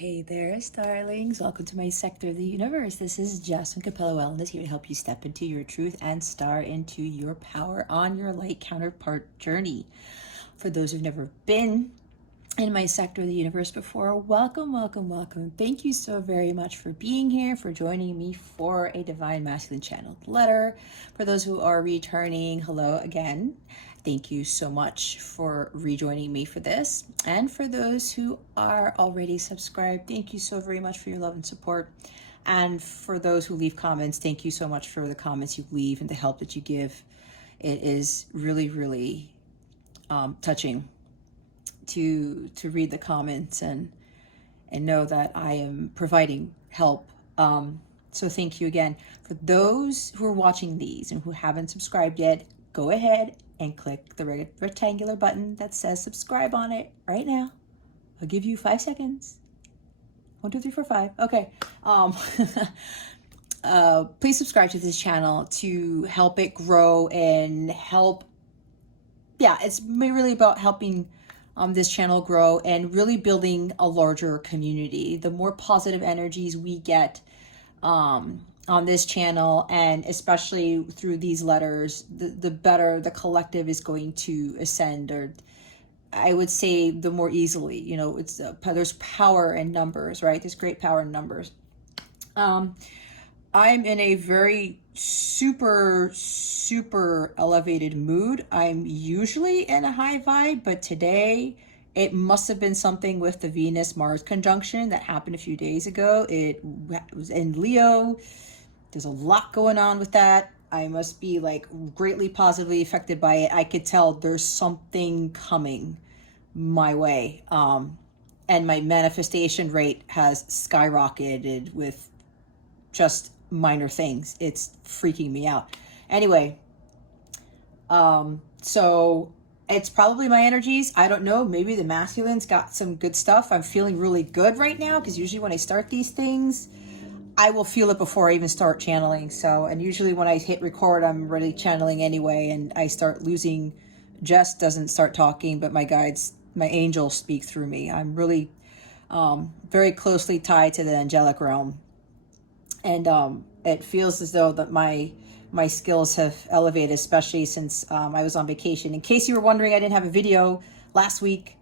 Hey there, darlings. Welcome to my sector of the universe. This is Jess from Capella Wellness, here to help you step into your truth and star into your power on your light counterpart journey. For those who've never been in my sector of the universe before, welcome, welcome, welcome. Thank you so very much for being here, for joining me for a Divine Masculine Channeled Letter. For those who are returning, hello again. Thank you so much for rejoining me for this. And for those who are already subscribed, thank you so very much for your love and support. And for those who leave comments, thank you so much for the comments you leave and the help that you give. It is really, really touching to read the comments and know that I am providing help. So thank you again. For those who are watching these and who haven't subscribed yet, go ahead and click the rectangular button that says subscribe on it right now. I'll give you 5 seconds. 1, 2, 3, 4, 5. Okay. Please subscribe to this channel to help it grow and help. Yeah, it's really about helping this channel grow and really building a larger community. The more positive energies we get on this channel, and especially through these letters, the better the collective is going to ascend, or I would say the more easily. You know, it's there's power in numbers, right? There's great power in numbers. I'm in a very super elevated mood. I'm usually in a high vibe, but today it must have been something with the Venus-Mars conjunction that happened a few days ago. It was in Leo. There's a lot going on with that. I must be like greatly positively affected by it. I could tell there's something coming my way. And my manifestation rate has skyrocketed with just minor things. It's freaking me out. Anyway, so it's probably my energies. I don't know. Maybe the masculine's got some good stuff. I'm feeling really good right now because usually when I start these things, I will feel it before I even start channeling. So, and usually when I hit record, I'm already channeling anyway, and I start losing. Jess doesn't start talking, but my guides, my angels speak through me. I'm really very closely tied to the angelic realm. And it feels as though that my skills have elevated, especially since I was on vacation. In case you were wondering, I didn't have a video last week.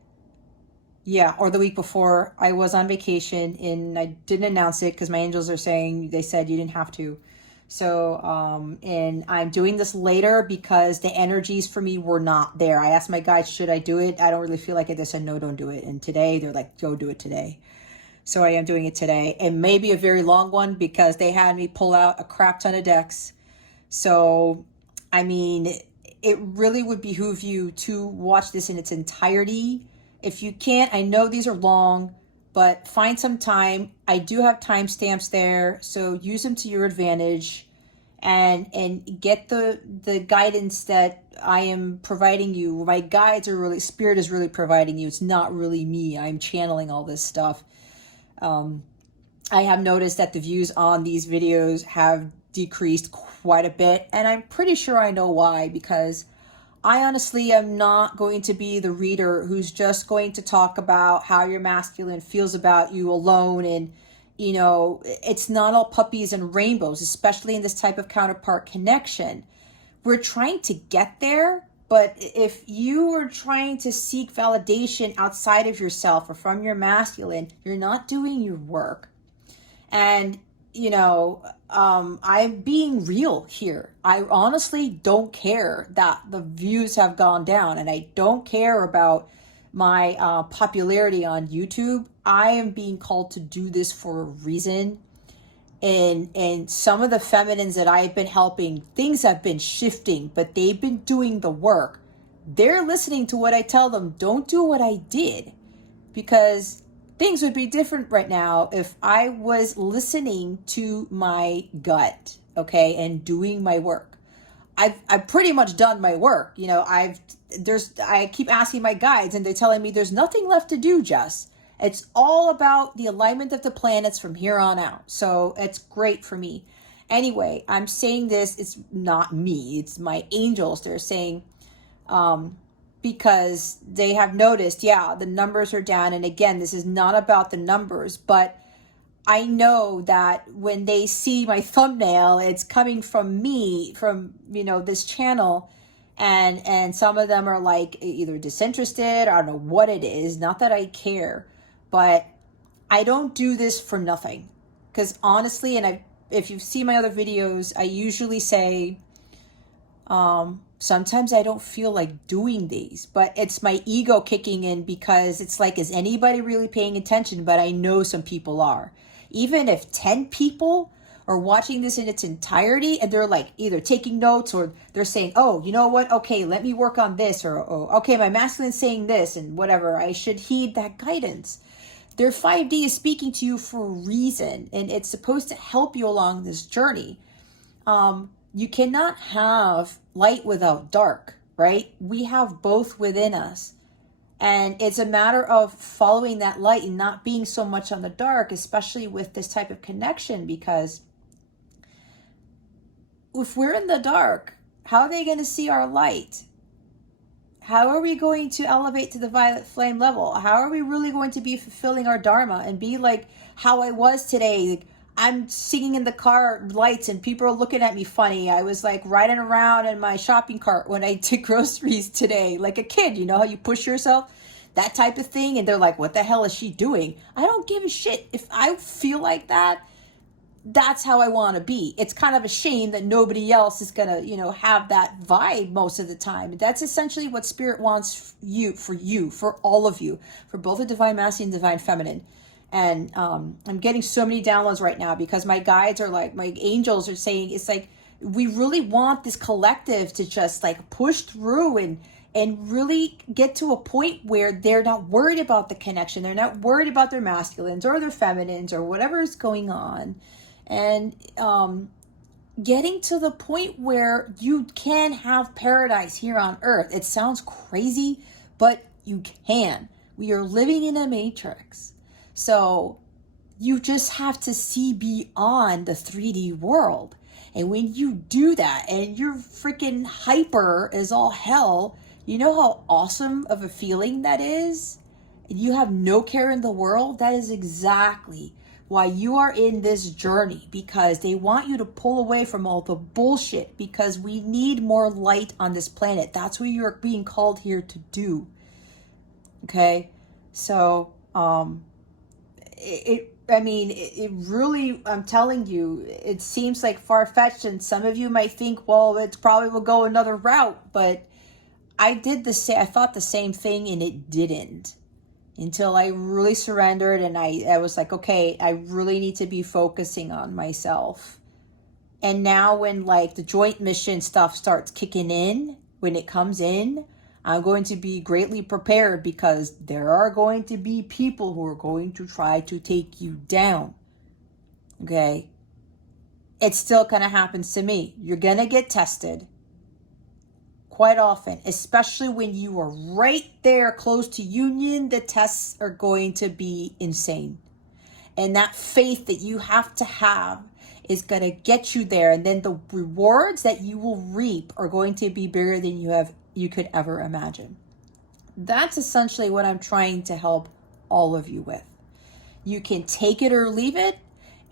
Yeah, or the week before. I was on vacation and I didn't announce it because my angels are saying, they said you didn't have to. So, and I'm doing this later because the energies for me were not there. I asked my guides, should I do it? I don't really feel like it. They said, no, don't do it. And today they're like, go do it today. So I am doing it today. It may be a very long one because they had me pull out a crap ton of decks. So, I mean, it really would behoove you to watch this in its entirety. If you can't, I know these are long, but find some time. I do have timestamps there, so use them to your advantage and get the guidance that I am providing you. My guides are really, spirit is really providing you. It's not really me. I'm channeling all this stuff. I have noticed that the views on these videos have decreased quite a bit, and I'm pretty sure I know why, because I honestly am not going to be the reader who's just going to talk about how your masculine feels about you alone. And, you know, it's not all puppies and rainbows, especially in this type of counterpart connection. We're trying to get there, but if you are trying to seek validation outside of yourself or from your masculine, you're not doing your work. And you know, I'm being real here. I honestly don't care that the views have gone down, and I don't care about my popularity on YouTube. I am being called to do this for a reason. And some of the feminines that I've been helping, things have been shifting, but they've been doing the work. They're listening to what I tell them. Don't do what I did, because things would be different right now if I was listening to my gut, okay, and doing my work. I've pretty much done my work. You know, I keep asking my guides and they're telling me there's nothing left to do, Jess. It's all about the alignment of the planets from here on out. So it's great for me. Anyway, I'm saying this, it's not me, it's my angels. They're saying, because they have noticed, yeah, the numbers are down. And again, this is not about the numbers, but I know that when they see my thumbnail, it's coming from me, from, this channel. And some of them are like either disinterested, I don't know what it is, not that I care, but I don't do this for nothing. Because honestly, if you've seen my other videos, I usually say, sometimes I don't feel like doing these, but it's my ego kicking in, because it's like, is anybody really paying attention? But I know some people are. Even if 10 people are watching this in its entirety and they're like either taking notes or they're saying, oh, you know what? Okay, let me work on this, or, oh, okay, my masculine's saying this and whatever, I should heed that guidance. Their 5D is speaking to you for a reason, and it's supposed to help you along this journey. You cannot have light without dark, right? We have both within us. And it's a matter of following that light and not being so much on the dark, especially with this type of connection, because if we're in the dark, how are they going to see our light? How are we going to elevate to the violet flame level? How are we really going to be fulfilling our dharma and be like how I was today? Like, I'm singing in the car lights and people are looking at me funny. I was like riding around in my shopping cart when I did groceries today, like a kid. You know how you push yourself? That type of thing. And they're like, what the hell is she doing? I don't give a shit. If I feel like that, that's how I want to be. It's kind of a shame that nobody else is going to, have that vibe most of the time. That's essentially what Spirit wants for all of you, for both the divine masculine and divine feminine. And I'm getting so many downloads right now because my guides are like, my angels are saying, it's like, we really want this collective to just like push through and really get to a point where they're not worried about the connection. They're not worried about their masculines or their feminines or whatever is going on. And getting to the point where you can have paradise here on earth. It sounds crazy, but you can. We are living in a matrix. So you just have to see beyond the 3D world. And when you do that and you're freaking hyper as all hell, you know how awesome of a feeling that is? And you have no care in the world. That is exactly why you are in this journey, because they want you to pull away from all the bullshit, because we need more light on this planet. That's what you're being called here to do. Okay? So, it really, I'm telling you, it seems like far-fetched, and some of you might think, well, it probably will go another route, but I thought the same thing, and it didn't, until I really surrendered, and I was like, okay, I really need to be focusing on myself. And now when like the joint mission stuff starts kicking in, when it comes in, I'm going to be greatly prepared, because there are going to be people who are going to try to take you down. Okay? It still kind of happens to me. You're going to get tested quite often, especially when you are right there close to union. The tests are going to be insane. And that faith that you have to have is going to get you there. And then the rewards that you will reap are going to be bigger than you could ever imagine. That's essentially what I'm trying to help all of you with. You can take it or leave it.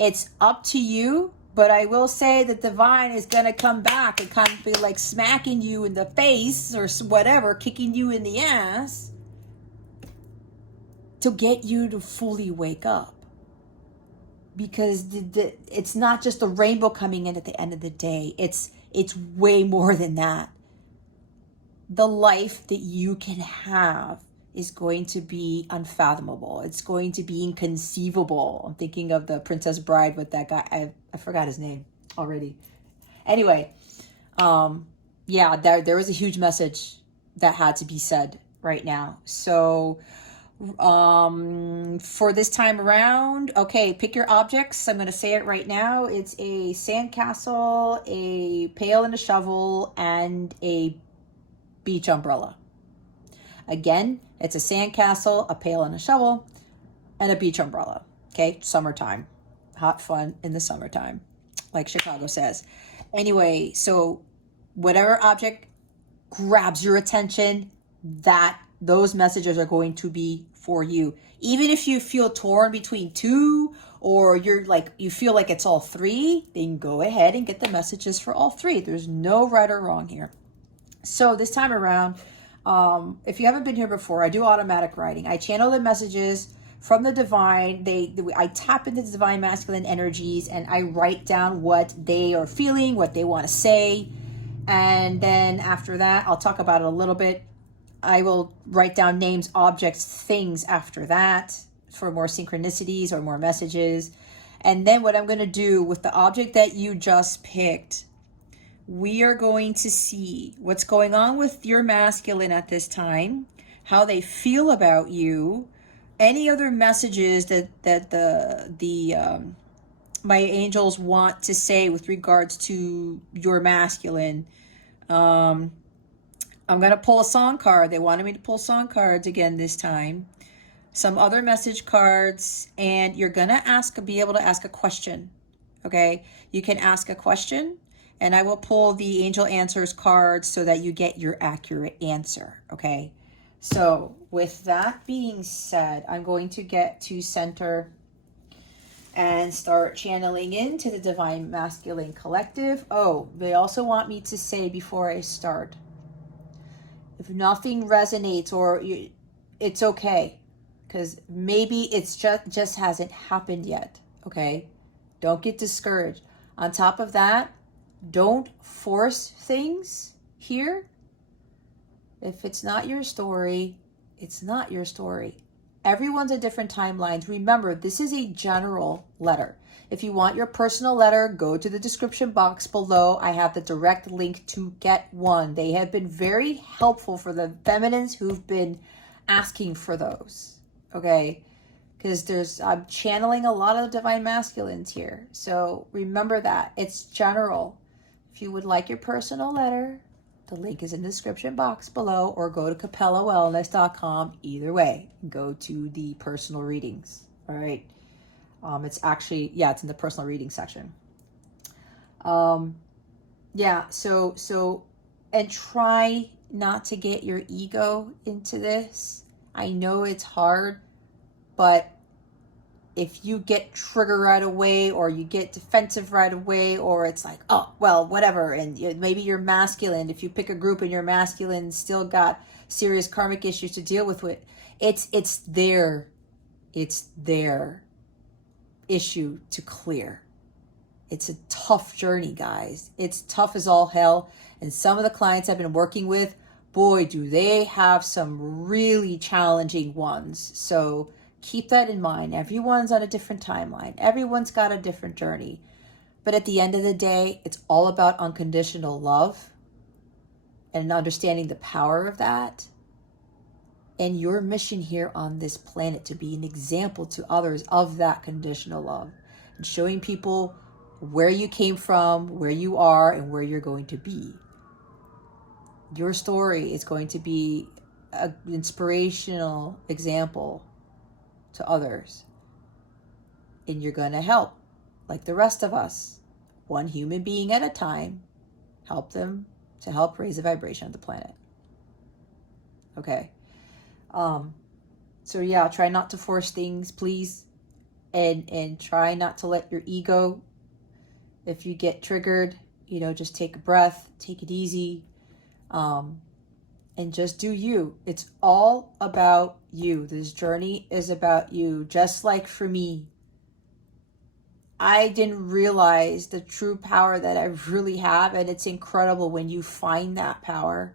It's up to you. But I will say that divine is going to come back and kind of be like smacking you in the face or whatever, kicking you in the ass to get you to fully wake up. Because it's not just a rainbow coming in at the end of the day. It's way more than that. The life that you can have is going to be unfathomable. It's going to be inconceivable. I'm thinking of the Princess Bride with that guy. I forgot his name already. Anyway, yeah, there was a huge message that had to be said right now. So for this time around, okay, pick your objects. I'm going to say it right now. It's a sandcastle, a pail and a shovel, and a beach umbrella. Again, it's a sandcastle, a pail and a shovel, and a beach umbrella. Okay, summertime. Hot fun in the summertime, like Chicago says. Anyway, so whatever object grabs your attention, those messages are going to be for you. Even if you feel torn between two, or you feel like it's all three, then go ahead and get the messages for all three. There's no right or wrong here. So this time around, if you haven't been here before, I do automatic writing. I channel the messages from the divine. I tap into the divine masculine energies, and I write down what they are feeling, what they want to say. And then after that, I'll talk about it a little bit. I will write down names, objects, things after that for more synchronicities or more messages. And then what I'm going to do with the object that you just picked, we are going to see what's going on with your masculine at this time, how they feel about you, any other messages that my angels want to say with regards to your masculine. I'm going to pull a song card. They wanted me to pull song cards again this time. Some other message cards, and you're going to be able to ask a question. Okay? You can ask a question, and I will pull the angel answers cards so that you get your accurate answer. Okay? So with that being said, I'm going to get to center and start channeling into the Divine Masculine Collective. Oh, they also want me to say before I start, if nothing resonates, it's okay, because maybe it's just hasn't happened yet. Okay, don't get discouraged. On top of that, don't force things here. If it's not your story, it's not your story. Everyone's at different timelines. Remember, this is a general letter. If you want your personal letter, go to the description box below. I have the direct link to get one. They have been very helpful for the feminines who've been asking for those. Okay? Because I'm channeling a lot of divine masculines here. So remember that. It's general. If you would like your personal letter, the link is in the description box below, or go to capellawellness.com. Either way, go to the personal readings. All right. It's actually, it's in the personal reading section. So, and try not to get your ego into this. I know it's hard, but if you get triggered right away, or you get defensive right away, or it's like, oh, well, whatever, and maybe you're masculine, if you pick a group and you're masculine, still got serious karmic issues to deal with, it's their issue to clear. It's a tough journey, guys. It's tough as all hell. And some of the clients I've been working with, boy, do they have some really challenging ones. So keep that in mind. Everyone's on a different timeline. Everyone's got a different journey. But at the end of the day, it's all about unconditional love and understanding the power of that. And your mission here on this planet to be an example to others of that conditional love, and showing people where you came from, where you are, and where you're going to be. Your story is going to be an inspirational example to others. And you're going to help, like the rest of us, one human being at a time, help them to help raise the vibration of the planet. Okay. So yeah, try not to force things, please. And try not to let your ego, if you get triggered, just take a breath, take it easy. And just do you. It's all about you. This journey is about you. Just like for me, I didn't realize the true power that I really have. And it's incredible when you find that power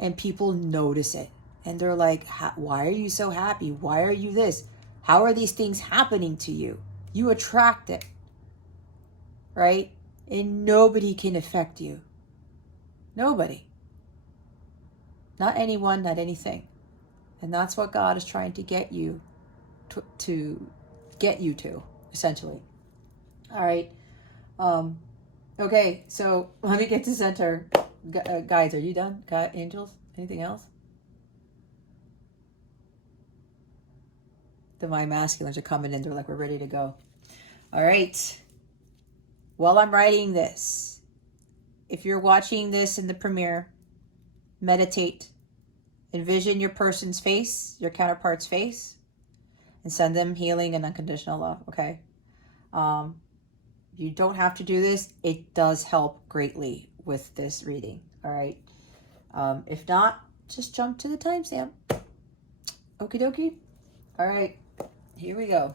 and people notice it. And they're like, why are you so happy? Why are you this? How are these things happening to you? You attract it, right? And nobody can affect you. Nobody. Not anyone, not anything. And that's what God is trying to get you to get you to, essentially. All right. Okay, so let me get to center. Guys, are you done? Got angels? Anything else? Divine masculines are coming in. They're like, we're ready to go. All right. While I'm writing this, if you're watching this in the premiere, meditate. Envision your person's face, your counterpart's face, and send them healing and unconditional love, okay? You don't have to do this. It does help greatly with this reading, all right? If not, just jump to the timestamp. Okie dokie. All right, here we go.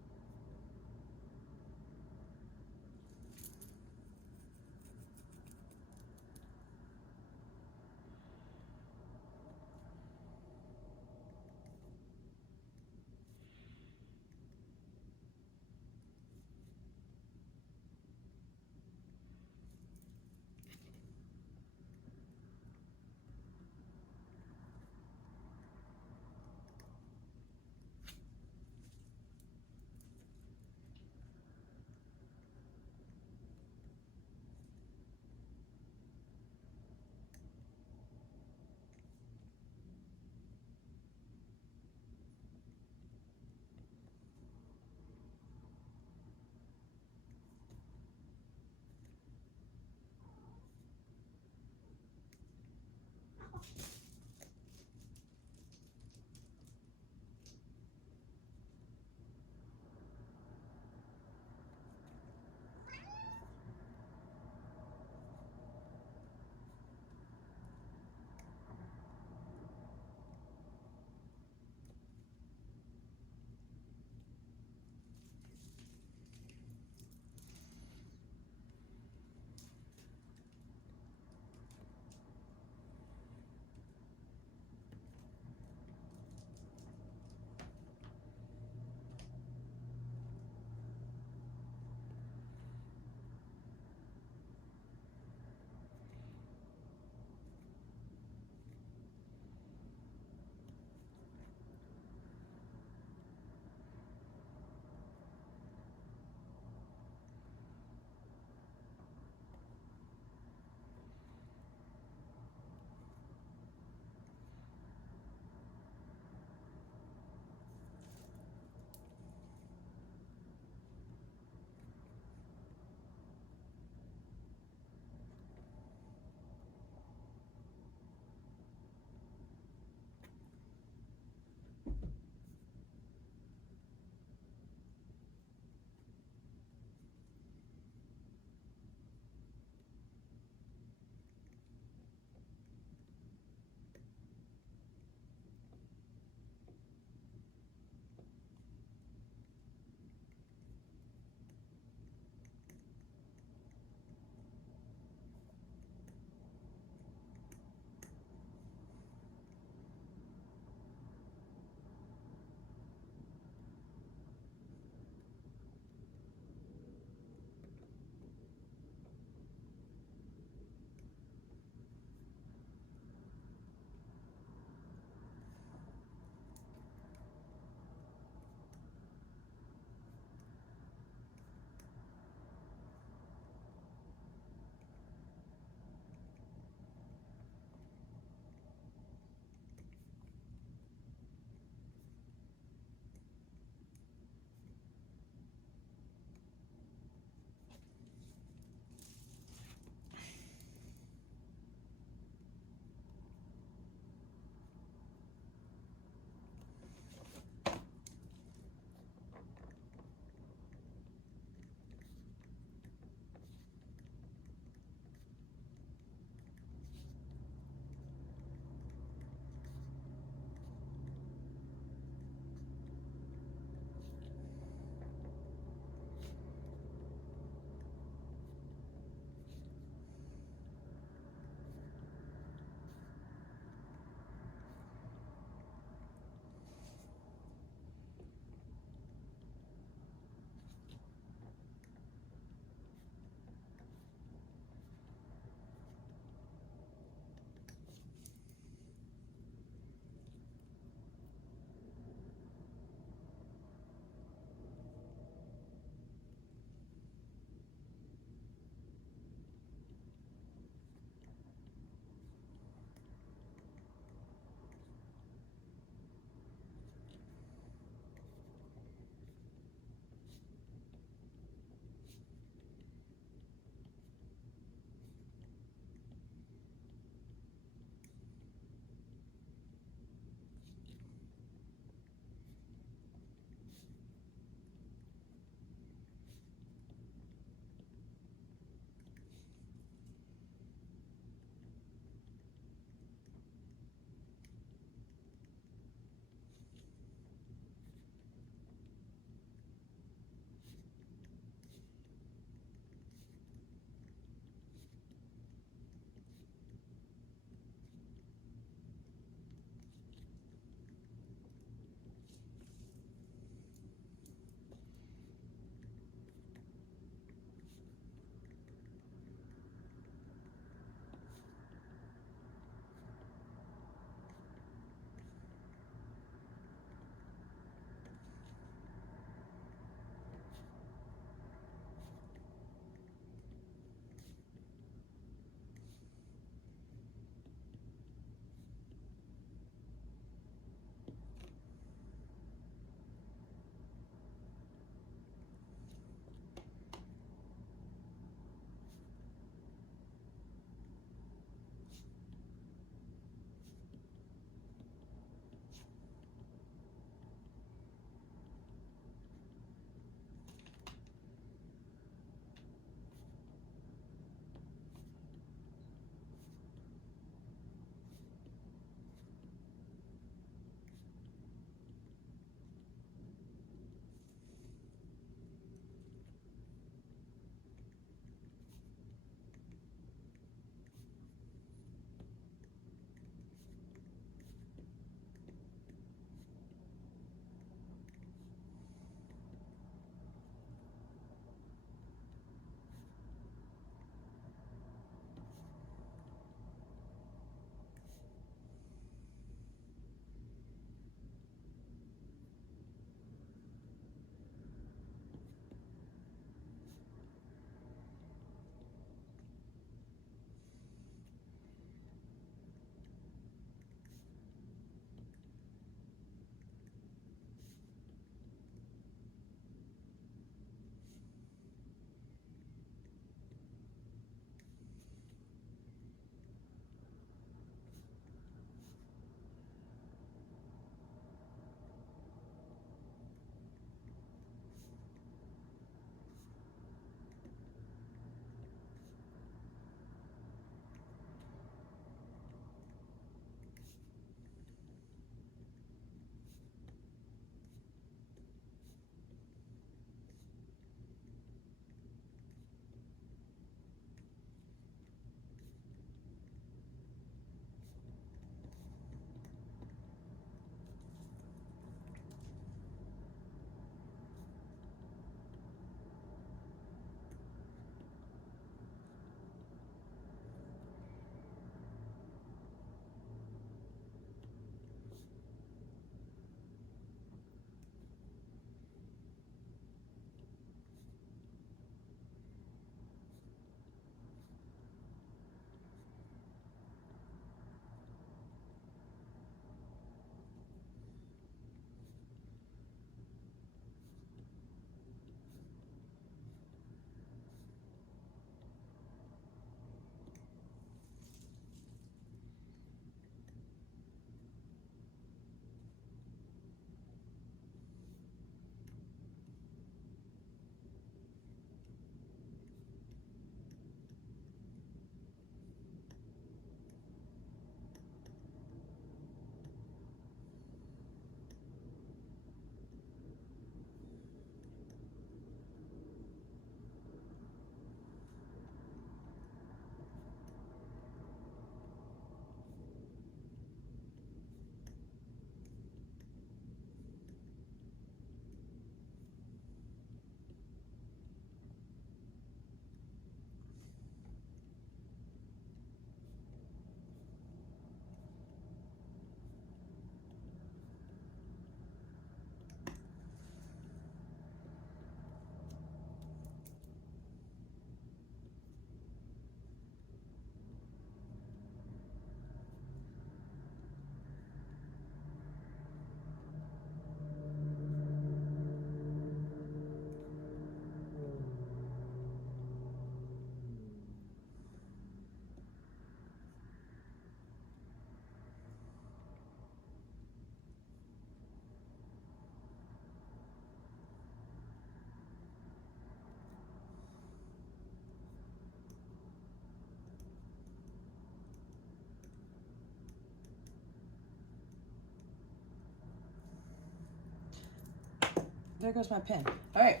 there goes my pen. All right.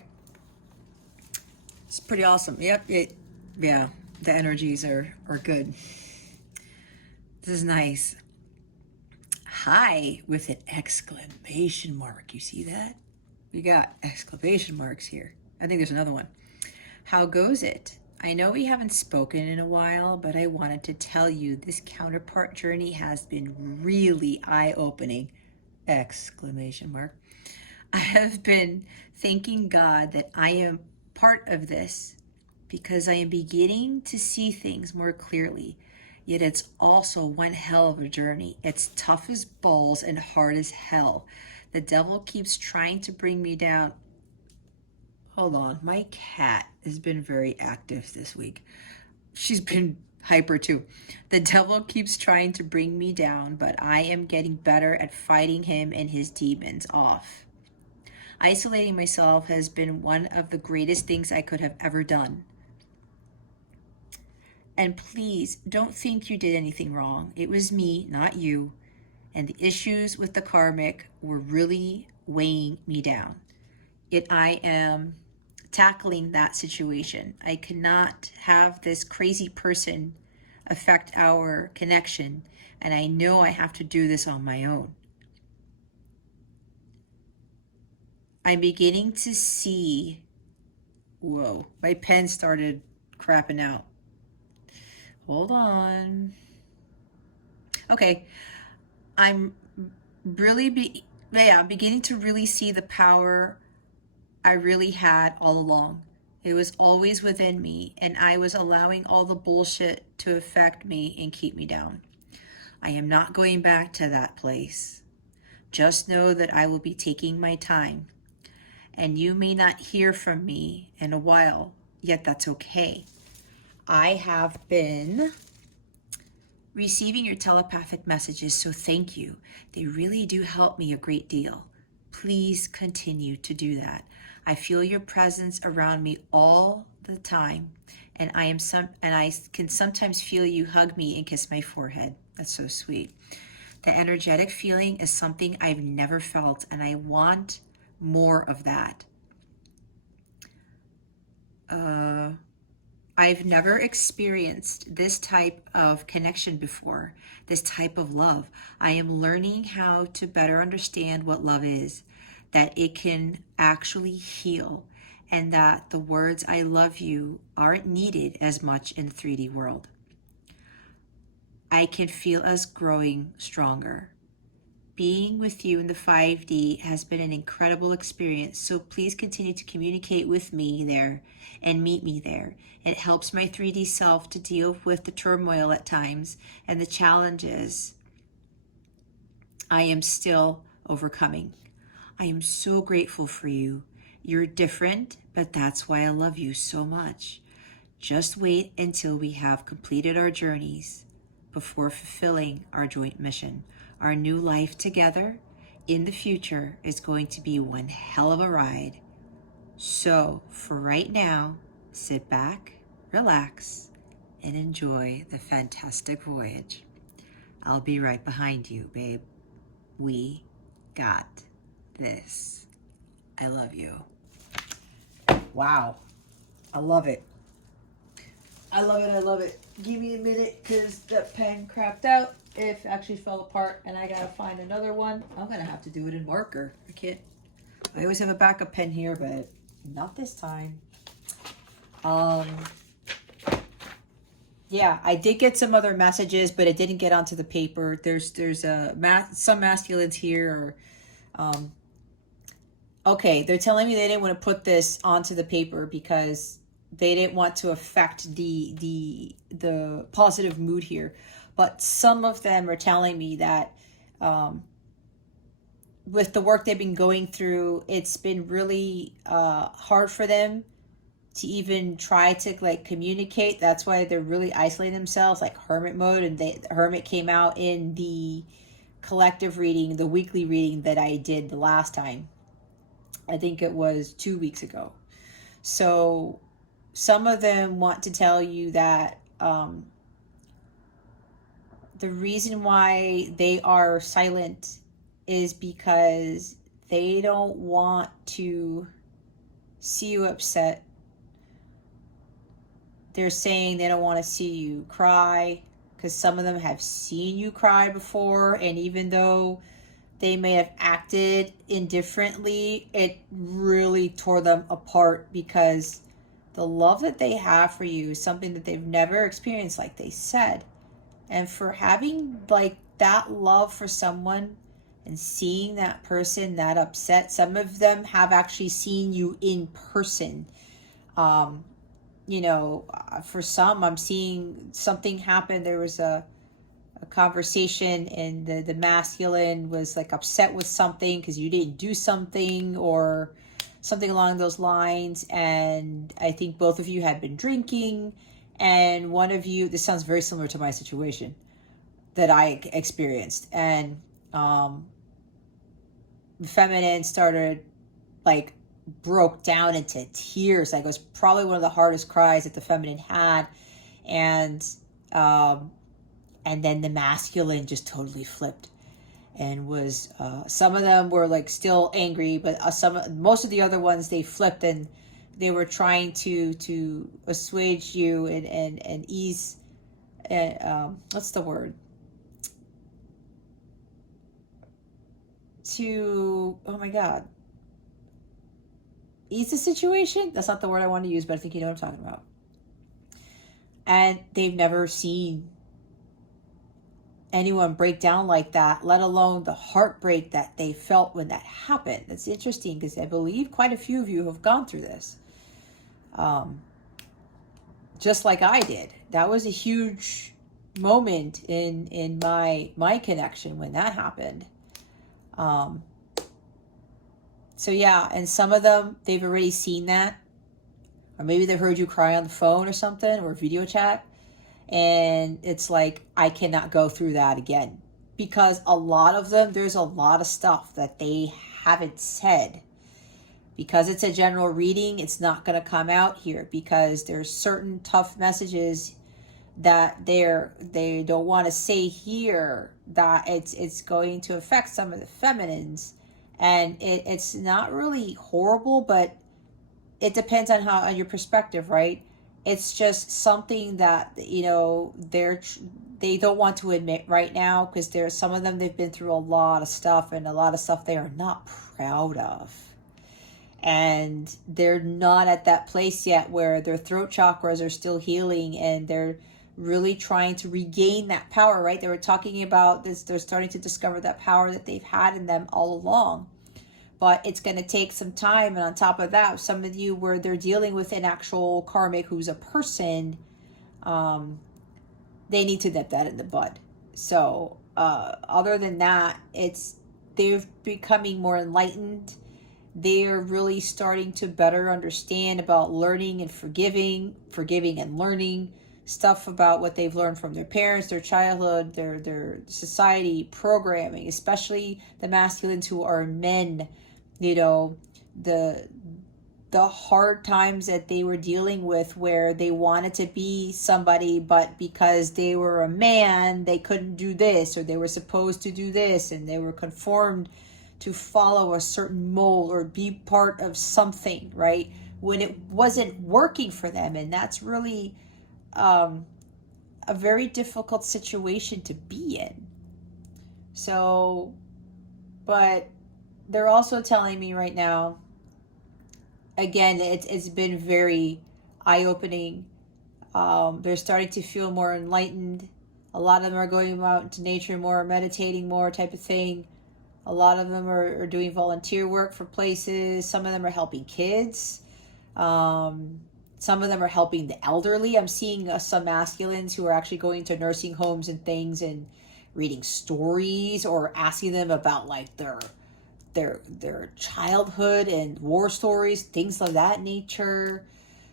It's pretty awesome. Yep. Yeah. The energies are good. This is nice. Hi with an exclamation mark. You see that? We got exclamation marks here. I think there's another one. How goes it? I know we haven't spoken in a while, but I wanted to tell you this counterpart journey has been really eye-opening. Exclamation mark. I have been thanking God that I am part of this because I am beginning to see things more clearly. Yet it's also one hell of a journey. It's tough as balls and hard as hell. The devil keeps trying to bring me down. Hold on, my cat has been very active this week. She's been hyper too. The devil keeps trying to bring me down, but I am getting better at fighting him and his demons off. Isolating myself has been one of the greatest things I could have ever done. And please don't think you did anything wrong. It was me, not you. And the issues with the karmic were really weighing me down. Yet I am tackling that situation. I cannot have this crazy person affect our connection. And I know I have to do this on my own. I'm beginning to see, whoa, my pen started crapping out. Hold on. Okay, I'm beginning to really see the power I really had all along. It was always within me, and I was allowing all the bullshit to affect me and keep me down. I am not going back to that place. Just know that I will be taking my time. And you may not hear from me in a while, yet that's okay. I have been receiving your telepathic messages, so thank you. They really do help me a great deal. Please continue to do that. I feel your presence around me all the time, and I can sometimes feel you hug me and kiss my forehead. That's so sweet. The energetic feeling is something I've never felt, and I want more of that. I've never experienced this type of connection before, this type of love. I am learning how to better understand what love is, that it can actually heal, and that the words I love you aren't needed as much in the 3D world. I can feel us growing stronger. Being with you in the 5D has been an incredible experience, so please continue to communicate with me there and meet me there. It helps my 3D self to deal with the turmoil at times and the challenges I am still overcoming. I am so grateful for you. You're different, but that's why I love you so much. Just wait until we have completed our journeys before fulfilling our joint mission. Our new life together in the future is going to be one hell of a ride. So for right now, sit back, relax, and enjoy the fantastic voyage. I'll be right behind you, babe. We got this. I love you. Wow. I love it. I love it. I love it. Give me a minute because that pen crapped out. It actually fell apart and I gotta find another one. I'm gonna have to do it in marker. I always have a backup pen here, but not this time. Yeah, I did get some other messages, but it didn't get onto the paper. There's some masculines here. Okay, they're telling me they didn't want to put this onto the paper because they didn't want to affect the positive mood here. But some of them are telling me that with the work they've been going through, it's been really hard for them to even try to like communicate. That's why they're really isolating themselves, like hermit mode. And the hermit came out in the collective reading, the weekly reading that I did the last time. I think it was 2 weeks ago. So some of them want to tell you that the reason why they are silent is because they don't want to see you upset. They're saying they don't want to see you cry, because some of them have seen you cry before, and even though they may have acted indifferently, it really tore them apart, because the love that they have for you is something that they've never experienced, like they said. And for having like that love for someone and seeing that person that upset, some of them have actually seen you in person. For some, I'm seeing something happen. There was a conversation, and the masculine was like upset with something because you didn't do something or something along those lines. And I think both of you had been drinking, and one of you, this sounds very similar to my situation that I experienced. And the feminine started like broke down into tears. Like, it was probably one of the hardest cries that the feminine had. And then the masculine just totally flipped and was, some of them were like still angry, but most of the other ones, they flipped and they were trying to assuage you and ease, what's the word? Oh my God. Ease the situation? That's not the word I want to use, but I think you know what I'm talking about. And they've never seen anyone break down like that, let alone the heartbreak that they felt when that happened. That's interesting, because I believe quite a few of you have gone through this. Just like I did. That was a huge moment in my connection when that happened. So yeah, and some of them, they've already seen that, or maybe they've heard you cry on the phone or something, or video chat, and it's like, I cannot go through that again, because a lot of them, there's a lot of stuff that they haven't said. Because it's a general reading, it's not going to come out here, because there's certain tough messages that they don't want to say here, that it's going to affect some of the feminines. And it's not really horrible, but it depends on your perspective, right? It's just something that, they don't want to admit right now, because there's some of them, they've been through a lot of stuff, and a lot of stuff they are not proud of. And they're not at that place yet where their throat chakras are still healing, and they're really trying to regain that power, right? They were talking about this, they're starting to discover that power that they've had in them all along. But it's going to take some time. And on top of that, some of you where they're dealing with an actual karmic who's a person, they need to nip that in the bud. So other than that, they're becoming more enlightened. They're really starting to better understand about learning and forgiving and learning stuff about what they've learned from their parents, their childhood, their society programming, especially the masculines who are men. The hard times that they were dealing with, where they wanted to be somebody, but because they were a man, they couldn't do this, or they were supposed to do this, and they were conformed to follow a certain mold or be part of something, right? When it wasn't working for them. And that's really a very difficult situation to be in. So, but they're also telling me right now, again, it's been very eye-opening. They're starting to feel more enlightened. A lot of them are going out into nature more, meditating more, type of thing. A lot of them are doing volunteer work for places. Some of them are helping kids. Some of them are helping the elderly. I'm seeing some masculines who are actually going to nursing homes and things and reading stories, or asking them about like their childhood and war stories, things of that nature.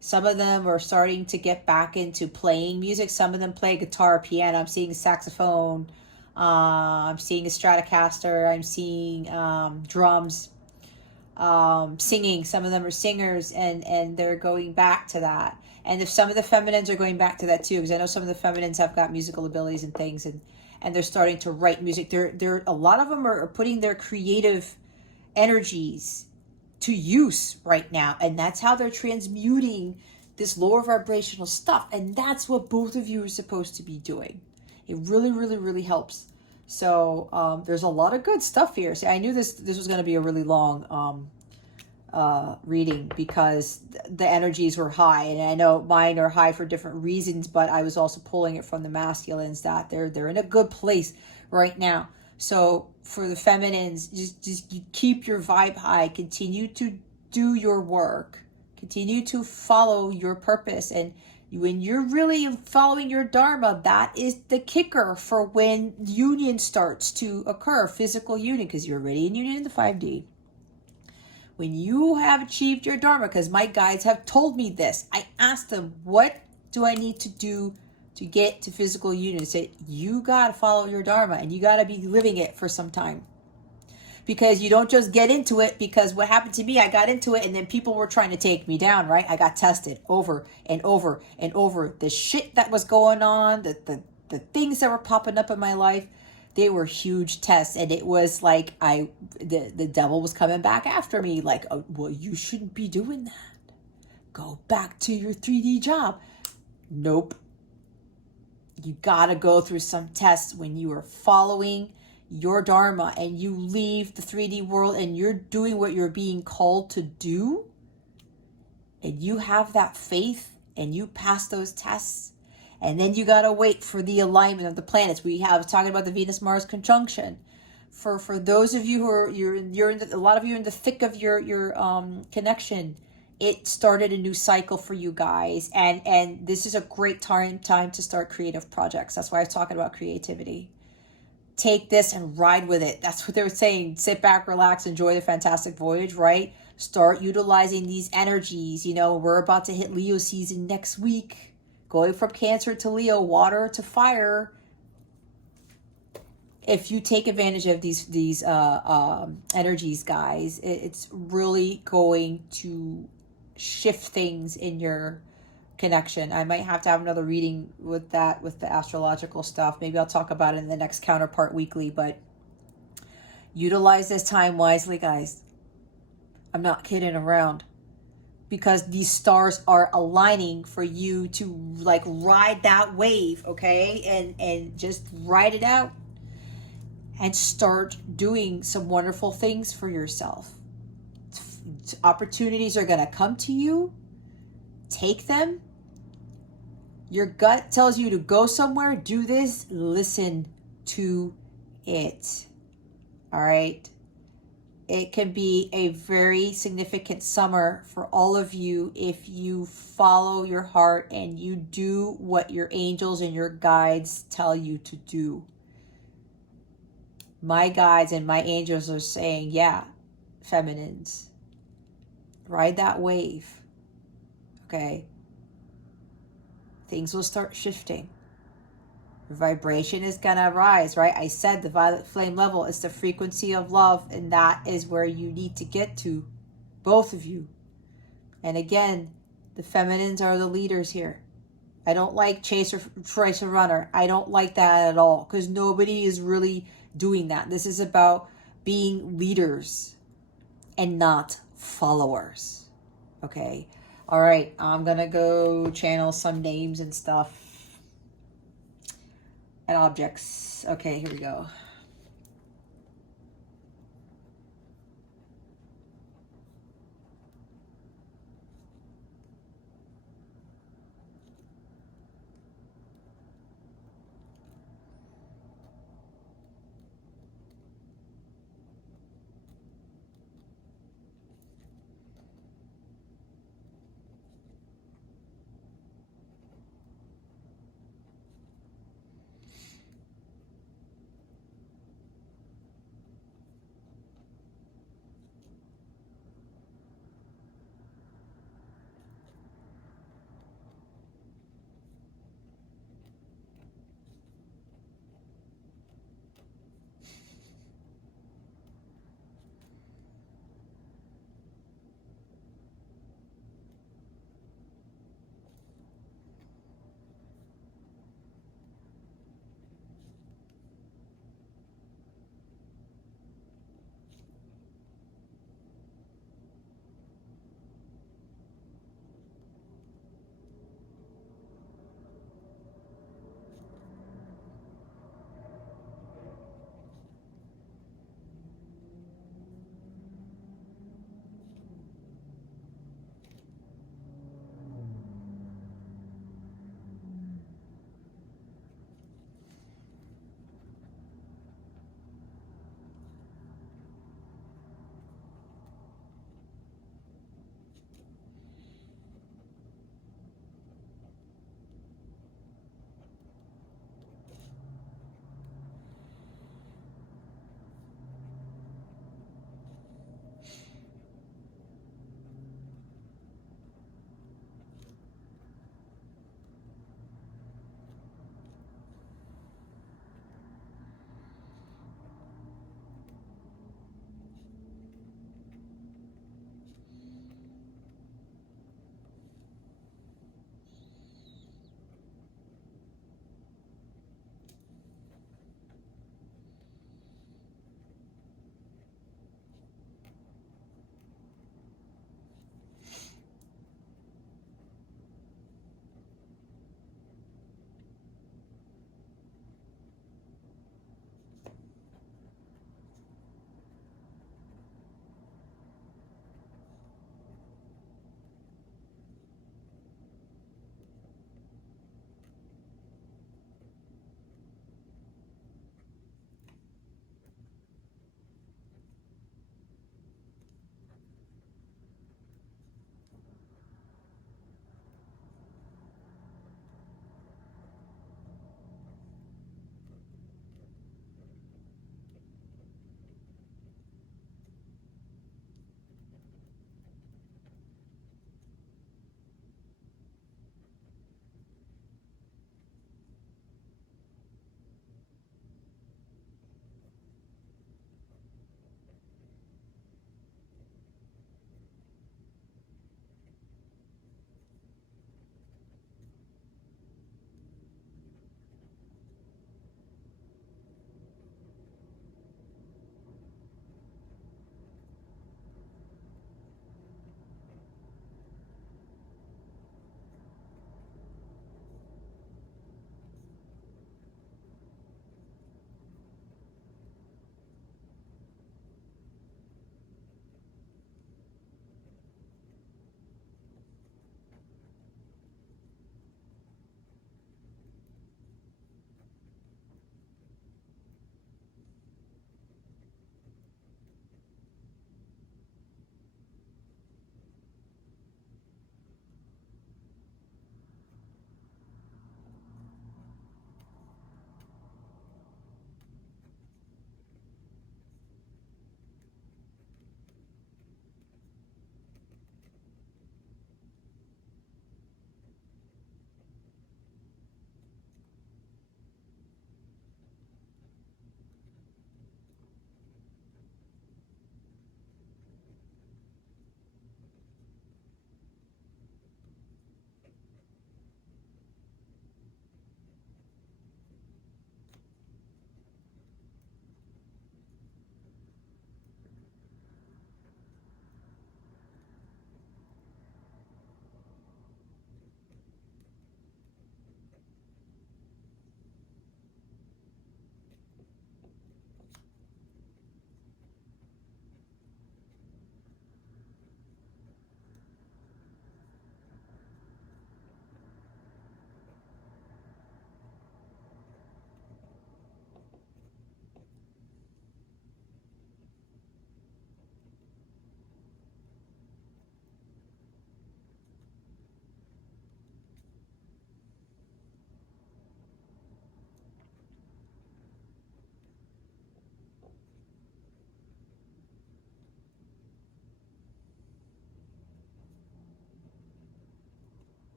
Some of them are starting to get back into playing music. Some of them play guitar, piano. I'm seeing saxophone. I'm seeing a Stratocaster. I'm seeing drums, singing. Some of them are singers, and they're going back to that. And if some of the feminines are going back to that too, because I know some of the feminines have got musical abilities and things, and they're starting to write music. They're a lot of them are putting their creative energies to use right now. And that's how they're transmuting this lower vibrational stuff. And that's what both of you are supposed to be doing. It really, really, really helps. So there's a lot of good stuff here. See, I knew this was going to be a really long reading because the energies were high, and I know mine are high for different reasons, but I was also pulling it from the masculines that they're in a good place right now. So for the feminines, just keep your vibe high, continue to do your work, continue to follow your purpose. And when you're really following your dharma, that is the kicker for when union starts to occur, physical union, because you're already in union in the 5D. When you have achieved your dharma, because my guides have told me this, I asked them, what do I need to do to get to physical union? They said, you got to follow your dharma and you got to be living it for some time. Because you don't just get into it, because what happened to me, I got into it and then people were trying to take me down, right? I got tested over and over and over. The shit that was going on, the things that were popping up in my life, they were huge tests. And it was like the devil was coming back after me, like, oh, well, you shouldn't be doing that. Go back to your 3D job. Nope. You gotta go through some tests when you are following your dharma and you leave the 3D world and you're doing what you're being called to do, and you have that faith and you pass those tests. And then you got to wait for the alignment of the planets. We have talking about the Venus-Mars conjunction. For those of you who are, a lot of you are in the thick of your connection. It started a new cycle for you guys. And this is a great time to start creative projects. That's why I was talking about creativity. Take this and ride with it. That's what they were saying. Sit back, relax, enjoy the fantastic voyage, right? Start utilizing these energies. You know, we're about to hit Leo season next week. Going from Cancer to Leo, water to fire. If you take advantage of these energies, guys, it's really going to shift things in your connection. I might have to have another reading with that, with the astrological stuff. Maybe I'll talk about it in the next Counterpart Weekly, but utilize this time wisely, guys. I'm not kidding around. Because these stars are aligning for you to like ride that wave, okay? And just ride it out and start doing some wonderful things for yourself. Opportunities are going to come to you. Take them. Your gut tells you to go somewhere, do this, listen to it. All right? It can be a very significant summer for all of you if you follow your heart and you do what your angels and your guides tell you to do. My guides and my angels are saying, yeah, feminines, ride that wave. Okay? Things will start shifting. Vibration is gonna rise, right? I said the violet flame level is the frequency of love, and that is where you need to get to, both of you. And again, the feminines are the leaders here. I don't like chaser, tracer, runner. I don't like that at all, because nobody is really doing that. This is about being leaders and not followers. Okay? All right, I'm gonna go channel some names and stuff. And objects. Okay, here we go.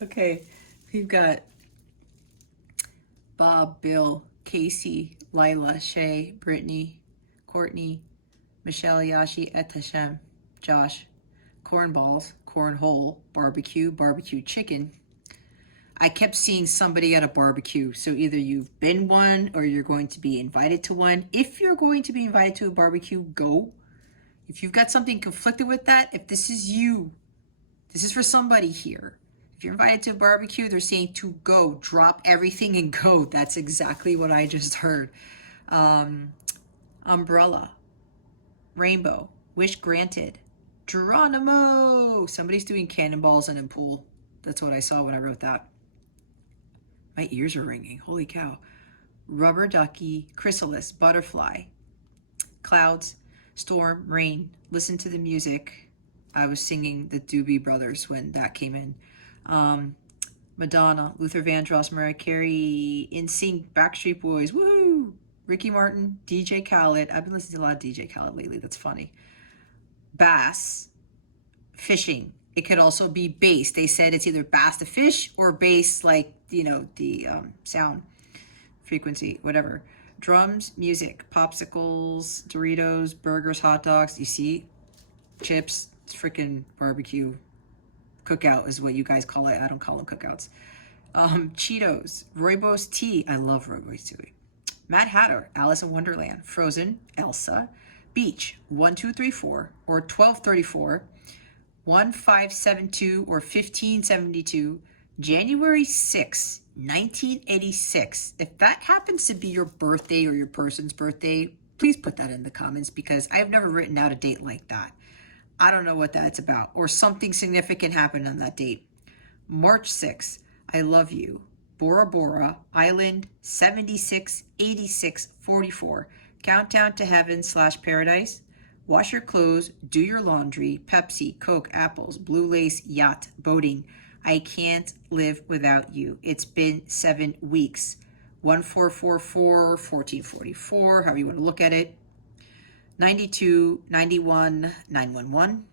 Okay, we've got Bob, Bill, Casey, Lila, Shay, Brittany, Courtney, Michelle, Yashi, Etashem, Josh, cornballs, cornhole, barbecue, barbecue chicken. I kept seeing somebody at a barbecue, so either you've been one or you're going to be invited to one. If you're going to be invited to a barbecue, go. If you've got something conflicted with that, if this is you, this is for somebody here. If you're invited to a barbecue, they're saying to go, drop everything and go. That's exactly what I just heard. Umbrella, rainbow, wish granted, Geronimo. Somebody's doing cannonballs in a pool. That's what I saw when I wrote that. My ears are ringing. Holy cow. Rubber ducky, chrysalis, butterfly, clouds, storm, rain. Listen to the music. I was singing the Doobie Brothers when that came in. Madonna, Luther Vandross, Mariah Carey, NSYNC, Backstreet Boys, woohoo! Ricky Martin, DJ Khaled. I've been listening to a lot of DJ Khaled lately. That's funny. Bass, fishing. It could also be bass. They said it's either bass to fish or bass, like, you know, the sound frequency, whatever. Drums, music, popsicles, Doritos, burgers, hot dogs. You see, chips, freaking barbecue. Cookout is what you guys call it. I don't call them cookouts. Cheetos, Rooibos tea. I love Rooibos tea. Mad Hatter, Alice in Wonderland, Frozen, Elsa, Beach, 1234 or 1234, 1572 or 1572, January 6, 1986. If that happens to be your birthday or your person's birthday, please put that in the comments because I've never written out a date like that. I don't know what that's about, or something significant happened on that date. March 6, I love you. Bora Bora, Island, 76, 86, 44. Countdown to heaven / paradise. Wash your clothes, do your laundry, Pepsi, Coke, apples, blue lace, yacht, boating. I can't live without you. It's been 7 weeks. 1444, 1444, however you want to look at it. 92, 91, 911,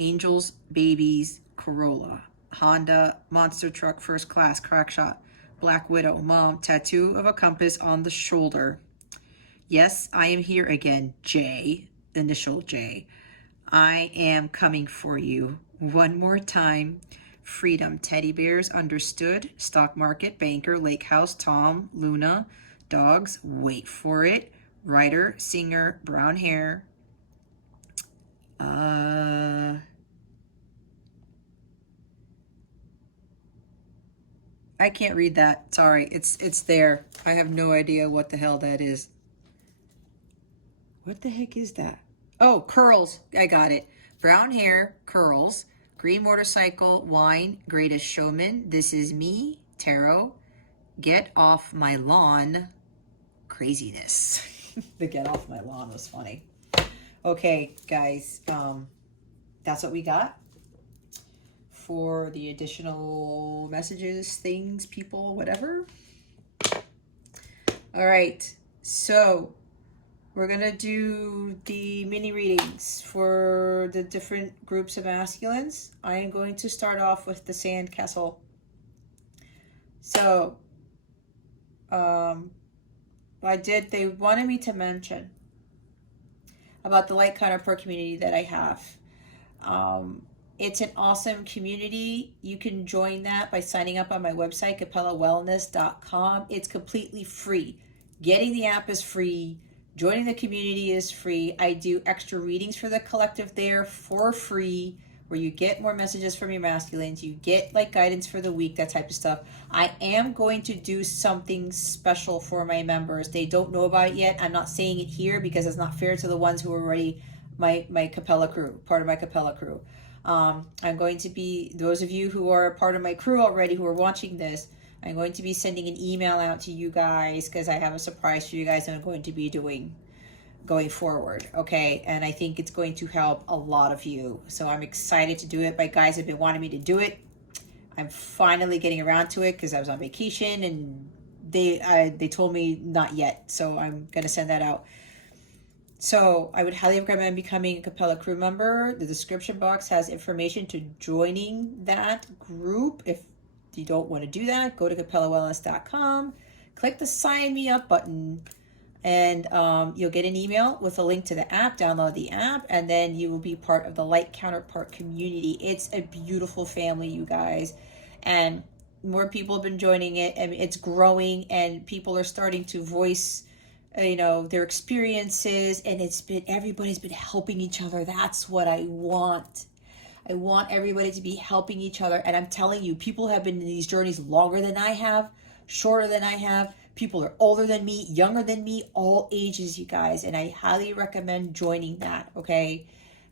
Angels, Babies, Corolla, Honda, Monster Truck, First Class, Crack Shot, Black Widow, Mom, Tattoo of a Compass on the shoulder. Yes, I am here again, J, initial J. I am coming for you. One more time. Freedom, Teddy Bears, Understood, Stock Market, Banker, Lake House, Tom, Luna, Dogs, Wait for it. Writer, singer, brown hair. I can't read that. Sorry, it's there. I have no idea what the hell that is. What the heck is that? Oh, curls. I got it. Brown hair, curls, green motorcycle, wine, greatest showman. This is me, tarot. Get off my lawn. Craziness. The get off my lawn was funny. Okay, guys, that's what we got for the additional messages, things, people, whatever. All right, so we're gonna do the mini readings for the different groups of masculines. I am going to start off with the Sandcastle. So, they wanted me to mention about the light counterpart community that I have. It's an awesome community. You can join that by signing up on my website, capellawellness.com. It's completely free. Getting the app is free. Joining the community is free. I do extra readings for the collective there for free, where you get more messages from your masculines. You get like guidance for the week, that type of stuff. I am going to do something special for my members. They don't know about it yet. I'm not saying it here because it's not fair to the ones who are already my Capella crew, part of my Capella crew. I'm going to be, those of you who are part of my crew already who are watching this, I'm going to be sending an email out to you guys because I have a surprise for you guys that I'm going to be doing going forward, okay? And I think it's going to help a lot of you. So I'm excited to do it. My guys have been wanting me to do it. I'm finally getting around to it because I was on vacation and they told me not yet. So I'm going to send that out. So I would highly recommend becoming a Capella crew member. The description box has information to joining that group. If you don't want to do that, go to capellawellness.com, click the sign me up button, and you'll get an email with a link to the app. Download the app, and then you will be part of the Light Counterpart community. It's a beautiful family, you guys, and more people have been joining it, and it's growing, and people are starting to voice their experiences, and everybody's been helping each other. That's what I want. I want everybody to be helping each other. And I'm telling you, people have been in these journeys longer than I have, shorter than I have. People are older than me, younger than me, all ages, you guys. And I highly recommend joining that, okay?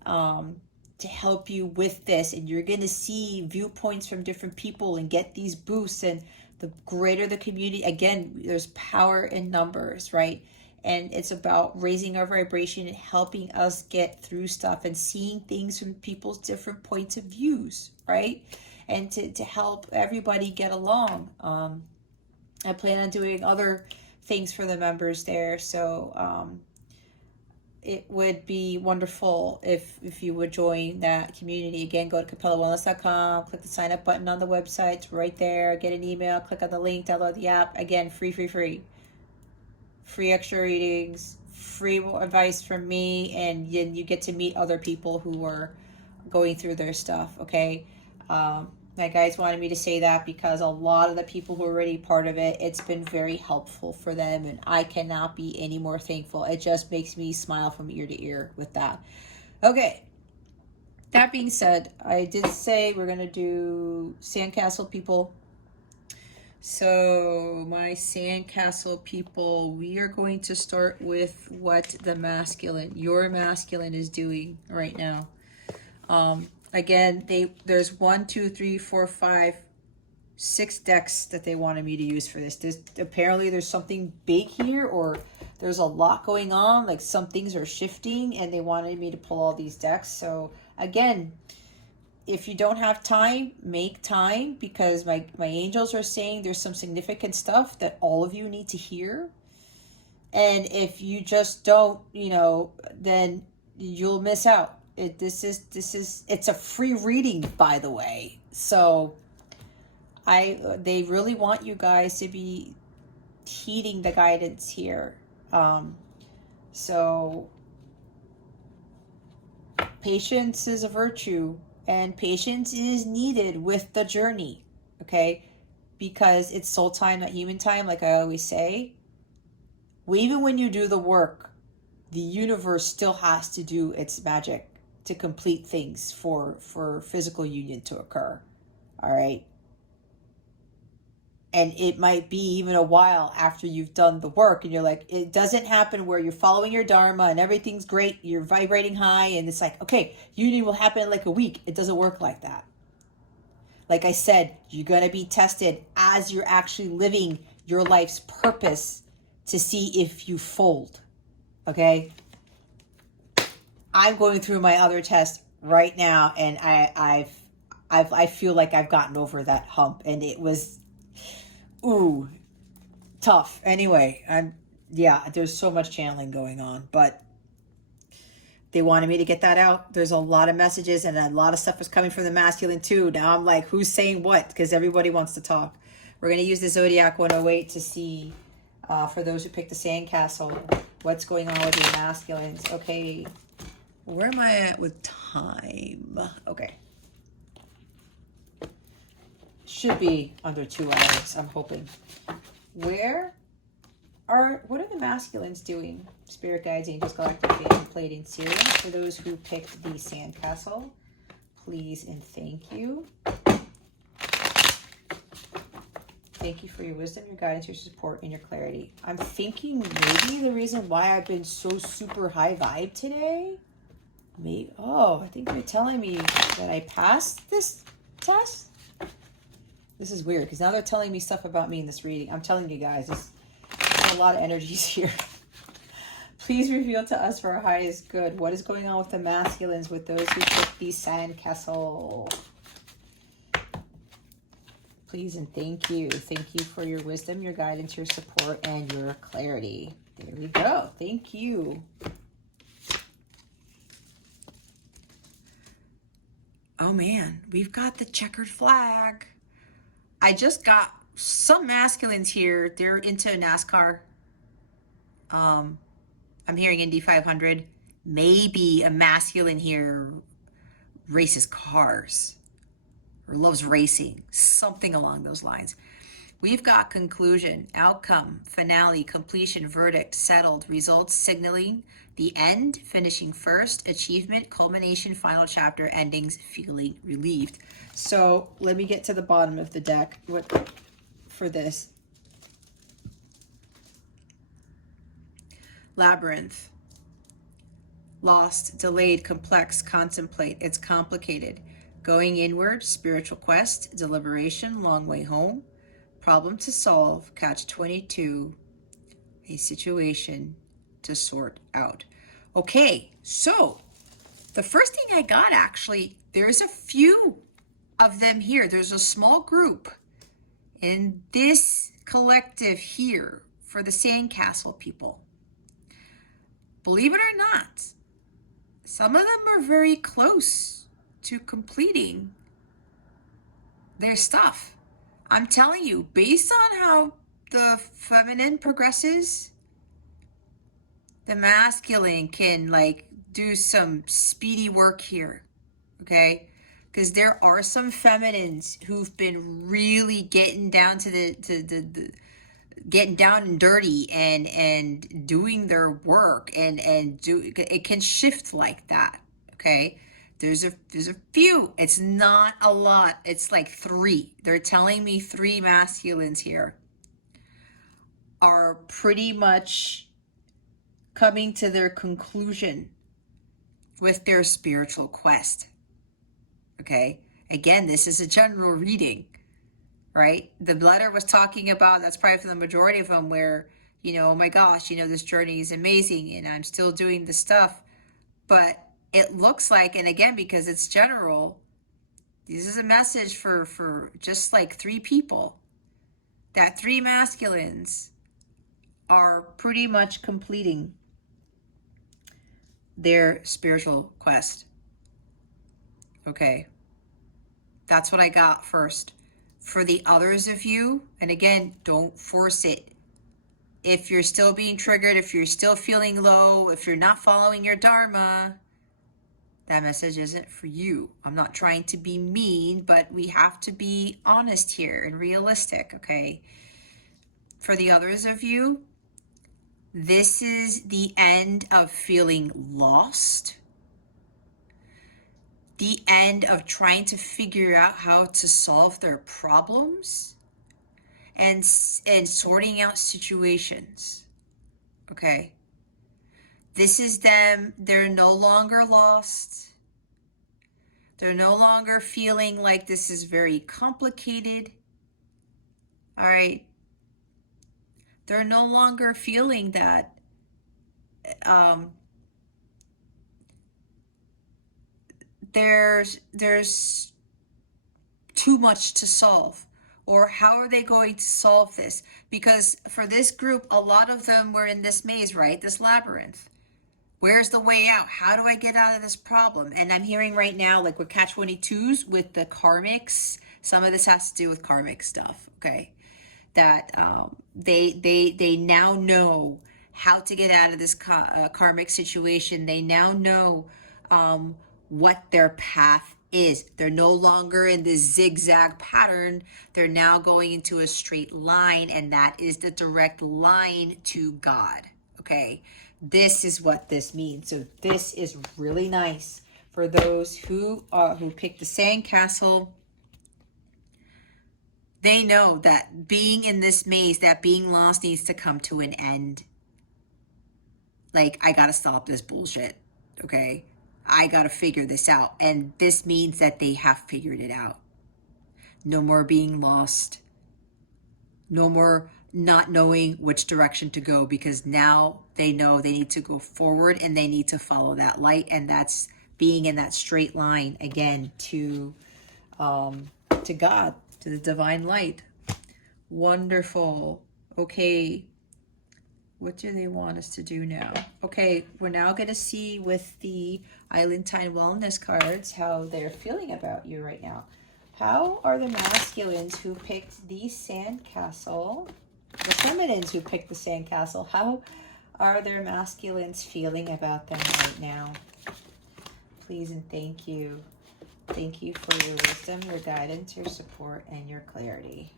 To help you with this. And you're going to see viewpoints from different people and get these boosts. And the greater the community, again, there's power in numbers, right? And it's about raising our vibration and helping us get through stuff and seeing things from people's different points of views, right? And to help everybody get along. I plan on doing other things for the members there. So it would be wonderful if you would join that community. Again, go to capellawellness.com, click the sign up button on the website. It's right there. Get an email, click on the link, download the app. Again, free. Free extra readings, free advice from me, and you get to meet other people who are going through their stuff, okay? My guys wanted me to say that because a lot of the people who are already part of it, it's been very helpful for them, and I cannot be any more thankful. It just makes me smile from ear to ear with that. Okay, that being said, I did say we're going to do Sandcastle people. So my Sandcastle people, we are going to start with what the masculine, your masculine, is doing right now. Again, there's 1, 2, 3, 4, 5, 6 decks that they wanted me to use for this. Apparently there's something big here, or there's a lot going on, like some things are shifting, and they wanted me to pull all these decks. So again, if you don't have time, make time, because my angels are saying there's some significant stuff that all of you need to hear. And if you just don't, then you'll miss out. It's a free reading, by the way. So they really want you guys to be heeding the guidance here. So patience is a virtue. And patience is needed with the journey, okay? Because it's soul time, not human time, like I always say. Even when you do the work, the universe still has to do its magic to complete things for physical union to occur, all right? And it might be even a while after you've done the work, and you're like, it doesn't happen where you're following your dharma and everything's great, you're vibrating high, and it's like, okay, union will happen in like a week. It doesn't work like that. Like I said, you're going to be tested as you're actually living your life's purpose to see if you fold, okay? I'm going through my other test right now, and I feel like I've gotten over that hump, and it was tough. Anyway, there's so much channeling going on, but they wanted me to get that out. There's a lot of messages, and a lot of stuff is coming from the masculine too. Now I'm like, who's saying what? Because everybody wants to talk. We're going to use the Zodiac 108 to see, for those who picked the Sandcastle, what's going on with your masculines. Okay, where am I at with time? Okay. Should be under 2 hours, I'm hoping. What are the masculines doing? Spirit guides, angels, galactic family, Pleiadian series. For those who picked the Sandcastle, please and thank you. Thank you for your wisdom, your guidance, your support, and your clarity. I'm thinking maybe the reason why I've been so super high vibe today, I think you're telling me that I passed this test? This is weird, because now they're telling me stuff about me in this reading. I'm telling you guys, there's a lot of energies here. Please reveal to us for our highest good. What is going on with the masculines, with those who took the Sandcastle? Please and thank you. Thank you for your wisdom, your guidance, your support, and your clarity. There we go. Thank you. Oh man, we've got the checkered flag. I just got some masculines here. They're into NASCAR. I'm hearing Indy 500. Maybe a masculine here races cars or loves racing, something along those lines. We've got conclusion, outcome, finale, completion, verdict, settled, results, signaling, the end, finishing first, achievement, culmination, final chapter, endings, feeling relieved. So let me get to the bottom of the deck for this. Labyrinth. Lost, delayed, complex, contemplate. It's complicated. Going inward, spiritual quest, deliberation, long way home. Problem to solve, catch 22, a situation to sort out. Okay, so the first thing I got, actually, there's a few of them here. There's a small group in this collective here for the Sandcastle people. Believe it or not, some of them are very close to completing their stuff. I'm telling you, based on how the feminine progresses, the masculine can like do some speedy work here, okay? Because there are some feminines who've been really getting down to the getting down and dirty and doing their work and it can shift like that, okay? There's a few. It's not a lot. It's like 3. They're telling me 3 masculines here are pretty much coming to their conclusion with their spiritual quest. Okay? Again, this is a general reading, right? The letter was talking about, that's probably for the majority of them, where, you know, oh my gosh, you know, this journey is amazing and I'm still doing the stuff. But it looks like, and again, because it's general, this is a message for just like 3 people, that 3 masculines are pretty much completing their spiritual quest. Okay. That's what I got first. For the others of you, and again, don't force it. If you're still being triggered, if you're still feeling low, if you're not following your dharma, that message isn't for you. I'm not trying to be mean, but we have to be honest here and realistic, okay? For the others of you, this is the end of feeling lost, the end of trying to figure out how to solve their problems and sorting out situations, okay? This is them. They're no longer lost. They're no longer feeling like this is very complicated. All right. They're no longer feeling that there's too much to solve, or how are they going to solve this? Because for this group, a lot of them were in this maze, right? This labyrinth. Where's the way out? How do I get out of this problem? And I'm hearing right now, like with catch 22s, with the karmics, some of this has to do with karmic stuff, okay? That they now know how to get out of this karmic situation. They now know what their path is. They're no longer in this zigzag pattern. They're now going into a straight line, and that is the direct line to God, okay? This is what this means. So this is really nice for those who picked the Sandcastle. They know that being in this maze, that being lost needs to come to an end. Like, I gotta stop this bullshit, okay? I gotta figure this out. And this means that they have figured it out. No more being lost. No more not knowing which direction to go, because now they know they need to go forward and they need to follow that light, and that's being in that straight line again to God, to the divine light. Wonderful. Okay, what do they want us to do now? Okay, we're now going to see with the Island Time Wellness cards how they're feeling about you right now. How are the masculines who picked the sandcastle, the feminines who picked the sandcastle, how are their masculines feeling about them right now? Please and thank you. Thank you for your wisdom, your guidance, your support, and your clarity.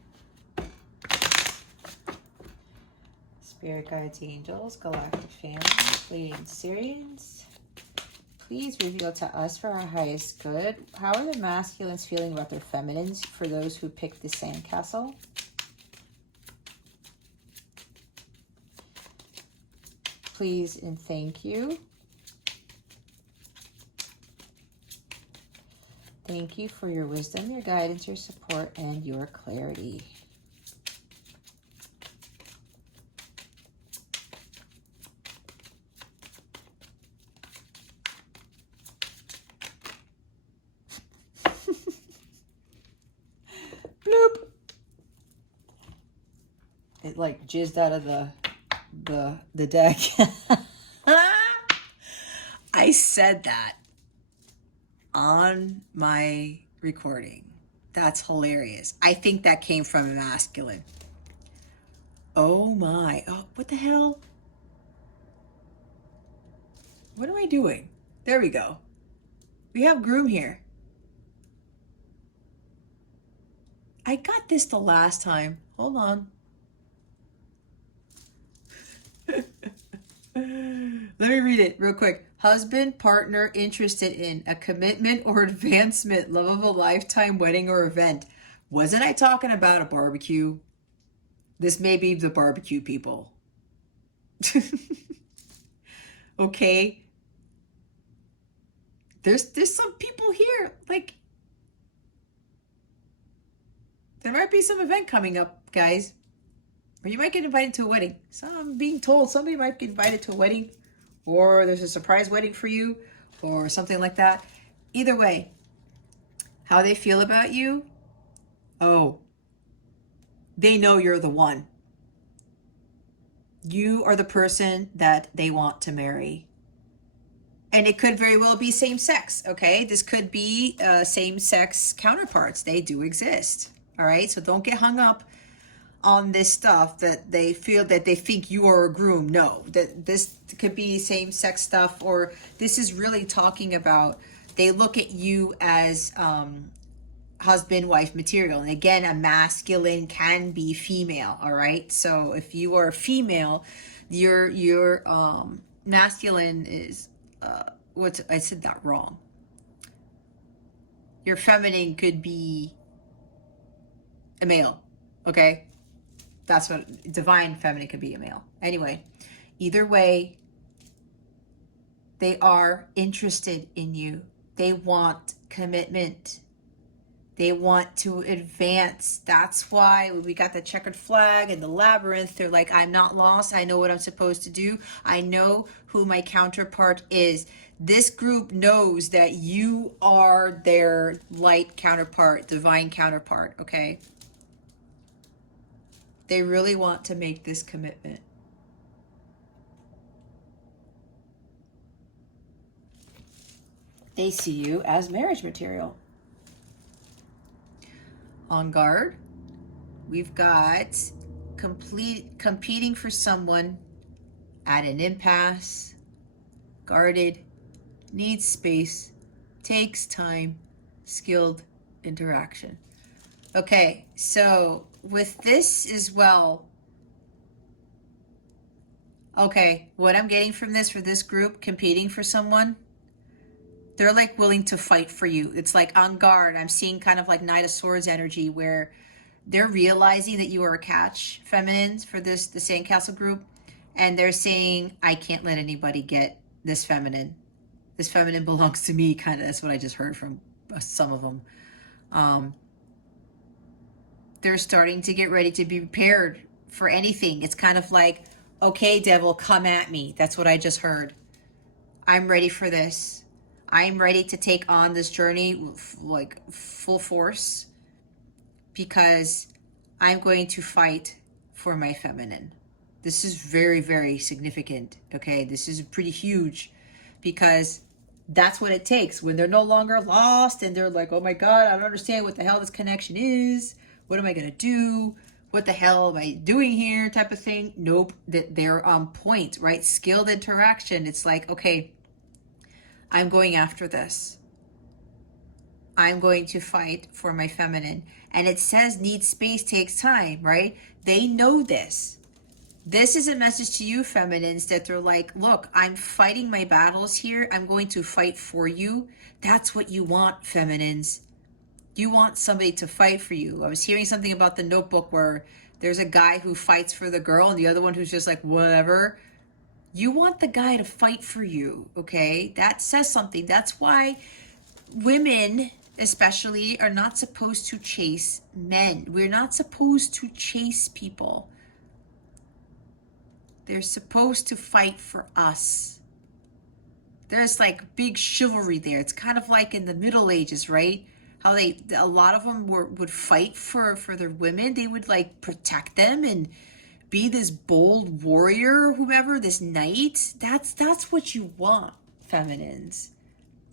Spirit guides, angels, galactic families, leading Syrians. Please reveal to us for our highest good. How are the masculines feeling about their feminines for those who picked the sandcastle? Please and thank you. Thank you for your wisdom, your guidance, your support, and your clarity. Bloop. It like jizzed out of the deck. I said that on my recording. That's hilarious. I think that came from a masculine. Oh my. Oh, what the hell? What am I doing? There we go. We have groom here. I got this the last time. Hold on. Let me read it real quick. Husband, partner, interested in a commitment or advancement, love of a lifetime, wedding or event. Wasn't I talking about a barbecue? This may be the barbecue people. Okay. There's some people here. Like, there might be some event coming up, guys. Or you might get invited to a wedding. So I'm being told somebody might get invited to a wedding, or there's a surprise wedding for you, or something like that. Either way, how they feel about you, oh, they know you're the one. You are the person that they want to marry. And it could very well be same sex, okay? This could be same sex counterparts. They do exist, all right? So don't get hung up on this stuff that they feel that they think you are a groom. No, that this could be same sex stuff, or this is really talking about they look at you as husband wife material. And again, a masculine can be female, all right? So if you are female, your masculine is I said that wrong. Your feminine could be a male, okay? That's what divine feminine could be, a male. Anyway, either way, they are interested in you. They want commitment. They want to advance. That's why we got the checkered flag and the labyrinth. They're like, I'm not lost. I know what I'm supposed to do. I know who my counterpart is. This group knows that you are their light counterpart, divine counterpart, okay? They really want to make this commitment. They see you as marriage material. On guard, we've got competing for someone at an impasse, guarded, needs space, takes time, skilled interaction. Okay, so with this as well, okay, what I'm getting from this for this group competing for someone, they're like willing to fight for you. It's like on guard. I'm seeing kind of like Knight of Swords energy where they're realizing that you are a catch, feminines, for the Sandcastle group. And they're saying, I can't let anybody get this feminine. This feminine belongs to me, kind of. That's what I just heard from some of them. They're starting to get ready to be prepared for anything. It's kind of like, okay, devil, come at me. That's what I just heard. I'm ready for this. I'm ready to take on this journey with like full force because I'm going to fight for my feminine. This is very, very significant, okay? This is pretty huge because That's what it takes when they're no longer lost and they're like, oh my God, I don't understand what the hell this connection is. What am I going to do? What the hell am I doing here? Type of thing. Nope. That they're on point, right? Skilled interaction. It's like, okay, I'm going after this. I'm going to fight for my feminine. And it says need space takes time, right? They know this. This is a message to you, feminines, that they're like, look, I'm fighting my battles here. I'm going to fight for you. That's what you want, feminines. You want somebody to fight for you. I was hearing something about the Notebook where there's a guy who fights for the girl and the other one who's just like, whatever. You want the guy to fight for you, okay? That says something. That's why women especially are not supposed to chase men. We're not supposed to chase people. They're supposed to fight for us. There's like big chivalry there. It's kind of like in the Middle Ages, right? How a lot of them would fight for their women. They would like protect them and be this bold warrior or whoever, this knight. That's what you want, feminines.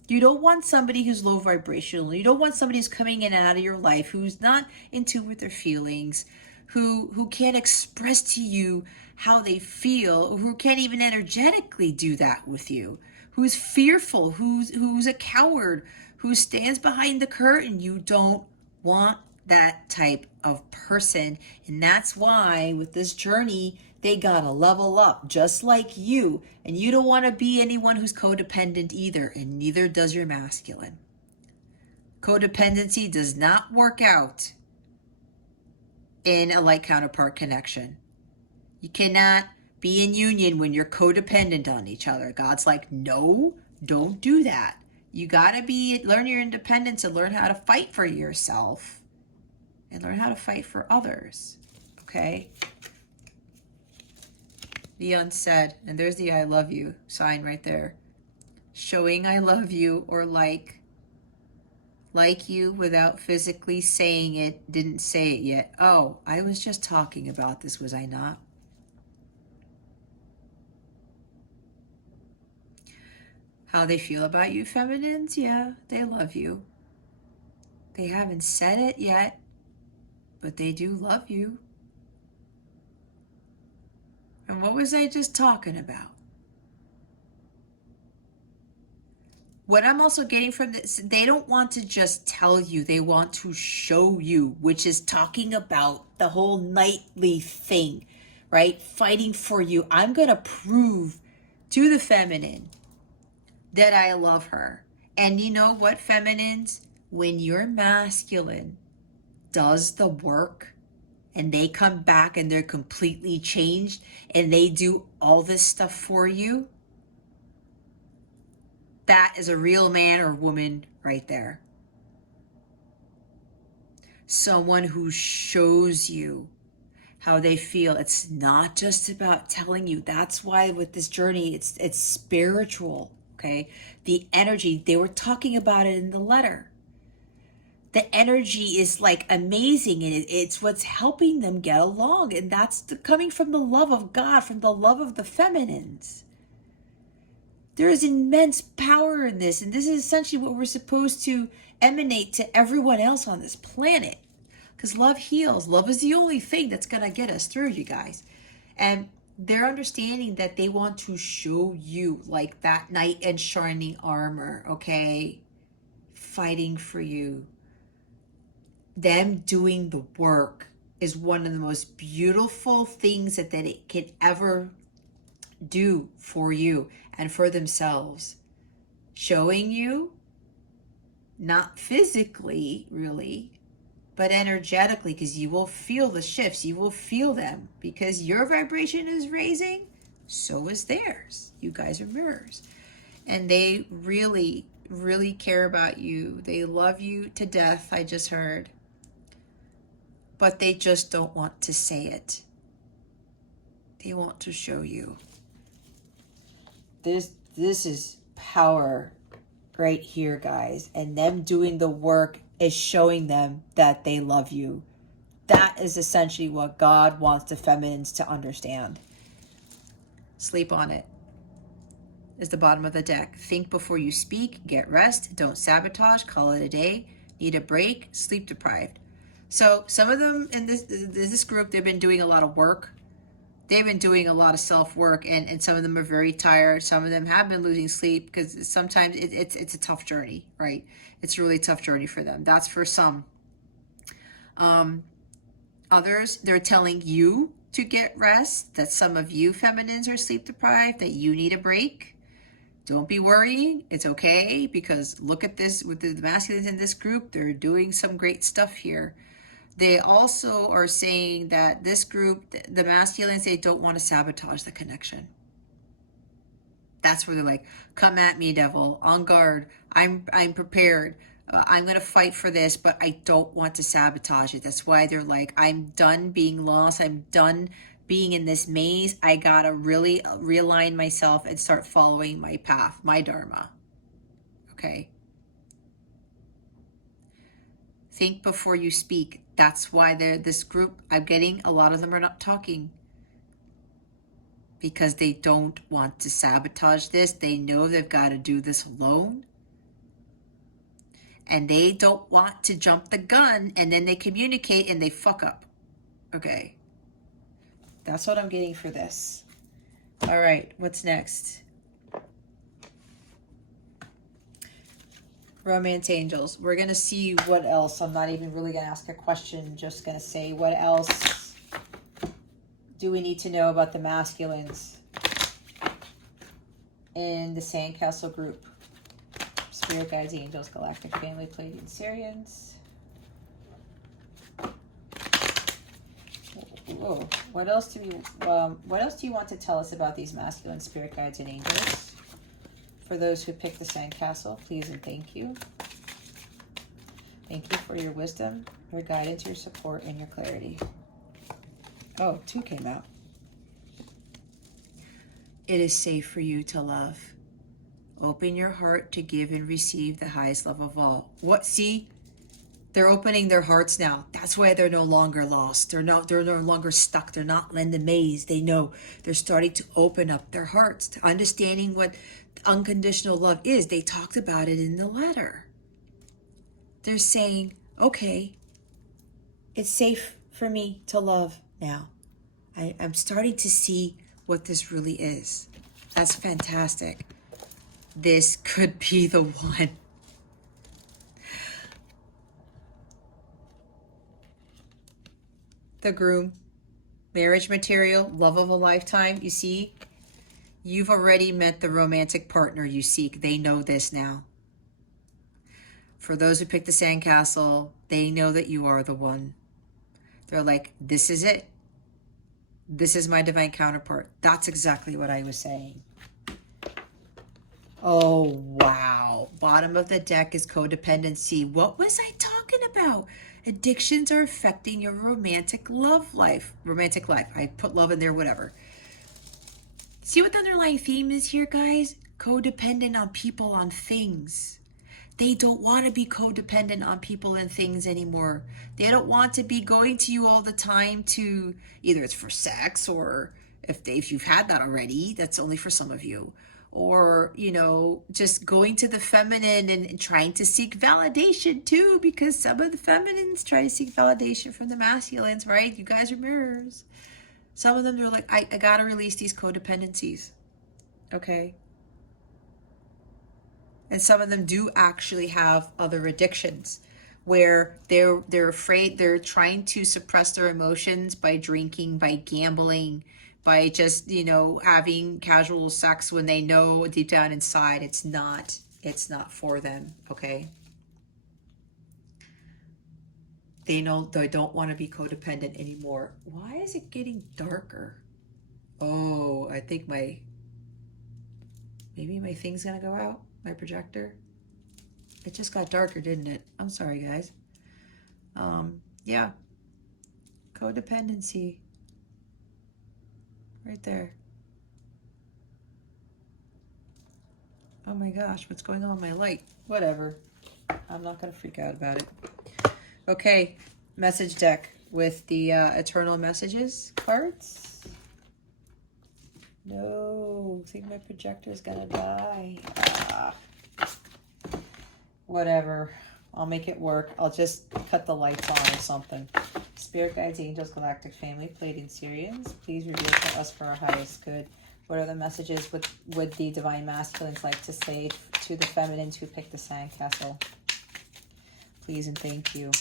You don't want somebody who's low vibrational. You don't want somebody who's coming in and out of your life, who's not in tune with their feelings, who can't express to you how they feel, who can't even energetically do that with you, who's fearful, who's a coward, who stands behind the curtain. You don't want that type of person. And that's why with this journey, they gotta level up just like you. And you don't want to be anyone who's codependent either, and neither does your masculine. Codependency does not work out in a like counterpart connection. You cannot be in union when you're codependent on each other. God's like, no, don't do that. You gotta learn your independence and learn how to fight for yourself and learn how to fight for others, okay? The unsaid, and there's the I love you sign right there. Showing I love you or like you without physically saying it, didn't say it yet. Oh, I was just talking about this, was I not? How they feel about you, feminines? Yeah, they love you. They haven't said it yet, but they do love you. And what was I just talking about? What I'm also getting from this, they don't want to just tell you, they want to show you, which is talking about the whole knightly thing, right? Fighting for you. I'm going to prove to the feminine that I love her. And you know what, feminines? When your masculine does the work and they come back and they're completely changed and they do all this stuff for you, that is a real man or woman right there. Someone who shows you how they feel. It's not just about telling you. That's why with this journey, it's spiritual, okay? The energy, they were talking about it in the letter. The energy is like amazing, and it's what's helping them get along. And that's coming from the love of God, from the love of the feminines. There is immense power in this, and this is essentially what we're supposed to emanate to everyone else on this planet. Because love heals. Love is the only thing that's going to get us through, you guys. And they're understanding that they want to show you like that knight in shining armor, okay? Fighting for you. Them doing the work is one of the most beautiful things that it can ever do for you and for themselves. Showing you, not physically really, but energetically, because you will feel the shifts, you will feel them, because your vibration is raising, so is theirs. You guys are mirrors. And they really, really care about you. They love you to death, I just heard. But they just don't want to say it. They want to show you. This is power right here, guys. And them doing the work is showing them that they love you. That is essentially what God wants the feminines to understand. Sleep on it. is the bottom of the deck. Think before you speak, get rest, don't sabotage, call it a day, need a break, sleep deprived. So some of them in this group, they've been doing a lot of work. They've been doing a lot of self-work, and some of them are very tired. Some of them have been losing sleep because sometimes it's a tough journey, right? It's a really tough journey for them. That's for some. Others, they're telling you to get rest, that some of you feminines are sleep deprived, that you need a break. Don't be worrying. It's okay, because look at this with the masculines in this group. They're doing some great stuff here. They also are saying that this group, the masculines, they don't want to sabotage the connection. That's where they're like, come at me, devil, on guard. I'm prepared. I'm going to fight for this, but I don't want to sabotage it. That's why they're like, I'm done being lost. I'm done being in this maze. I got to really realign myself and start following my path, my dharma. Okay. Think before you speak. That's why they're this group. I'm getting a lot of them are not talking because they don't want to sabotage this. They know they've got to do this alone. And they don't want to jump the gun, and then they communicate and they fuck up. Okay. That's what I'm getting for this. All right, what's next? Romance angels. We're going to see what else. I'm not even really going to ask a question. Just going to say, what else do we need to know about the masculines in the Sandcastle Group? Spirit guides, angels, galactic family, Pleiadian, Syrians. Whoa. What else do you want to tell us about these masculine spirit guides and angels? For those who picked the Sandcastle, please and thank you. Thank you for your wisdom, your guidance, your support, and your clarity. Oh, 2 came out. It is safe for you to love. Open your heart to give and receive the highest love of all. What? See? They're opening their hearts now. That's why they're no longer lost. They're no longer stuck. They're not in the maze. They know they're starting to open up their hearts to understanding what unconditional love is. They talked about it in the letter. They're saying, okay, it's safe for me to love now. I'm starting to see what this really is. That's fantastic. This could be the one. The groom, marriage material, love of a lifetime. You see, you've already met the romantic partner you seek. They know this now. For those who picked the Sandcastle, they know that you are the one. They're like, this is it. This is my divine counterpart. That's exactly what I was saying. Oh, wow. Bottom of the deck is codependency. What was I talking about? Addictions are affecting your romantic life. I put love in there, whatever. See what the underlying theme is here, guys? Codependent on people, on things. They don't want to be codependent on people and things anymore. They don't want to be going to you all the time to, either it's for sex, or if you've had that already, that's only for some of you. Or, you know, just going to the feminine and trying to seek validation too, because some of the feminines try to seek validation from the masculines, right? You guys are mirrors. Some of them are like, I gotta release these codependencies, okay? And some of them do actually have other addictions where they're afraid, they're trying to suppress their emotions by drinking, by gambling, by just, you know, having casual sex when they know deep down inside it's not for them, okay? They know they don't want to be codependent anymore. Why is it getting darker? Oh, I think maybe my thing's gonna go out, my projector. It just got darker, didn't it? I'm sorry, guys. Yeah. Codependency. Right there. Oh my gosh, what's going on with my light? Whatever. I'm not going to freak out about it. Okay, message deck with the Eternal Messages cards. No, I think my projector's gonna die. Whatever. I'll make it work. I'll just cut the lights on or something. Spirit guides, angels, galactic family, Pleiadian Syrians, please reveal to us for our highest good. What are the messages would the divine masculines like to say to the feminines who picked the sandcastle? Please and thank you.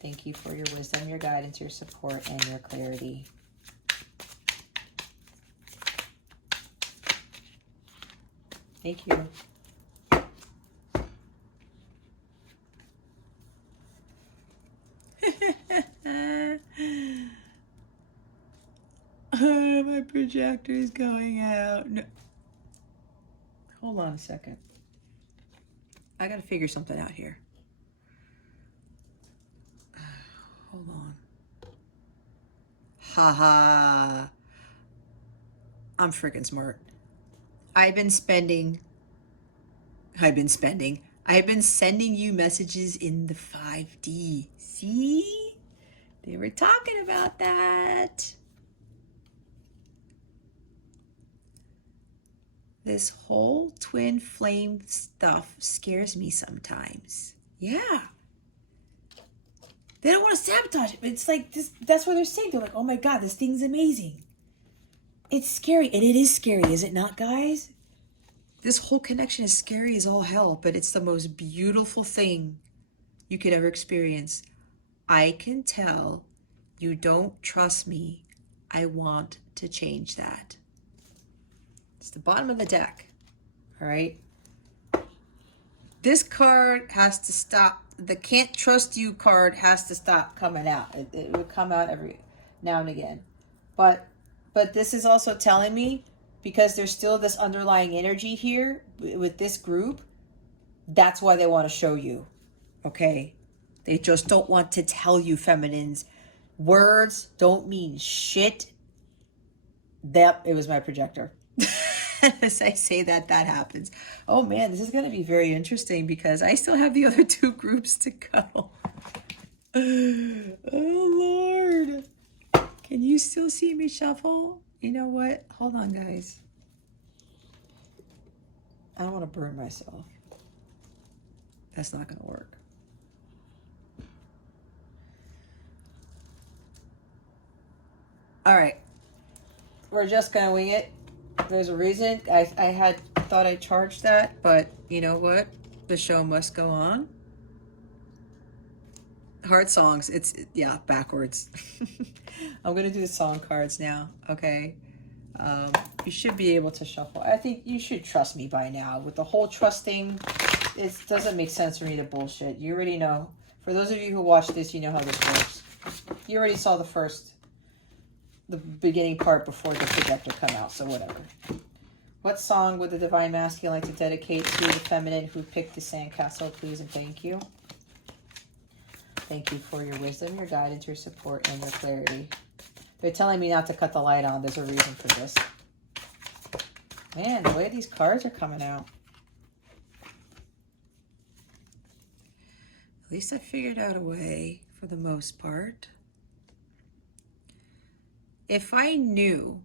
Thank you for your wisdom, your guidance, your support, and your clarity. Thank you. My projector is going out. No. Hold on a second. I gotta figure something out here. Hold on. Haha. I'm freaking smart. I've been sending you messages in the 5D. See? They were talking about that. This whole twin flame stuff scares me sometimes. Yeah. They don't want to sabotage it. It's like this. That's what they're saying. They're like, oh my God, this thing's amazing. It's scary. And it is scary, is it not, guys? This whole connection is scary as all hell, but it's the most beautiful thing you could ever experience. I can tell you don't trust me. I want to change that. It's the bottom of the deck. All right. This card has to stop. The can't trust you card has to stop coming out. It would come out every now and again. But this is also telling me, because there's still this underlying energy here with this group, that's why they want to show you. Okay? They just don't want to tell you, feminines. Words don't mean shit. It was my projector. As I say that happens. Oh man, this is going to be very interesting because I still have the other two groups to go. Oh Lord. Can you still see me shuffle? You know what? Hold on, guys. I don't want to burn myself. That's not going to work. All right. We're just going to wing it. There's a reason. I had thought I charged that, but you know what? The show must go on. Heart songs. It's, yeah, backwards. I'm going to do the song cards now, okay? You should be able to shuffle. I think you should trust me by now. With the whole trusting, it doesn't make sense for me to bullshit. You already know. For those of you who watch this, you know how this works. You already saw the beginning part before the projector come out, so whatever. What song would the divine masculine like to dedicate to the feminine who picked the sandcastle? Please and thank you. Thank you for your wisdom, your guidance, your support, and your clarity. They're telling me not to cut the light on. There's a reason for this. Man, the way these cards are coming out. At least I figured out a way for the most part. If I knew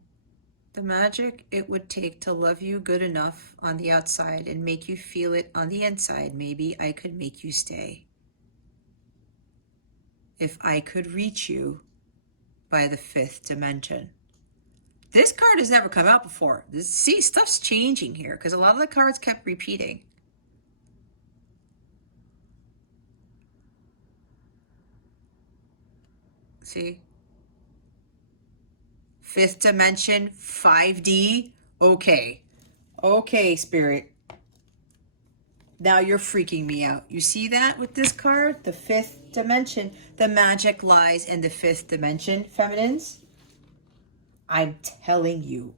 the magic it would take to love you good enough on the outside and make you feel it on the inside, maybe I could make you stay. If I could reach you by the 5th dimension. This card has never come out before. See, stuff's changing here because a lot of the cards kept repeating. See? 5th dimension, 5D. Okay. Okay, Spirit. Now you're freaking me out. You see that with this card? The 5th dimension. The magic lies in the 5th dimension, feminines. I'm telling you.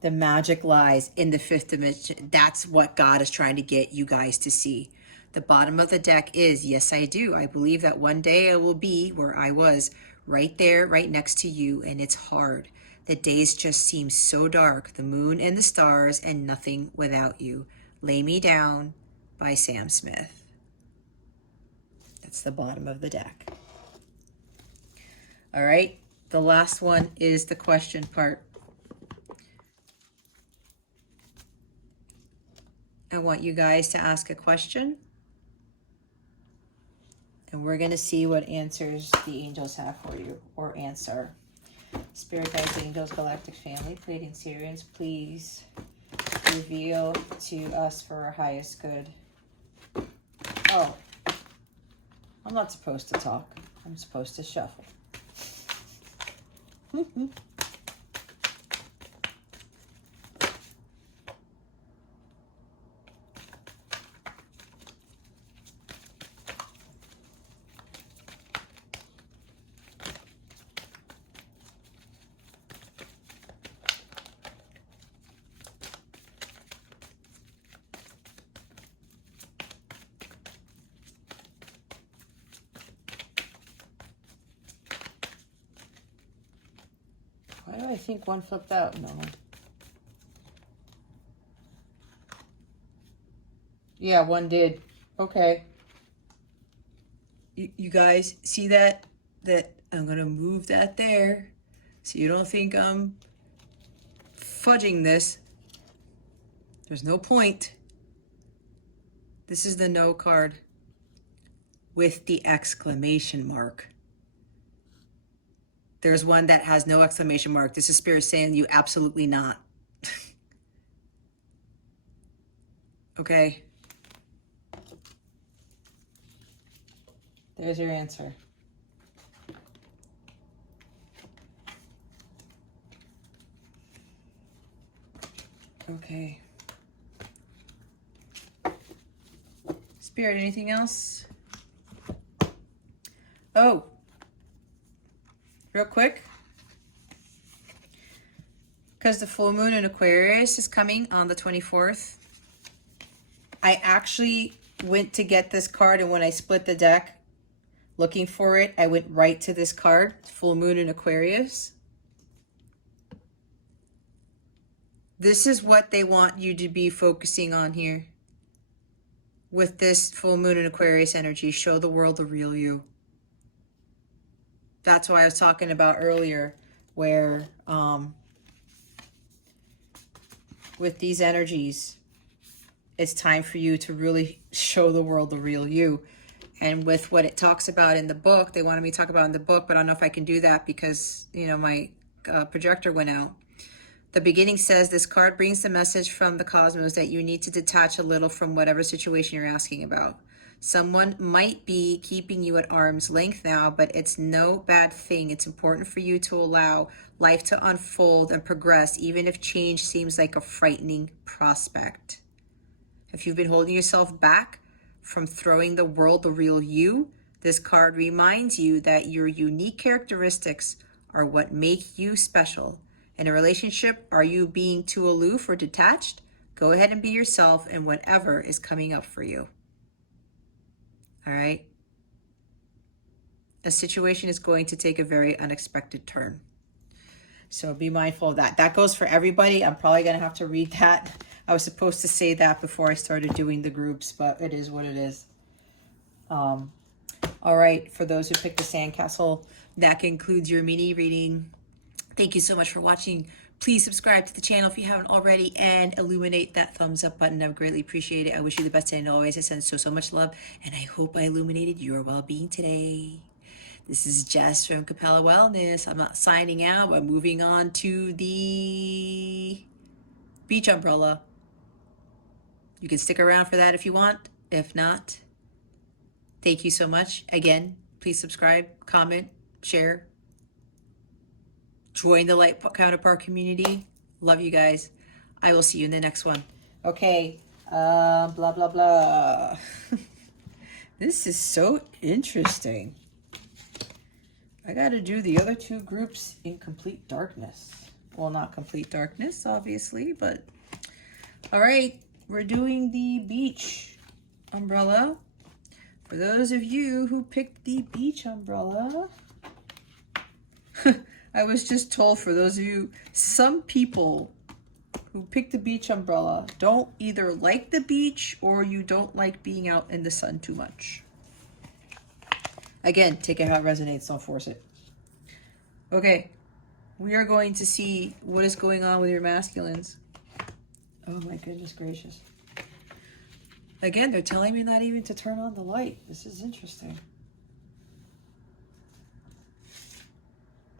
The magic lies in the 5th dimension. That's what God is trying to get you guys to see. The bottom of the deck is, yes, I do. I believe that one day I will be where I was, right there, right next to you, and it's hard. The days just seem so dark, the moon and the stars, and nothing without you. Lay Me Down by Sam Smith. That's the bottom of the deck. All right, The last one is the question part. I want you guys to ask a question. And we're going to see what answers the angels have for you, or answer. Spirit guides, angels, galactic family, Pleiadian Sirians, please reveal to us for our highest good. Oh, I'm not supposed to talk. I'm supposed to shuffle. Why do I think one flipped out? No. Yeah, one did. Okay. You guys see that? That I'm going to move that there so you don't think I'm fudging this. There's no point. This is the no card with the exclamation mark. There's one that has no exclamation mark. This is Spirit saying you absolutely not. Okay. There's your answer. Okay. Spirit, anything else? Oh. Real quick. Because the full moon in Aquarius is coming on the 24th. I actually went to get this card, and when I split the deck looking for it, I went right to this card, full moon in Aquarius. This is what they want you to be focusing on here. With this full moon in Aquarius energy, show the world the real you. That's why I was talking about earlier, where with these energies, it's time for you to really show the world the real you. And with what it talks about in the book, they wanted me to talk about in the book, but I don't know if I can do that because, you know, my projector went out. The beginning says, this card brings the message from the cosmos that you need to detach a little from whatever situation you're asking about. Someone might be keeping you at arm's length now, but it's no bad thing. It's important for you to allow life to unfold and progress, even if change seems like a frightening prospect. If you've been holding yourself back from throwing the world the real you, this card reminds you that your unique characteristics are what make you special. In a relationship, are you being too aloof or detached? Go ahead and be yourself and whatever is coming up for you. All right? A situation is going to take a very unexpected turn. So be mindful of that. That goes for everybody. I'm probably going to have to read that. I was supposed to say that before I started doing the groups, but it is what it is. All right. For those who picked the Sandcastle, that concludes your mini reading. Thank you so much for watching. Please subscribe to the channel if you haven't already and illuminate that thumbs up button. I would greatly appreciate it. I wish you the best day and always. I send so much love, and I hope I illuminated your well-being today. This is Jess from Capella Wellness. I'm not signing out, but moving on to the beach umbrella. You can stick around for that if you want. If not, thank you so much. Again, please subscribe, comment, share. Join the Light Counterpart community. Love you guys. I will see you in the next one. Okay. Blah, blah, blah. This is so interesting. I got to do the other two groups in complete darkness. Well, not complete darkness, obviously, but all right. We're doing the beach umbrella. For those of you who picked the beach umbrella, I was just told, for those of you, some people who picked the beach umbrella don't either like the beach or you don't like being out in the sun too much. Again, take it how it resonates, don't force it. Okay, we are going to see what is going on with your masculines. Oh my goodness gracious. Again, they're telling me not even to turn on the light. This is interesting.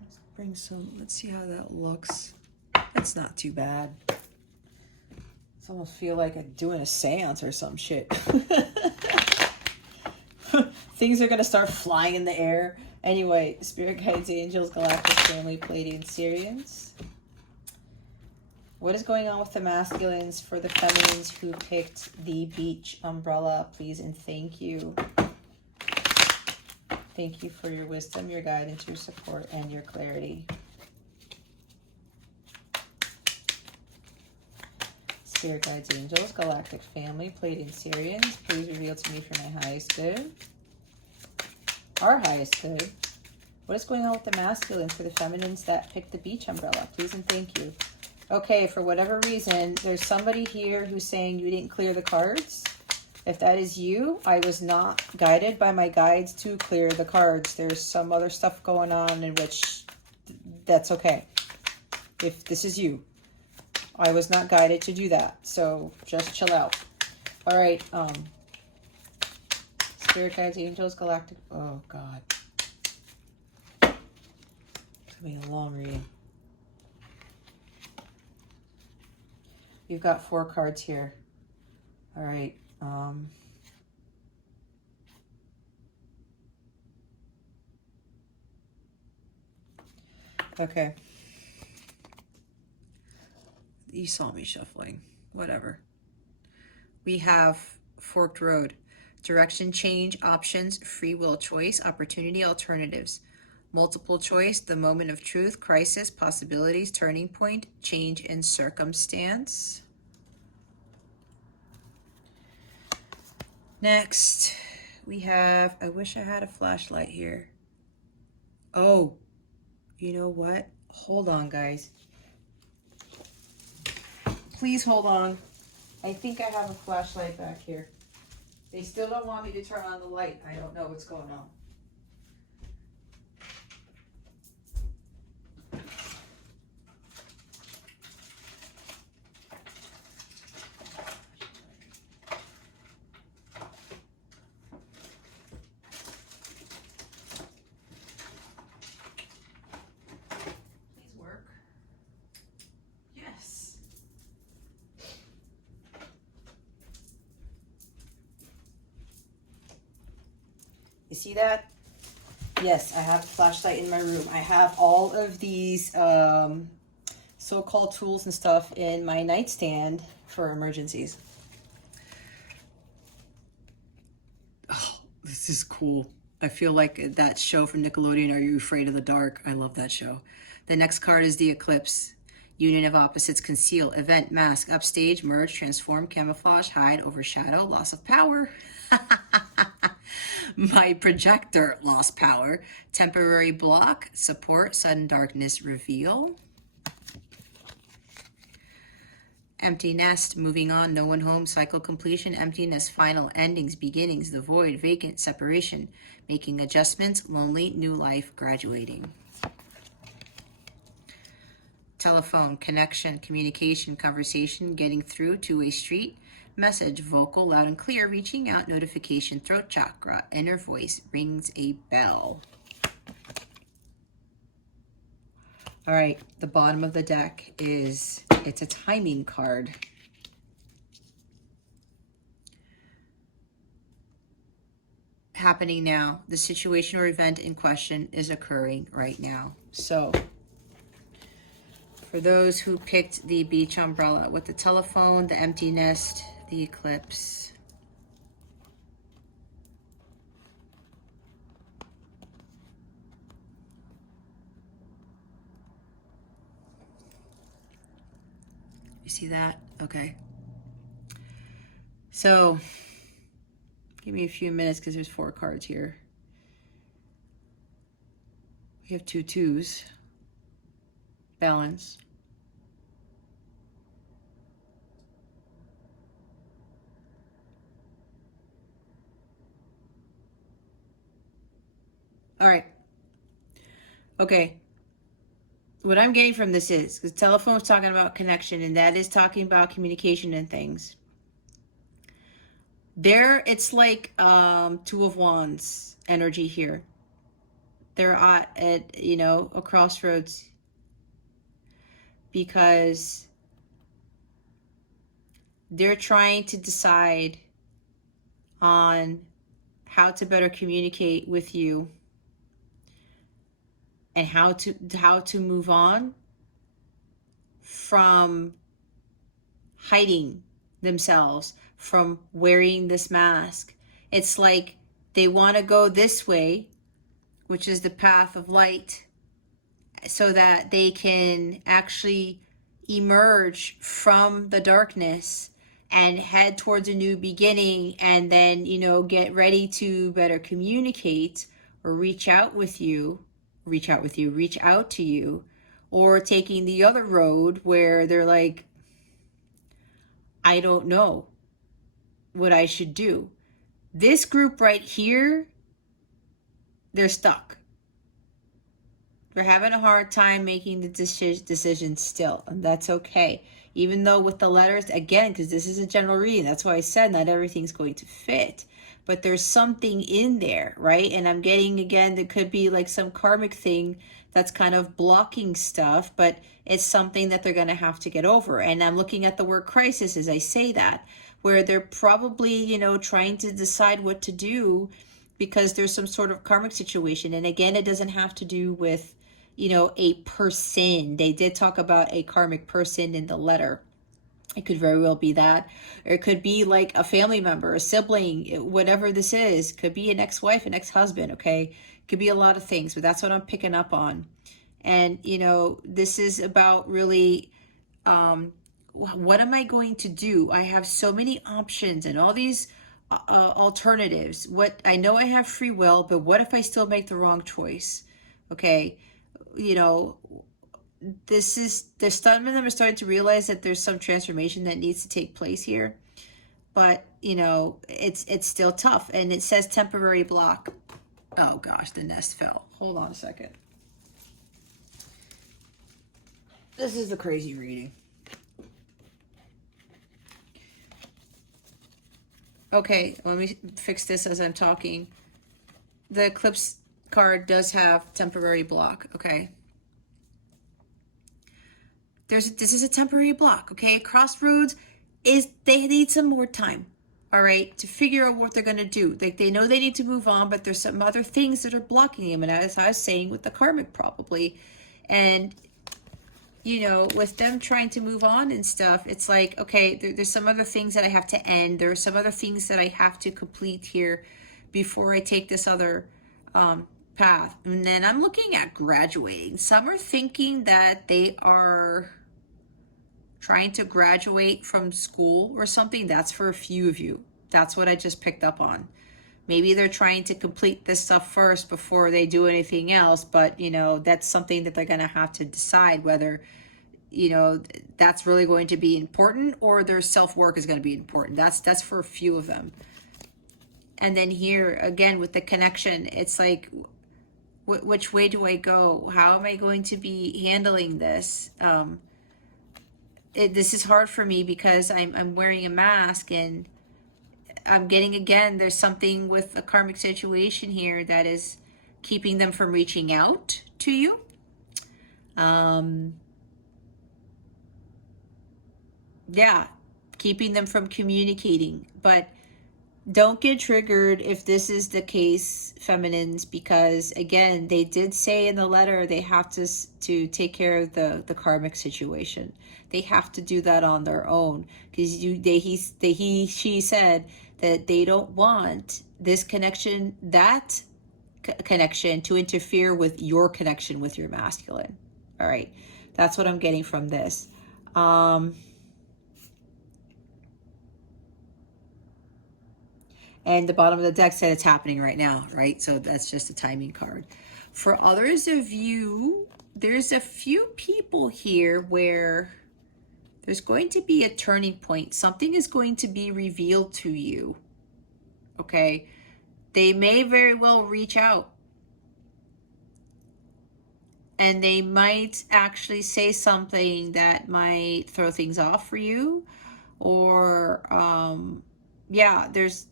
Let's bring some, let's see how that looks. It's not too bad. It's almost feel like I'm doing a seance or some shit. Things are going to start flying in the air. Anyway, spirit guides, angels, galactic family, Pleiadian, Sirians. What is going on with the masculines for the feminines who picked the beach umbrella, please and thank you. Thank you for your wisdom, your guidance, your support, and your clarity. Spirit guides, angels, galactic family, Pleiadian, Sirians, please reveal to me for my highest good. Our highest good. What is going on with the masculines for the feminines that picked the beach umbrella, please and thank you. Okay, for whatever reason, there's somebody here who's saying you didn't clear the cards. If that is you, I was not guided by my guides to clear the cards. There's some other stuff going on in which that's okay. If this is you, I was not guided to do that. So just chill out. All right. Spirit guides, angels, galactic. Oh, God. It's going to be a long reading. You've got 4 cards here. All right. Okay. You saw me shuffling. Whatever. We have forked road. Direction change, options, free will choice, opportunity, alternatives. Multiple choice, the moment of truth, crisis, possibilities, turning point, change in circumstance. Next, we have, I wish I had a flashlight here. Oh, you know what? Hold on, guys. Please hold on. I think I have a flashlight back here. They still don't want me to turn on the light. I don't know what's going on. You see that? Yes, I have a flashlight in my room. I have all of these so-called tools and stuff in my nightstand for emergencies. Oh, this is cool. I feel like that show from Nickelodeon, Are You Afraid of the Dark? I love that show. The next card is the Eclipse. Union of opposites, conceal, event, mask, upstage, merge, transform, camouflage, hide, overshadow, loss of power. My projector lost power. Temporary block, support, sudden darkness, reveal. Empty nest, moving on, no one home, cycle completion, emptiness, final, endings, beginnings, the void, vacant, separation, making adjustments, lonely, new life, graduating. Telephone, connection, communication, conversation, getting through, two-way street, message, vocal, loud and clear, reaching out, notification, throat chakra, inner voice, rings a bell. All right, the bottom of the deck is, it's a timing card. Happening now. The situation or event in question is occurring right now. So, for those who picked the beach umbrella with the telephone, the empty nest, the eclipse. You see that? Okay. So, give me a few minutes because there's 4 cards here. We have 2 twos. Balance. All right. Okay. what I'm getting from this is, because telephone is talking about connection, and that is talking about communication and things. There, it's like Two of Wands energy here. They're at you know, a crossroads, because they're trying to decide on how to better communicate with you and how to move on from hiding themselves, from wearing this mask. It's like they want to go this way, which is the path of light, so that they can actually emerge from the darkness and head towards a new beginning, and then, you know, get ready to better communicate or reach out to you, or taking the other road where they're like, I don't know what I should do. This group right here, they're stuck. They're having a hard time making the decision still, and that's okay. Even though with the letters, again, because this is a general reading, that's why I said not everything's going to fit. But there's something in there, right? And I'm getting, again, there could be like some karmic thing that's kind of blocking stuff, but it's something that they're going to have to get over. And I'm looking at the word crisis as I say that, where they're probably, you know, trying to decide what to do because there's some sort of karmic situation. And again, it doesn't have to do with, you know, a person. They did talk about a karmic person in the letter. It could very well be that. Or it could be like a family member, a sibling, whatever this is. Could be an ex-wife, an ex-husband, okay? Could be a lot of things, but that's what I'm picking up on. And, you know, this is about really, what am I going to do? I have so many options and all these alternatives. What I know I have free will, but what if I still make the wrong choice? Okay, you know, some of them are starting to realize that there's some transformation that needs to take place here, but you know, it's still tough. And it says temporary block. Oh gosh, the nest fell. Hold on a second. This is the crazy reading. Okay, let me fix this as I'm talking. The Eclipse card does have temporary block, okay? This is a temporary block, okay? Crossroads they need some more time, all right, to figure out what they're gonna do. Like, they know they need to move on, but there's some other things that are blocking them, and as I was saying with the karmic probably. And you know, with them trying to move on and stuff, it's like, okay, there's some other things that I have to end. There are some other things that I have to complete here before I take this other path. And then I'm looking at graduating. Some are thinking that they are trying to graduate from school or something. That's for a few of you. That's what I just picked up on. Maybe they're trying to complete this stuff first before they do anything else, but you know, that's something that they're going to have to decide whether, you know, that's really going to be important or their self-work is going to be important. That's for a few of them. And then here again with the connection, it's like, which way do I go? How am I going to be handling this? This is hard for me because I'm wearing a mask, and I'm getting, again, there's something with a karmic situation here that is keeping them from reaching out to you. Yeah, keeping them from communicating. But don't get triggered if this is the case, feminines, because again, they did say in the letter they have to take care of the karmic situation. They have to do that on their own, because she said that they don't want this connection, connection to interfere with your connection with your masculine. All right, that's what I'm getting from this. And the bottom of the deck said it's happening right now, right? So that's just a timing card. For others of you, there's a few people here where there's going to be a turning point. Something is going to be revealed to you, okay? They may very well reach out. and they might actually say something that might throw things off for you, or yeah, there's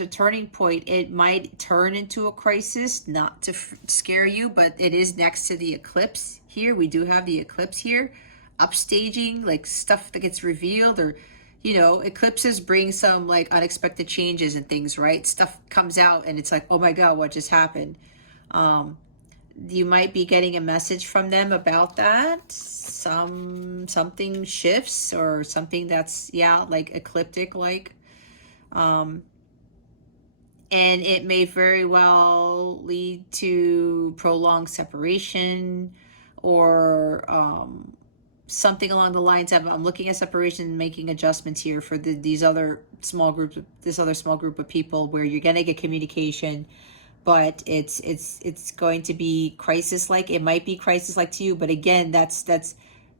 a turning point. It might turn into a crisis, not to scare you, but it is next to the eclipse here. We do have the eclipse here, upstaging, like stuff that gets revealed, or you know, eclipses bring some like unexpected changes and things, right? Stuff comes out and it's like, oh my God, what just happened? You might be getting a message from them about that. Something shifts, or something that's, yeah, like ecliptic, like, and it may very well lead to prolonged separation, or something along the lines of, I'm looking at separation and making adjustments here for this other small group of people, where you're going to get communication, but it's going to be crisis like. It might be crisis like to you, but again, that's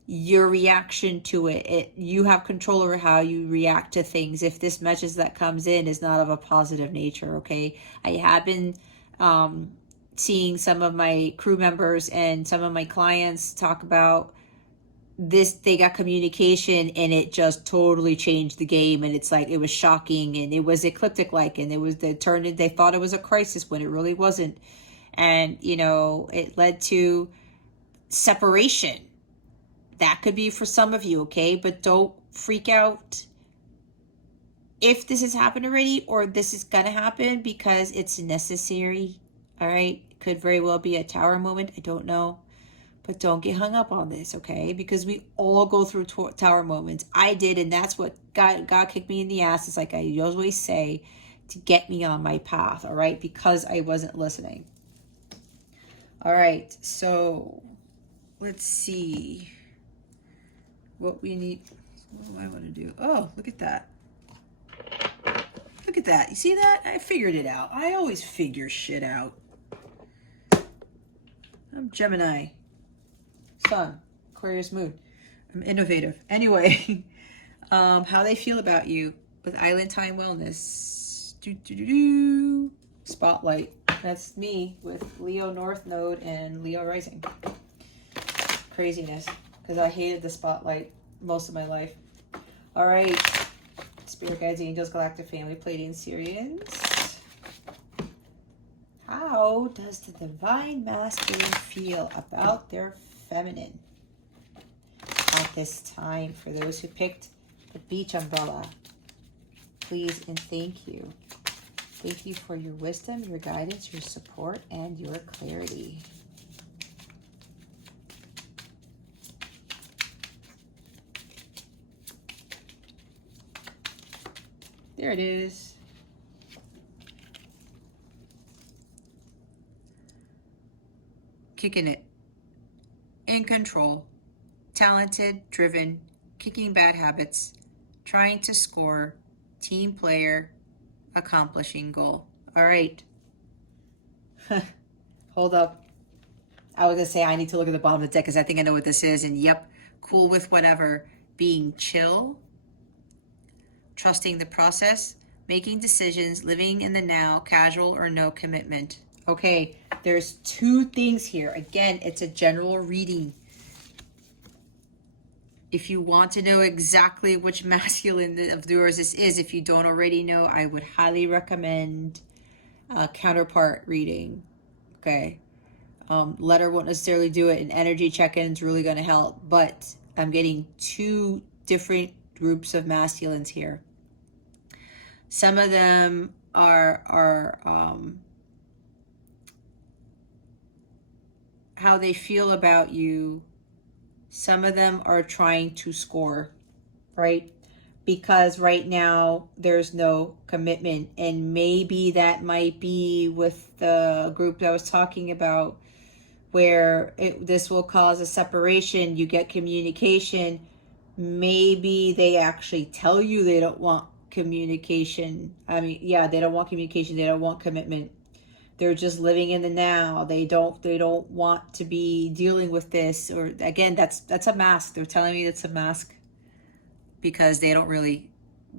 your reaction to it. You have control over how you react to things. If this message that comes in is not of a positive nature, okay? I have been seeing some of my crew members and some of my clients talk about this. They got communication and it just totally changed the game, and it's like, it was shocking, and it was ecliptic like, and it was they thought it was a crisis when it really wasn't. And you know, it led to separation. That could be for some of you, okay? But don't freak out if this has happened already, or this is gonna happen, because it's necessary. All right, could very well be a tower moment, I don't know. But don't get hung up on this, okay? Because we all go through tower moments. I did, and that's what God kicked me in the ass, is like I always say, to get me on my path, all right? Because I wasn't listening. All right, so let's see what we need. What do I want to do? Oh, look at that. Look at that. You see that? I figured it out. I always figure shit out. I'm Gemini. Sun, Aquarius moon. I'm innovative. Anyway, how they feel about you with Island Time Wellness. Spotlight. That's me with Leo North Node and Leo Rising. Craziness, because I hated the spotlight most of my life. All right, Spirit Guides, Angels, Galactic Family, Pleiadian, Sirians. How does the Divine Masculine feel about their feminine at this time? For those who picked the beach umbrella, please and thank you. Thank you for your wisdom, your guidance, your support, and your clarity. There it is. Kicking it. In control, talented, driven, kicking bad habits, trying to score, team player, accomplishing goal. All right. Hold up. I was going to say I need to look at the bottom of the deck because I think I know what this is. And yep, cool with whatever. Being chill, trusting the process, making decisions, living in the now, casual or no commitment. Okay, there's two things here. Again, it's a general reading. If you want to know exactly which masculine of yours this is, if you don't already know, I would highly recommend a counterpart reading. Okay. Letter won't necessarily do it, and energy check-ins really going to help. But I'm getting two different groups of masculines here. Some of them are how they feel about you. Some of them are trying to score, right? Because right now there's no commitment, and maybe that might be with the group that I was talking about, where this will cause a separation. You get communication. Maybe they actually tell you they don't want communication. I mean, yeah, they don't want communication. They don't want commitment. They're just living in the now. They don't want to be dealing with this. Or again, that's a mask. They're telling me it's a mask because they don't really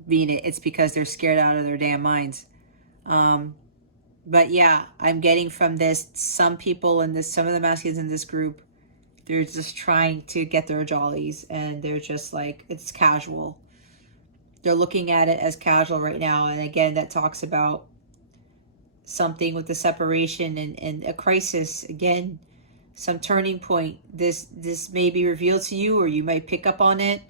mean it. It's because they're scared out of their damn minds. But yeah, I'm getting from this, some people in this, some of the masculines in this group They're just trying to get their jollies, and they're just like, it's casual. They're looking at it as casual right now. And again, that talks about something with the separation and a crisis. Again, some turning point. This may be revealed to you, or you might pick up on it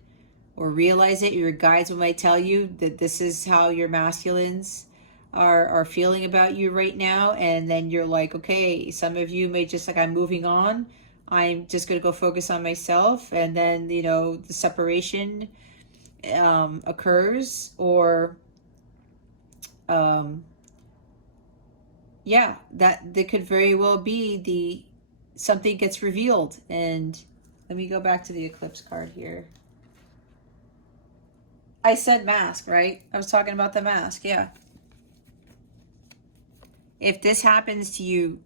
or realize it. Your guides might tell you that this is how your masculines are feeling about you right now. And then you're like, okay, some of you may just like, I'm moving on. I'm just going to go focus on myself. And then, you know, the separation occurs, or yeah, that could very well be something gets revealed. And let me go back to the eclipse card here. I said mask, right? I was talking about the mask. Yeah. If this happens to you,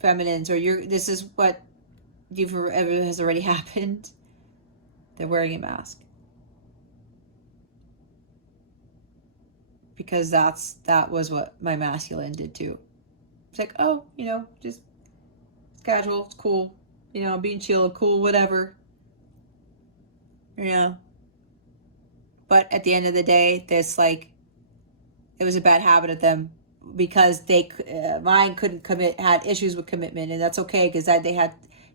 feminines, or this is what has already happened, they're wearing a mask. Because that was what my masculine did too. It's like, oh, you know, just it's casual, it's cool, you know, being chill, cool, whatever. Yeah. But at the end of the day, there's like, it was a bad habit of them, because mine couldn't commit, had issues with commitment, and that's okay, because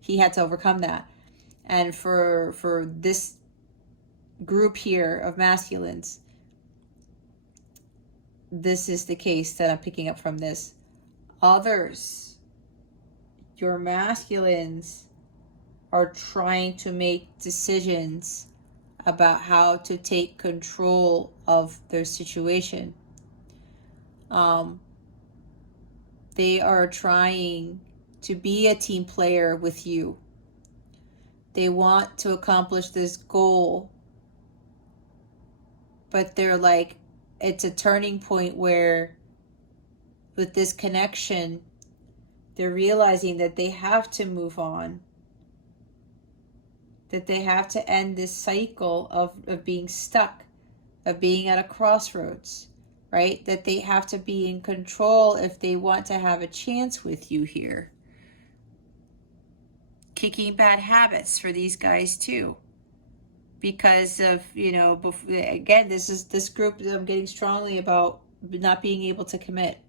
he had to overcome that. And for this group here of masculines, this is the case that I'm picking up from this. Others, your masculines are trying to make decisions about how to take control of their situation. They are trying to be a team player with you. They want to accomplish this goal, but they're like, it's a turning point where with this connection, they're realizing that they have to move on, that they have to end this cycle of being stuck, of being at a crossroads, right? That they have to be in control if they want to have a chance with you here. Kicking bad habits for these guys too, because of, you know, again, this group that I'm getting strongly about not being able to commit,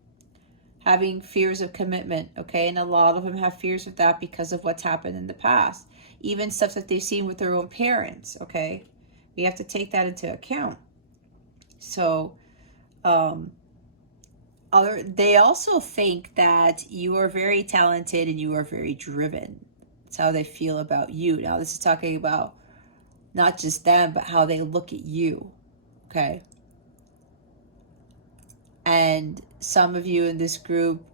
having fears of commitment, okay? And a lot of them have fears of that because of what's happened in the past, even stuff that they've seen with their own parents, okay? We have to take that into account. So they also think that you are very talented and you are very driven. That's how they feel about you. Now, this is talking about not just them, but how they look at you, okay? And some of you in this group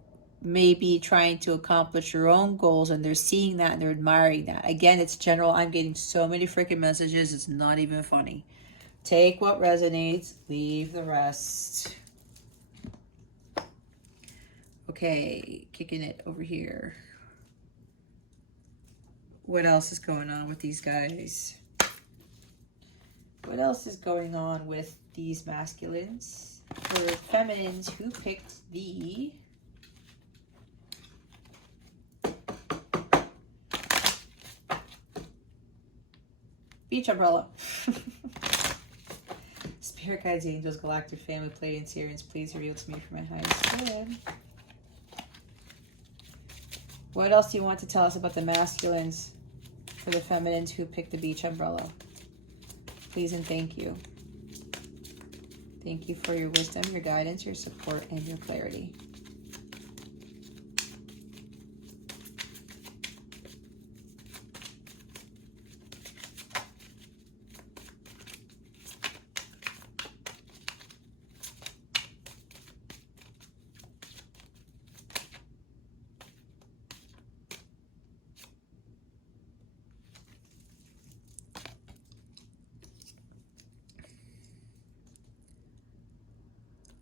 may be trying to accomplish your own goals, and they're seeing that and they're admiring that. Again, it's general. I'm getting so many freaking messages. It's not even funny. Take what resonates, leave the rest. Okay, kicking it over here. What else is going on with these guys? What else is going on with these masculines? For feminines who picked the beach umbrella. Spirit guides, angels, galactic family, Pleiadian, Sirians, please reveal to me for my highest good. What else do you want to tell us about the masculines for the feminines who picked the beach umbrella? Please and thank you. Thank you for your wisdom, your guidance, your support, and your clarity.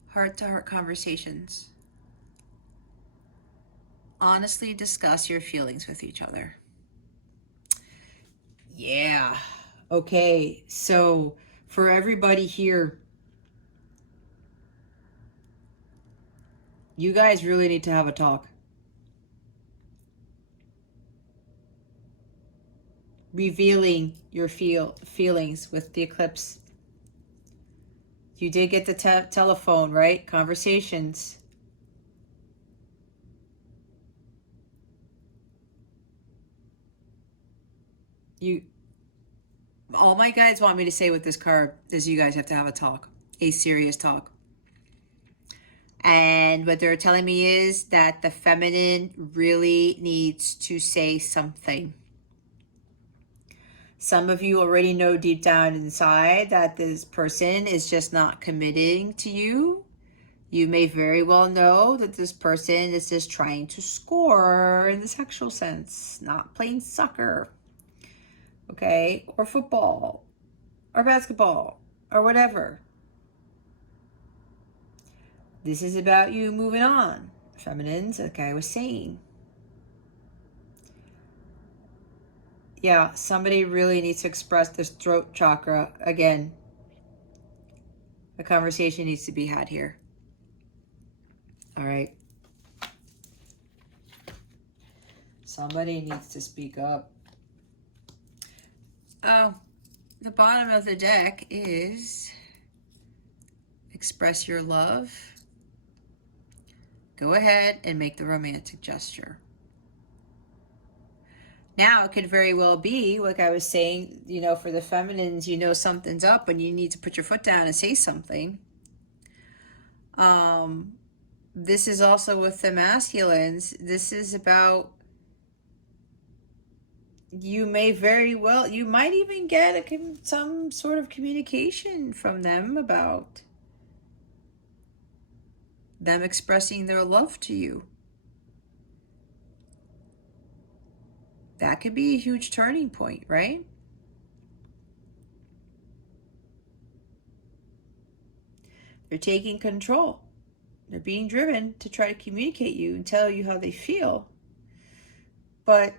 Heart-to-heart conversations. Honestly discuss your feelings with each other. Yeah. Okay. So for everybody here, you guys really need to have a talk. revealing your feelings with the eclipse. You did get the telephone, right? Conversations. All my guides want me to say with this card is you guys have to have a talk, a serious talk. And what they're telling me is that the feminine really needs to say something. Some of you already know deep down inside that this person is just not committing to you. You may very well know that this person is just trying to score in the sexual sense, not playing soccer, okay, or football, or basketball, or whatever. This is about you moving on, feminines, like I was saying. Yeah, somebody really needs to express this throat chakra again. A conversation needs to be had here. All right. Somebody needs to speak up. Oh, the bottom of the deck is express your love. Go ahead and make the romantic gesture. Now, it could very well be, like I was saying, you know, for the feminines, you know something's up and you need to put your foot down and say something. This is also with the masculines. This is about, you may very well, you might even get some sort of communication from them about them expressing their love to you. That could be a huge turning point, right? They're taking control. They're being driven to try to communicate you and tell you how they feel. But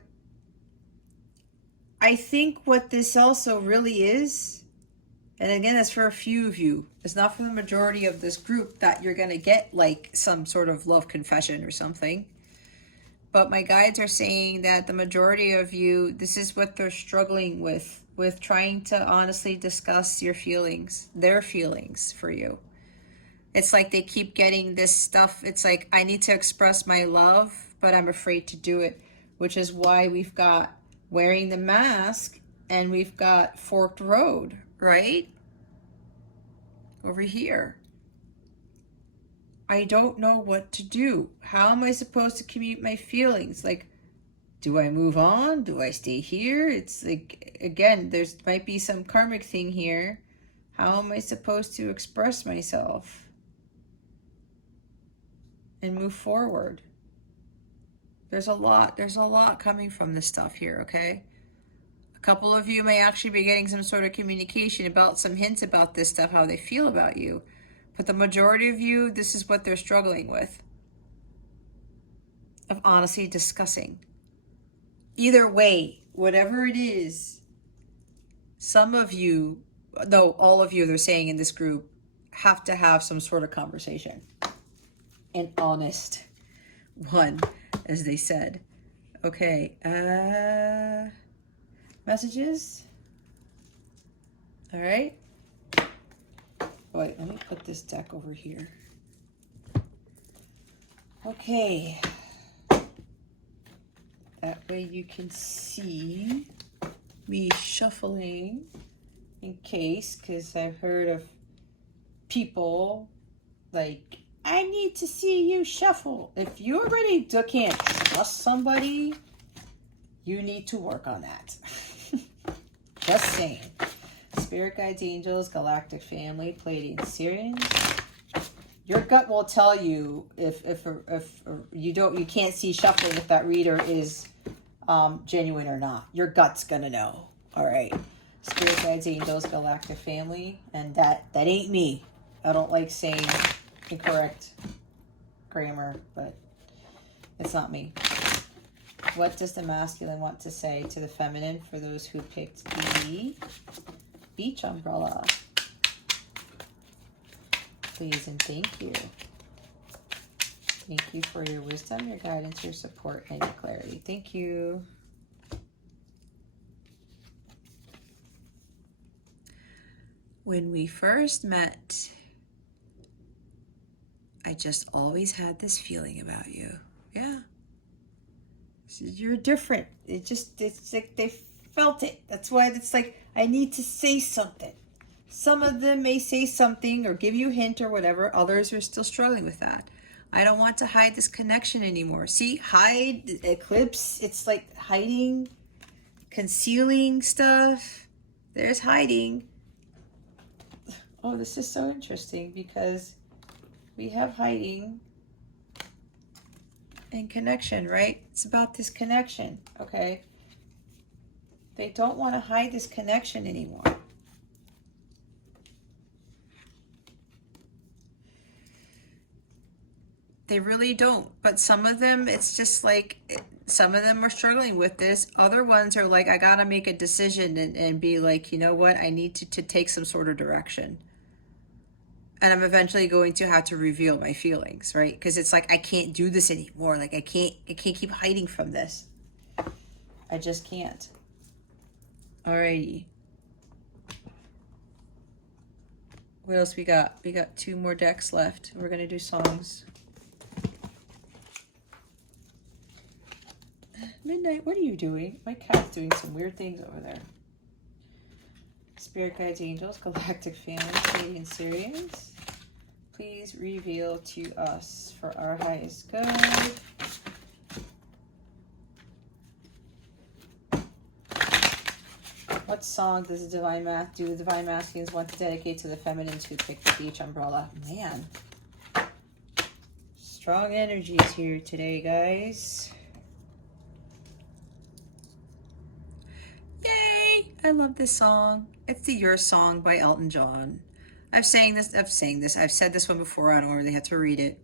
I think what this also really is, and again, that's for a few of you, it's not for the majority of this group that you're going to get like some sort of love confession or something. But my guides are saying that the majority of you, this is what they're struggling with trying to honestly discuss your feelings, their feelings for you. It's like they keep getting this stuff. It's like, I need to express my love, but I'm afraid to do it, which is why we've got wearing the mask and we've got forked road, right? Over here. I don't know what to do. How am I supposed to communicate my feelings? Like, do I move on? Do I stay here? It's like, again, there's might be some karmic thing here. How am I supposed to express myself and move forward? There's a lot coming from this stuff here, okay? A couple of you may actually be getting some sort of communication about some hints about this stuff, how they feel about you. But the majority of you, this is what they're struggling with. Of honestly discussing. Either way, whatever it is, some of you, no, all of you, they're saying in this group, have to have some sort of conversation. An honest one, as they said. Okay, messages? All right. Wait, let me put this deck over here. Okay. That way you can see me shuffling in case, because I've heard of people like, I need to see you shuffle. If you already can't trust somebody, you need to work on that. Just saying. Spirit guides, angels, galactic family, Pleiadian Syrians. Your gut will tell you if you can't see shuffling if that reader is genuine or not. Your gut's gonna know. All right. Spirit guides, angels, galactic family, and that ain't me. I don't like saying incorrect grammar, but it's not me. What does the masculine want to say to the feminine for those who picked the beach umbrella? Please and thank you. Thank you for your wisdom, your guidance, your support, and your clarity. Thank you. When we first met, I just always had this feeling about you. Yeah. You're different. It's like they felt it. That's why it's like, I need to say something. Some of them may say something or give you a hint or whatever. Others are still struggling with that. I don't want to hide this connection anymore. See, hide, eclipse, it's like hiding, concealing stuff. There's hiding. Oh, this is so interesting because we have hiding and connection, right? It's about this connection, okay? They don't want to hide this connection anymore. They really don't. But some of them, it's just like, some of them are struggling with this. Other ones are like, I gotta make a decision and be like, you know what? I need to take some sort of direction. And I'm eventually going to have to reveal my feelings, right? Because it's like, I can't do this anymore. Like, I can't keep hiding from this. I just can't. Alrighty. What else we got? We got 2 more decks left. We're gonna do songs. Midnight, what are you doing? My cat's doing some weird things over there. Spirit guides, angels, galactic family, Canadian series. Please reveal to us for our highest good. What song does the Divine the Divine Masculines want to dedicate to the feminines who picked the beach umbrella? Man. Strong energies here today, guys. Yay! I love this song. It's the Your Song by Elton John. I've said this one before. I don't really have to read it.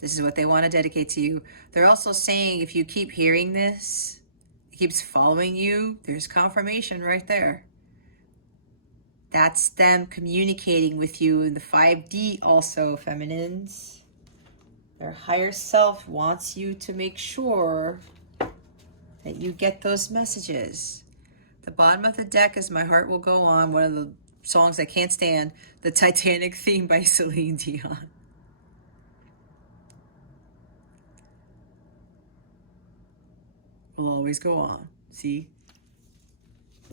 This is what they want to dedicate to you. They're also saying if you keep hearing this, it keeps following you, there's confirmation right there. That's them communicating with you in the 5D also, feminines. Their higher self wants you to make sure that you get those messages. The bottom of the deck is My Heart Will Go On, one of the songs I can't stand, the Titanic theme by Celine Dion. Will always go on. See?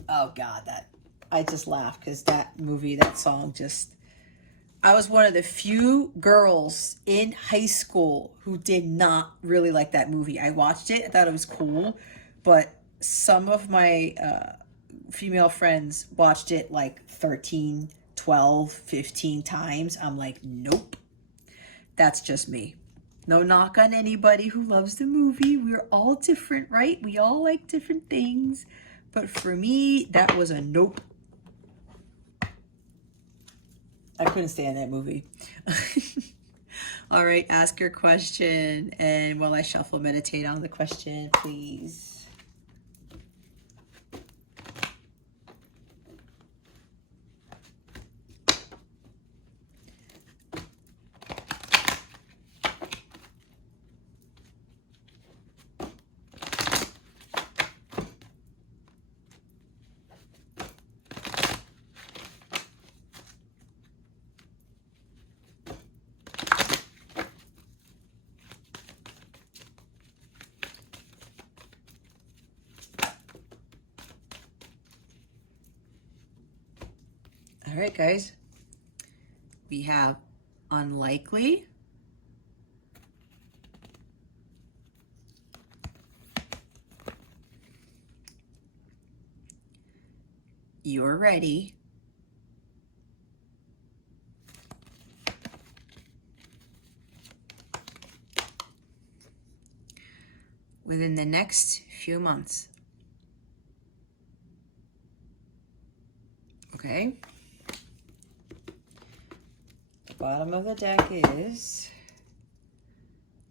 Oh God, I just laughed because that movie, that song just, I was one of the few girls in high school who did not really like that movie. I watched it, I thought it was cool, but some of my female friends watched it like 13, 12, 15 times. I'm like, nope. That's just me. No knock on anybody who loves the movie. We're all different, right? We all like different things. But for me, that was a nope. I couldn't stand that movie. All right, ask your question. And while I shuffle, meditate on the question, please. All right, guys. We have unlikely, you're ready, within the next few months. Okay? The bottom of the deck is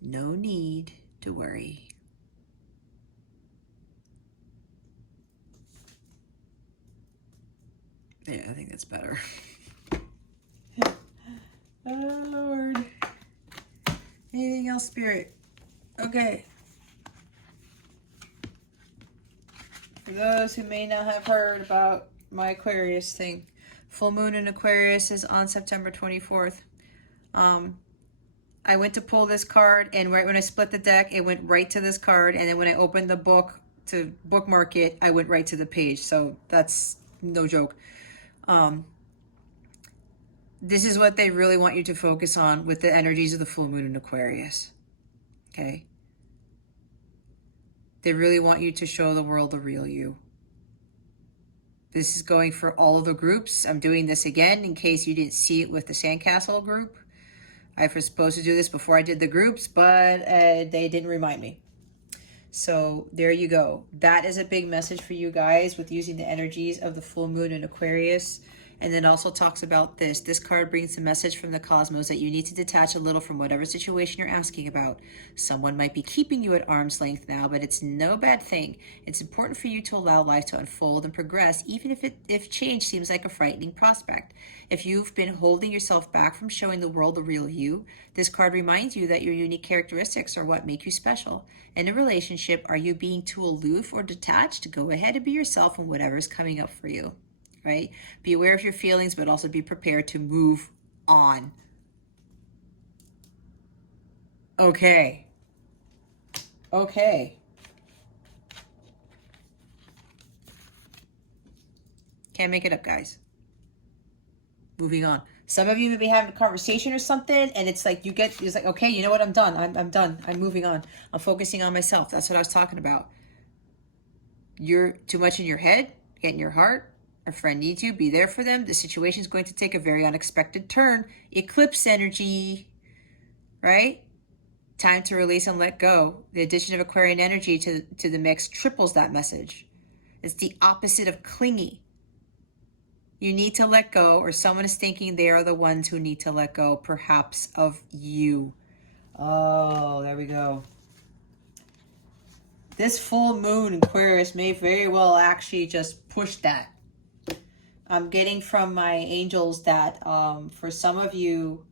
no need to worry. Yeah, I think that's better. Oh, Lord. Anything else, Spirit? Okay. For those who may not have heard about my Aquarius thing, Full moon in Aquarius is on September 24th. I went to pull this card, and right when I split the deck, it went right to this card. And then when I opened the book to bookmark it, I went right to the page. So that's no joke. This is what they really want you to focus on with the energies of the full moon in Aquarius. Okay? They really want you to show the world the real you. This is going for all of the groups. I'm doing this again in case you didn't see it with the Sandcastle Group. I was supposed to do this before I did the groups, but they didn't remind me. So there you go. That is a big message for you guys with using the energies of the full moon in Aquarius. And then also talks about this. This card brings the message from the cosmos that you need to detach a little from whatever situation you're asking about. Someone might be keeping you at arm's length now, but it's no bad thing. It's important for you to allow life to unfold and progress, even if change seems like a frightening prospect. If you've been holding yourself back from showing the world the real you, this card reminds you that your unique characteristics are what make you special. In a relationship, are you being too aloof or detached? Go ahead and be yourself in whatever is coming up for you. Right? Be aware of your feelings, but also be prepared to move on. Okay. Okay. Can't make it up, guys. Moving on. Some of you may be having a conversation or something, and it's like it's like, okay, you know what? I'm done. I'm done. I'm moving on. I'm focusing on myself. That's what I was talking about. You're too much in your head, get in your heart. A friend needs you, be there for them. The situation is going to take a very unexpected turn. Eclipse energy, right? Time to release and let go. The addition of Aquarian energy to the mix triples that message. It's the opposite of clingy. You need to let go, or someone is thinking they are the ones who need to let go, perhaps of you. Oh, there we go. This full moon in Aquarius may very well actually just push that. I'm getting from my angels that for some of you,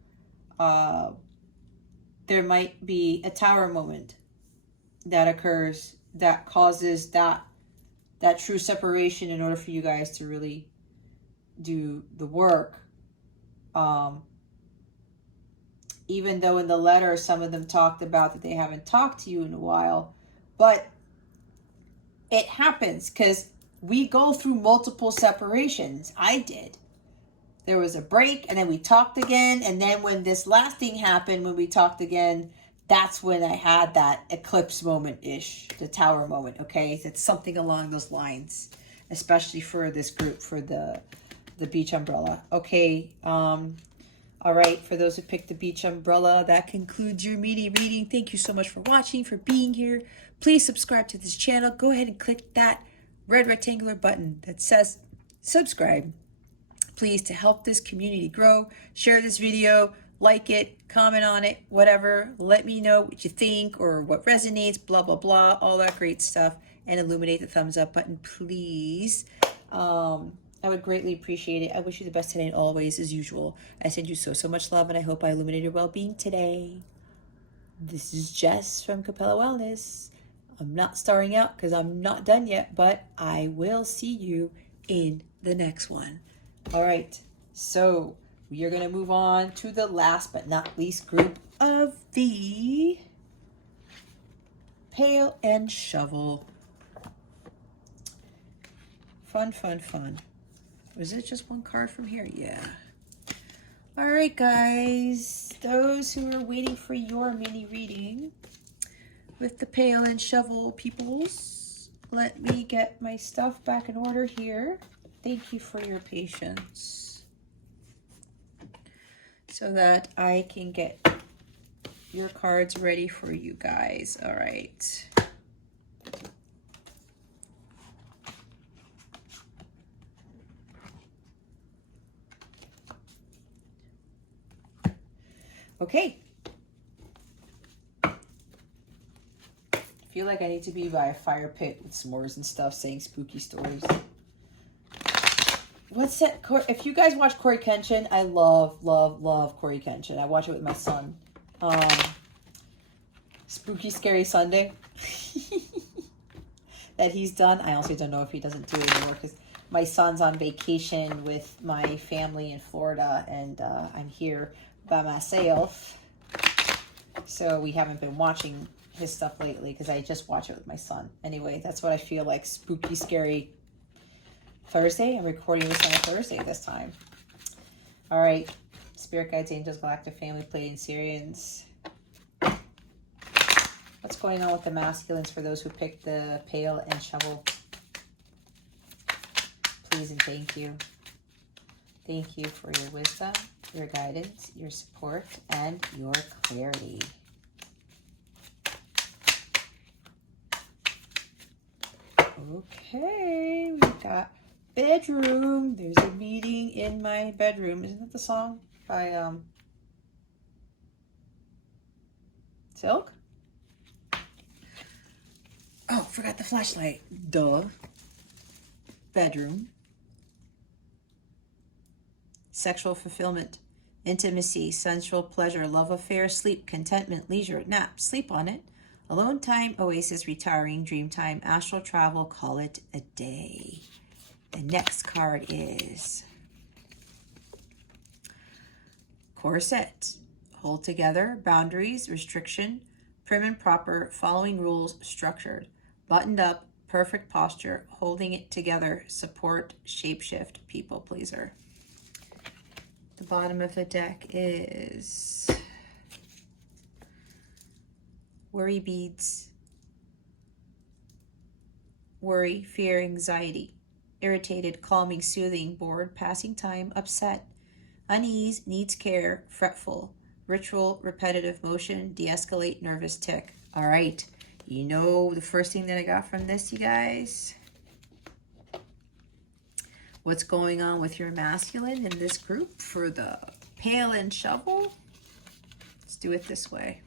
there might be a tower moment that occurs that causes that true separation in order for you guys to really do the work. Even though in the letter, some of them talked about that they haven't talked to you in a while, but it happens because we go through multiple separations. I did. There was a break, and then we talked again. And then when this last thing happened, when we talked again, that's when I had that eclipse moment-ish, the tower moment, okay? It's something along those lines, especially for this group, for the beach umbrella. Okay, all right, for those who picked the beach umbrella, that concludes your mini reading. Thank you so much for watching, for being here. Please subscribe to this channel. Go ahead and click that red rectangular button that says subscribe, please, to help this community grow. Share this video, like it, comment on it, whatever. Let me know what you think or what resonates, blah, blah, blah, all that great stuff. And illuminate the thumbs up button, please. I would greatly appreciate it. I wish you the best today and always, as usual. I send you so much love, and I hope I illuminated your well-being today. This is Jess from Capella Wellness. I'm not starring out because I'm not done yet, but I will see you in the next one. All right, so we are going to move on to the last but not least group of the Pail and Shovel. Fun, fun, fun. Was it just one card from here? Yeah. All right, guys. Those who are waiting for your mini reading with the Pail and Shovel peoples, let me get my stuff back in order here. Thank you for your patience so that I can get your cards ready for you guys. All right. Okay. I feel like I need to be by a fire pit with s'mores and stuff, saying spooky stories. What's that? If you guys watch Corey Kenshin, I love Corey Kenshin. I watch it with my son. Spooky Scary Sunday that he's done. I also don't know if he doesn't do it anymore because my son's on vacation with my family in Florida, and I'm here by myself. So we haven't been watching his stuff lately because I just watch it with my son. Anyway, that's what I feel like. Spooky, scary Thursday. I'm recording this on a Thursday this time. All right. Spirit guides, angels, galactic family, Pleiadian Syrians. What's going on with the masculines for those who picked the pail and shovel? Please and thank you. Thank you for your wisdom, your guidance, your support, and your clarity. Okay, we've got bedroom. There's a meeting in my bedroom. Isn't that the song by Silk? Oh, forgot the flashlight. Duh. Bedroom. Sexual fulfillment, intimacy, sensual pleasure, love affair, sleep, contentment, leisure, nap, sleep on it, alone time, oasis, retiring, dream time, astral travel, call it a day. The next card is corset, hold together, boundaries, restriction, prim and proper, following rules, structured, buttoned up, perfect posture, holding it together, support, shapeshift, people pleaser. The bottom of the deck is worry beads, worry, fear, anxiety, irritated, calming, soothing, bored, passing time, upset, unease, needs care, fretful, ritual, repetitive motion, de-escalate, nervous, tick. All right, you know the first thing that I got from this, you guys? What's going on with your masculine in this group for the pail and shovel? Let's do it this way.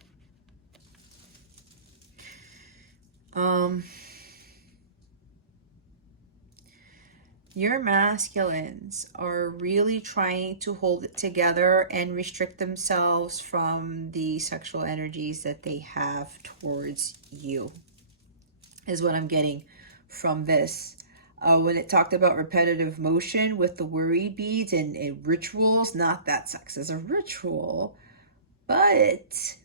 Your masculines are really trying to hold it together and restrict themselves from the sexual energies that they have towards you, is what I'm getting from this. When it talked about repetitive motion with the worry beads and rituals, not that sex is a ritual, but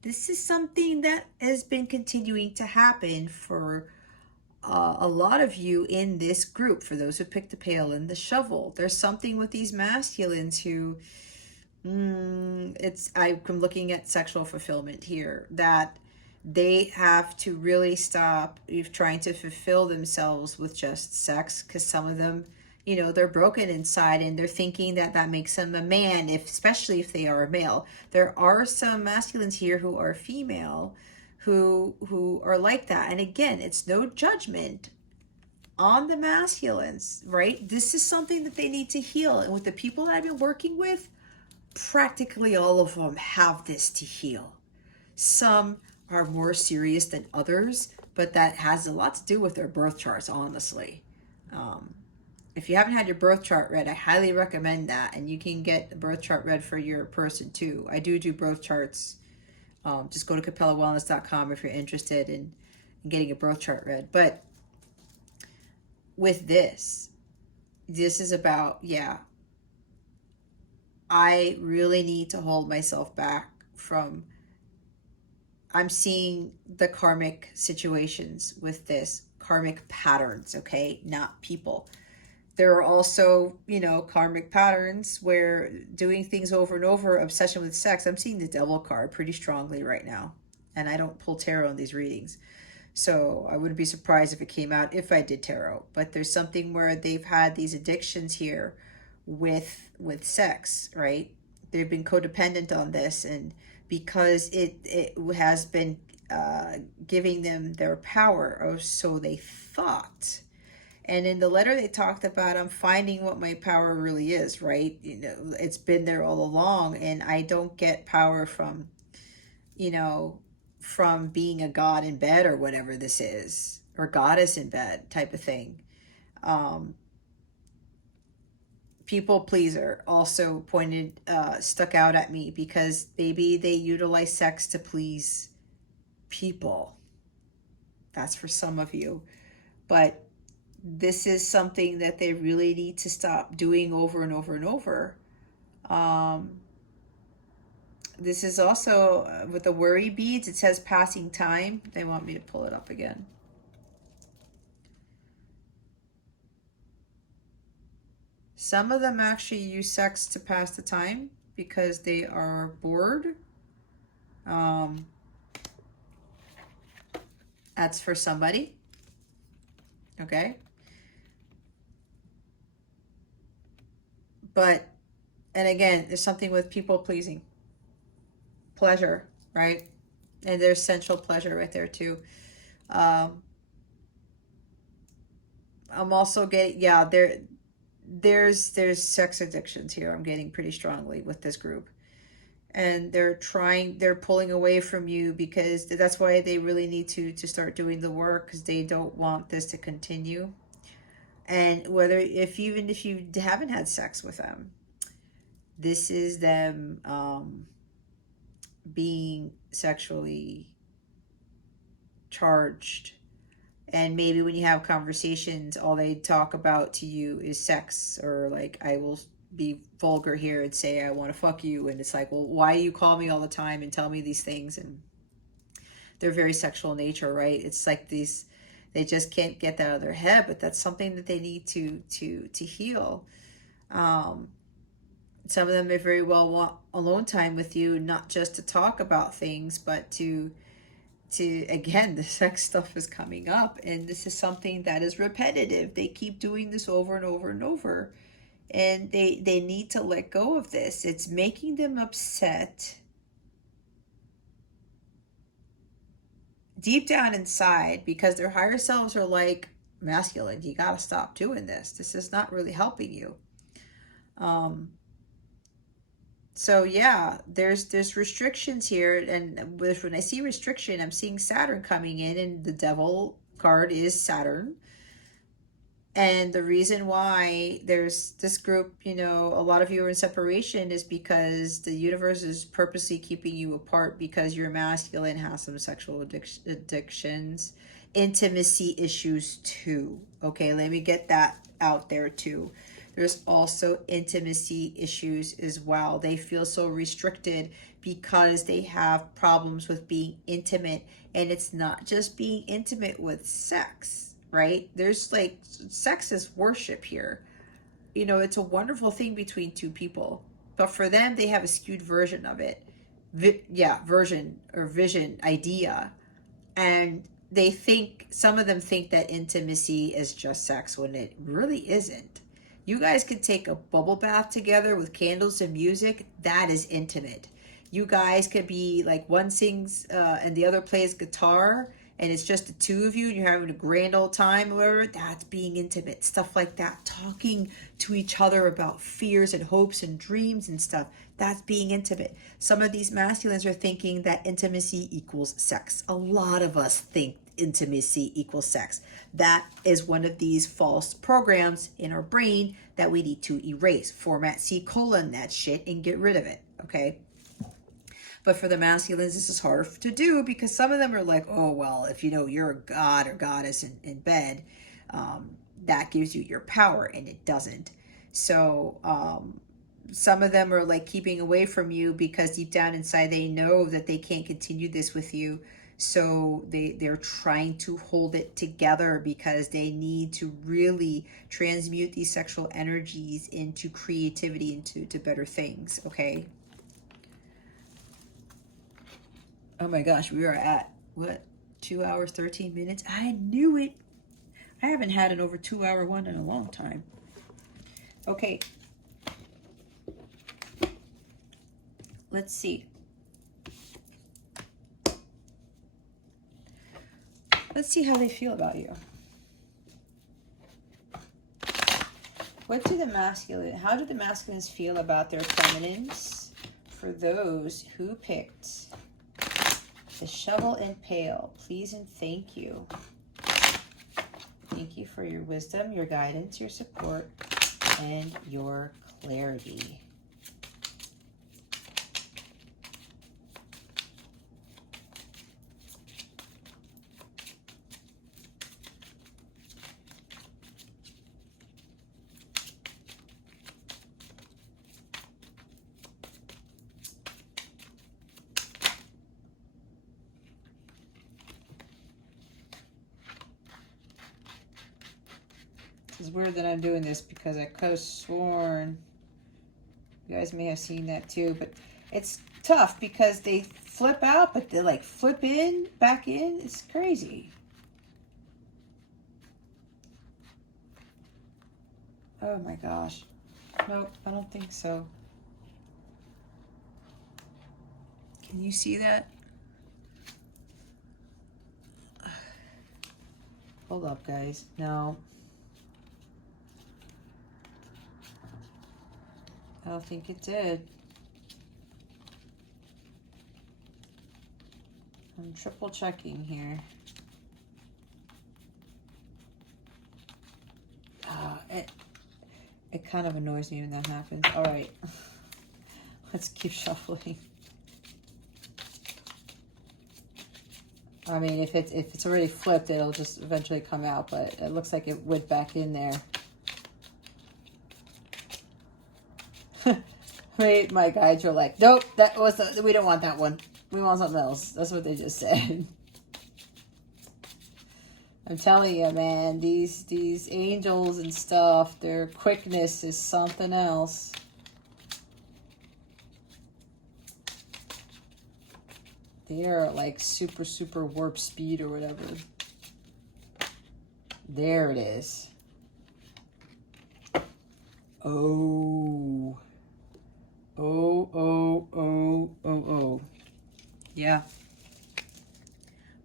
this is something that has been continuing to happen for a lot of you in this group. For those who picked the pail and the shovel, there's something with these masculines who, I'm looking at sexual fulfillment here, that they have to really stop trying to fulfill themselves with just sex, because some of them, you know, they're broken inside and they're thinking that that makes them a man, especially if they are a male. There are some masculines here who are female who are like that. And again, it's no judgment on the masculines, right? This is something that they need to heal. And with the people that I've been working with, practically all of them have this to heal. Some are more serious than others, but that has a lot to do with their birth charts, honestly. If you haven't had your birth chart read, I highly recommend that. And you can get the birth chart read for your person too. I do birth charts. Just go to capellawellness.com if you're interested in getting a birth chart read. But with this is about, I really need to hold myself back from, I'm seeing the karmic situations with this, karmic patterns, okay, not people. There are also, karmic patterns where doing things over and over, obsession with sex. I'm seeing the devil card pretty strongly right now. And I don't pull tarot in these readings. So I wouldn't be surprised if it came out if I did tarot. But there's something where they've had these addictions here with sex, right? They've been codependent on this. And because it has been giving them their power, or so they thought. And in the letter they talked about, I'm finding what my power really is, right? It's been there all along, and I don't get power from, from being a god in bed or whatever this is, or goddess in bed type of thing. People pleaser also stuck out at me, because maybe they utilize sex to please people. That's for some of you. But This is something that they really need to stop doing over and over and over. This is also with the worry beads, it says passing time. They want me to pull it up again. Some of them actually use sex to pass the time because they are bored. That's for somebody. Okay. But, and again, there's something with people pleasing. Pleasure, right? And there's sensual pleasure right there too. I'm also getting, yeah, there's sex addictions here. I'm getting pretty strongly with this group. And they're pulling away from you because that's why they really need to start doing the work, because they don't want this to continue. And even if you haven't had sex with them, this is them being sexually charged. And maybe when you have conversations, all they talk about to you is sex, or like, I will be vulgar here and say, I want to fuck you. And it's like, well, why do you call me all the time and tell me these things? And they're very sexual in nature, right? It's like they just can't get that out of their head, but that's something that they need to heal. Some of them may very well want alone time with you, not just to talk about things, but to again, the sex stuff is coming up, and this is something that is repetitive. They keep doing this over and over and over, and they need to let go of this. It's making them upset deep down inside, because their higher selves are like, masculine, you got to stop doing this. This is not really helping you. So yeah, there's restrictions here, and when I see restriction, I'm seeing Saturn coming in, and the devil card is Saturn. And the reason why there's this group, a lot of you are in separation, is because the universe is purposely keeping you apart, because you're masculine, has some sexual addictions, intimacy issues too. Okay, let me get that out there too. There's also intimacy issues as well. They feel so restricted because they have problems with being intimate. And it's not just being intimate with sex, right? There's like, sex is worship here. It's a wonderful thing between two people. But for them, they have a skewed version of it. Version or vision, idea. And some of them think that intimacy is just sex, when it really isn't. You guys could take a bubble bath together with candles and music. That is intimate. You guys could be like, one sings and the other plays guitar, and it's just the two of you and you're having a grand old time or whatever. That's being intimate. Stuff like that. Talking to each other about fears and hopes and dreams and stuff. That's being intimate. Some of these masculines are thinking that intimacy equals sex. A lot of us think intimacy equals sex. That is one of these false programs in our brain that we need to erase. Format C: that shit and get rid of it. Okay. But for the masculines, this is harder to do, because some of them are like, oh, well, if you're a god or goddess in bed, that gives you your power, and it doesn't. So some of them are like keeping away from you because deep down inside they know that they can't continue this with you. So they're trying to hold it together, because they need to really transmute these sexual energies into creativity, into better things. Okay. Oh my gosh, we are at, what, 2 hours, 13 minutes? I knew it. I haven't had an over 2 hour one in a long time. Okay. Let's see. Let's see how they feel about you. How do the masculines feel about their feminines? For those who picked the shovel and pail, please and thank you. Thank you for your wisdom, your guidance, your support, and your clarity. It's weird that I'm doing this because I could have sworn you guys may have seen that too, but it's tough because they flip out, but they like flip in, back in. It's crazy. Oh my gosh. Nope, I don't think so. Can you see that? Hold up, guys. No. I don't think it did. I'm triple checking here. It kind of annoys me when that happens. All right. Let's keep shuffling. I mean, if it's already flipped, it'll just eventually come out, but it looks like it went back in there. Right, my guides are like, nope, we don't want that one. We want something else. That's what they just said. I'm telling you, man, these angels and stuff, their quickness is something else. They are like super, super warp speed or whatever. There it is. Oh. Oh, oh, oh, oh, oh. Yeah.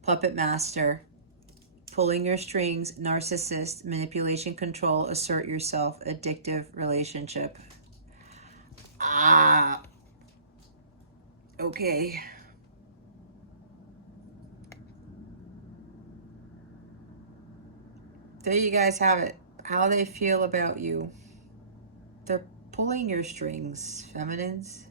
Puppet master. Pulling your strings, narcissist, manipulation, control, assert yourself, addictive relationship. Ah. Okay. There you guys have it. How they feel about you. They're pulling your strings, feminines.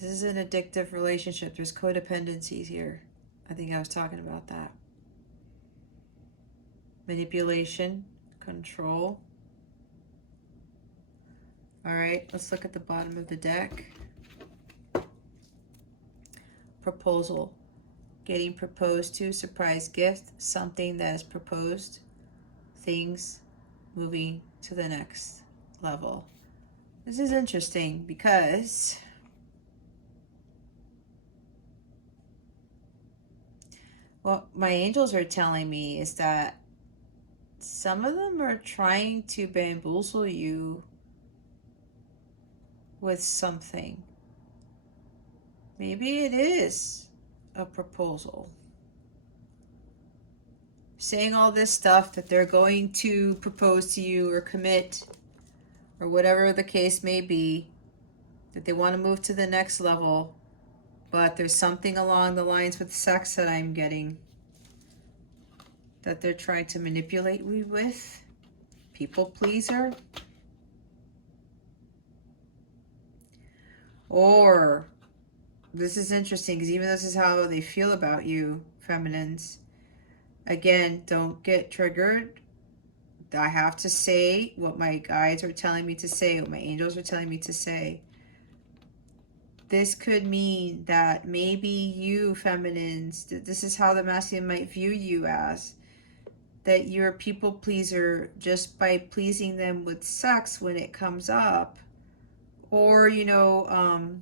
This is an addictive relationship. There's codependencies here. I think I was talking about that. Manipulation, control. All right, let's look at the bottom of the deck. Proposal. Getting proposed to, surprise gift, something that is proposed, things moving to the next level. This is interesting because what my angels are telling me is that some of them are trying to bamboozle you with something. Maybe it is a proposal. Saying all this stuff that they're going to propose to you or commit or whatever the case may be, that they want to move to the next level, but there's something along the lines with sex that I'm getting that they're trying to manipulate me with. People pleaser. Or, this is interesting because even though this is how they feel about you, feminines, again, don't get triggered. I have to say what my guides are telling me to say, what my angels are telling me to say. This could mean that maybe you, feminines, this is how the masculine might view you as, that you're a people pleaser just by pleasing them with sex when it comes up. Or, you know,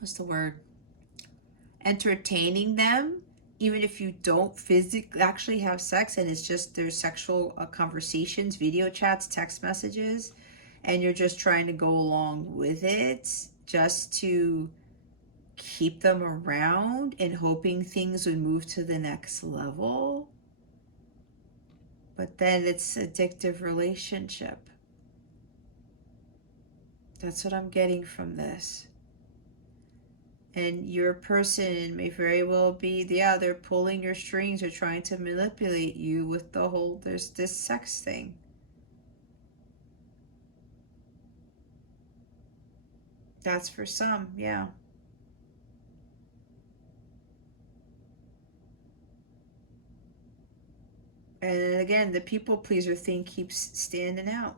what's the word? Entertaining them, even if you don't physically actually have sex and it's just their sexual conversations, video chats, text messages, and you're just trying to go along with it just to keep them around and hoping things would move to the next level. But then it's addictive relationship. That's what I'm getting from this. And your person may very well be, yeah, they're pulling your strings or trying to manipulate you with the whole, there's this sex thing. That's for some, yeah. And again, the people pleaser thing keeps standing out.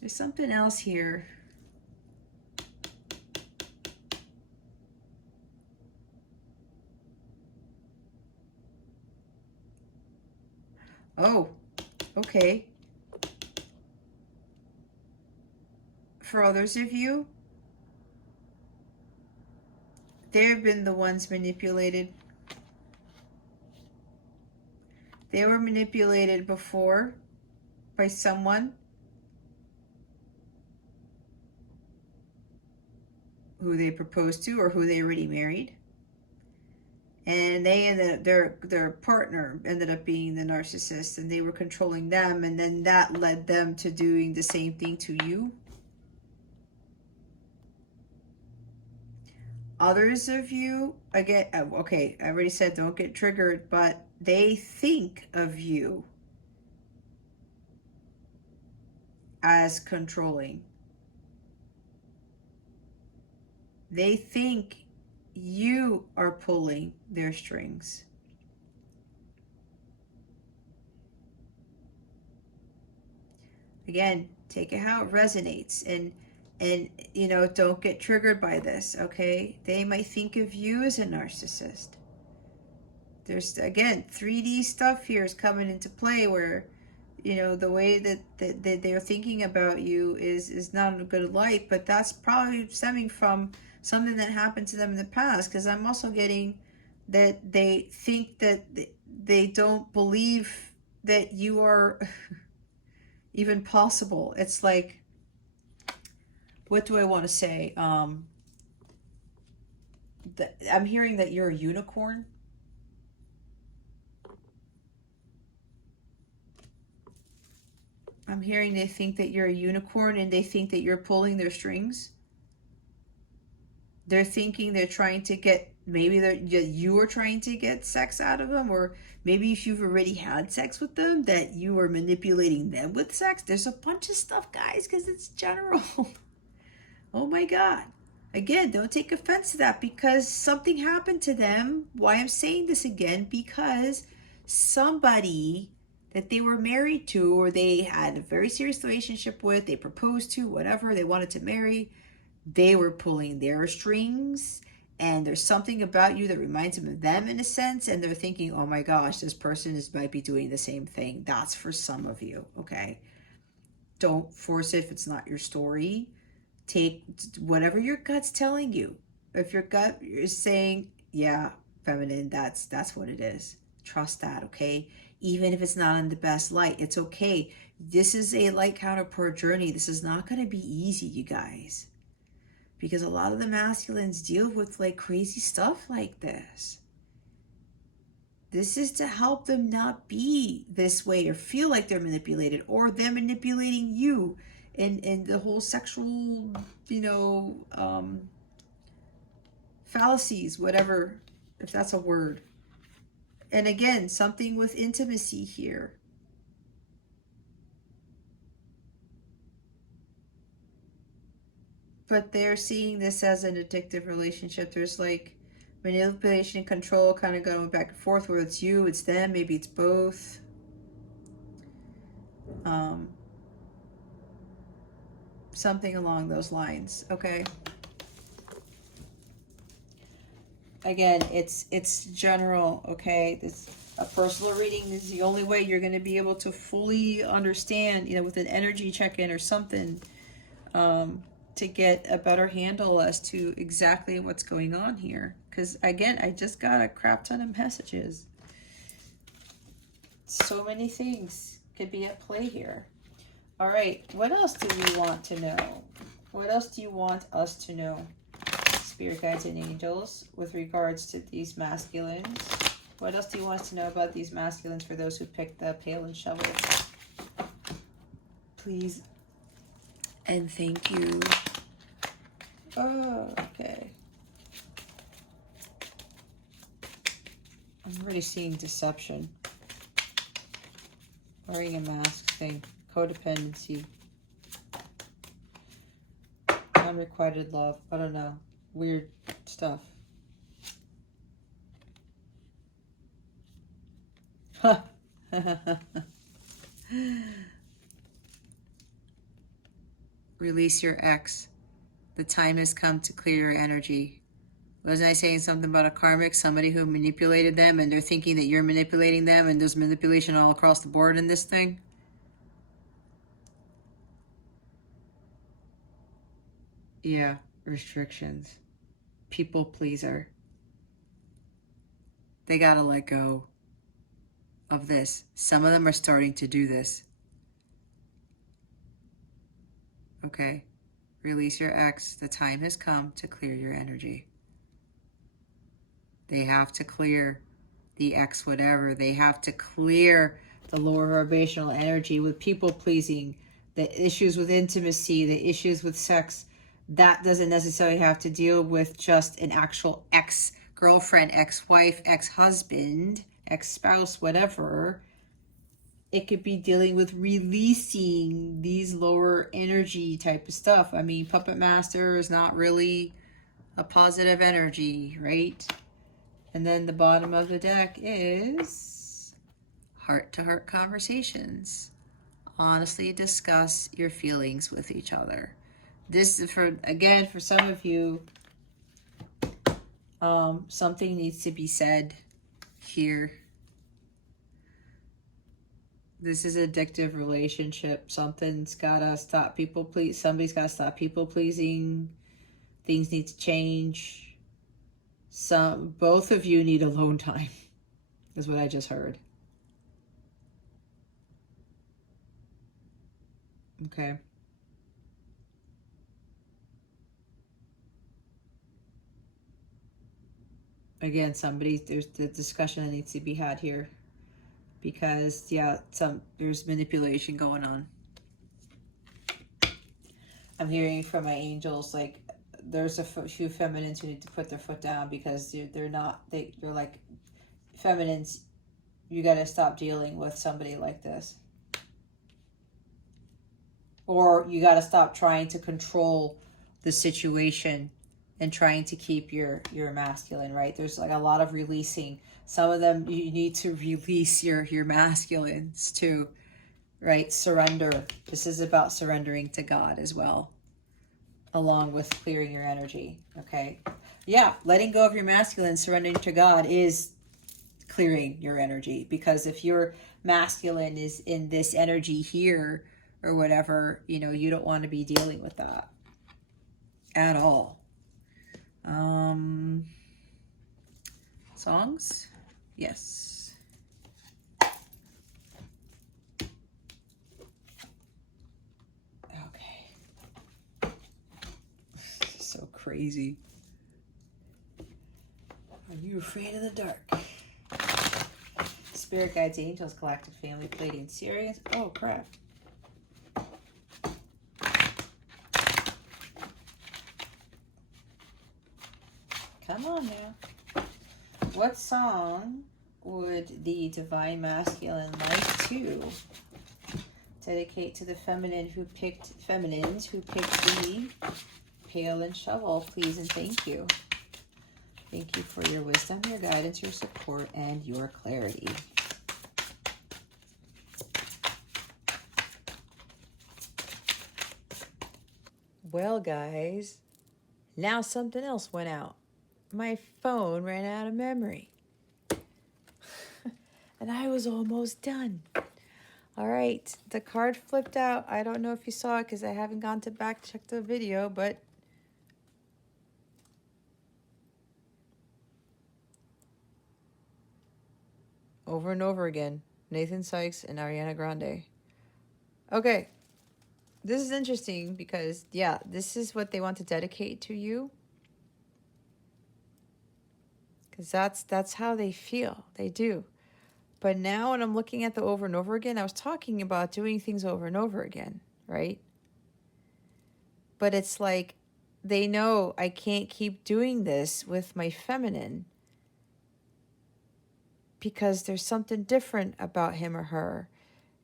There's something else here. Oh, okay. For others of you, they've been the ones manipulated. They were manipulated before by someone who they proposed to or who they already married. And they ended up, their partner ended up being the narcissist, and they were controlling them, and then that led them to doing the same thing to you. Others of you, again, okay, I already said don't get triggered, but they think of you as controlling. They think you are pulling their strings. Again, take it how it resonates, and you know, don't get triggered by this, okay? They might think of you as a narcissist. There's, again, 3D stuff here is coming into play where, you know, the way that they're thinking about you is not in a good light, but that's probably stemming from something that happened to them in the past, because I'm also getting that they think that they don't believe that you are even possible. It's like, what do I want to say? I'm hearing that you're a unicorn. I'm hearing they think that you're a unicorn, and they think that you're pulling their strings. They're thinking they're trying to get, maybe you are trying to get sex out of them, or maybe if you've already had sex with them, that you are manipulating them with sex. There's a bunch of stuff, guys, because it's general. Oh my God. Again, don't take offense to that, because something happened to them. Why I'm saying this again, because somebody that they were married to, or they had a very serious relationship with, they proposed to, whatever, they wanted to marry, they were pulling their strings, and there's something about you that reminds them of them in a sense, and they're thinking, oh my gosh, this person might be doing the same thing. That's for some of you, okay? Don't force it if it's not your story. Take whatever your gut's telling you. If your gut is saying, yeah, feminine, that's what it is. Trust that, okay? Even if it's not in the best light, it's okay. This is a light counterpart journey. This is not going to be easy, you guys, because a lot of the masculines deal with like crazy stuff like this. This is to help them not be this way or feel like they're manipulated, or they're manipulating you in the whole sexual, you know, fallacies, whatever, if that's a word. And again, something with intimacy here. But they're seeing this as an addictive relationship. There's like manipulation and control kind of going back and forth, where it's you, it's them, maybe it's both. Something along those lines, okay? Again, it's general, okay? This, a personal reading is the only way you're going to be able to fully understand, you know, with an energy check-in or something, to get a better handle as to exactly what's going on here. Because again, I just got a crap ton of messages. So many things could be at play here. All right, what else do you want to know? What else do you want us to know, spirit guides and angels, with regards to these masculines? What else do you want us to know about these masculines for those who picked the pail and shovel? Please and thank you. Oh, okay. I'm already seeing deception. Wearing a mask thing. Codependency. Unrequited love. I don't know. Weird stuff. Release your ex. The time has come to clear your energy. Wasn't I saying something about a karmic, somebody who manipulated them and they're thinking that you're manipulating them, and there's manipulation all across the board in this thing? Yeah, restrictions. People pleaser. They gotta let go of this. Some of them are starting to do this. Okay? Release your ex. The time has come to clear your energy. They have to clear the ex whatever. They have to clear the lower vibrational energy with people pleasing, the issues with intimacy, the issues with sex. That doesn't necessarily have to deal with just an actual ex-girlfriend, ex-wife, ex-husband, ex-spouse, whatever. It could be dealing with releasing these lower energy type of stuff. I mean, puppet master is not really a positive energy, right? And then the bottom of the deck is heart-to-heart conversations. Honestly discuss your feelings with each other. This is for, again, for some of you, something needs to be said here. This is an addictive relationship. Something's gotta stop people please. Somebody's gotta stop people pleasing. Things need to change. Both of you need alone time, is what I just heard. Okay. Again, there's the discussion that needs to be had here, because yeah, there's manipulation going on. I'm hearing from my angels, like, there's a few feminines who need to put their foot down, because they're like, feminines, you got to stop dealing with somebody like this, or you got to stop trying to control the situation and trying to keep your masculine, right? There's like a lot of releasing. Some of them, you need to release your masculines too, right? Surrender. This is about surrendering to God as well, along with clearing your energy. Okay, yeah, letting go of your masculine, surrendering to God is clearing your energy, because if your masculine is in this energy here or whatever, you don't want to be dealing with that at all. Songs? Yes. Okay. So crazy. Are you afraid of the dark? Spirit guides, angels, galactic family, Palladian series. Oh crap. Come on now. What song would the divine masculine like to dedicate to the feminines who picked the pail and shovel, please and thank you. Thank you for your wisdom, your guidance, your support, and your clarity. Well, guys, now something else went out. My phone ran out of memory. And I was almost done. All right, the card flipped out. I don't know if you saw it because I haven't gone back to check the video, but over and over again, Nathan Sykes and Ariana Grande. Okay, this is interesting because, yeah, this is what they want to dedicate to you. Because that's how they feel. They do. But now when I'm looking at the over and over again, I was talking about doing things over and over again, right? But it's like they know I can't keep doing this with my feminine because there's something different about him or her.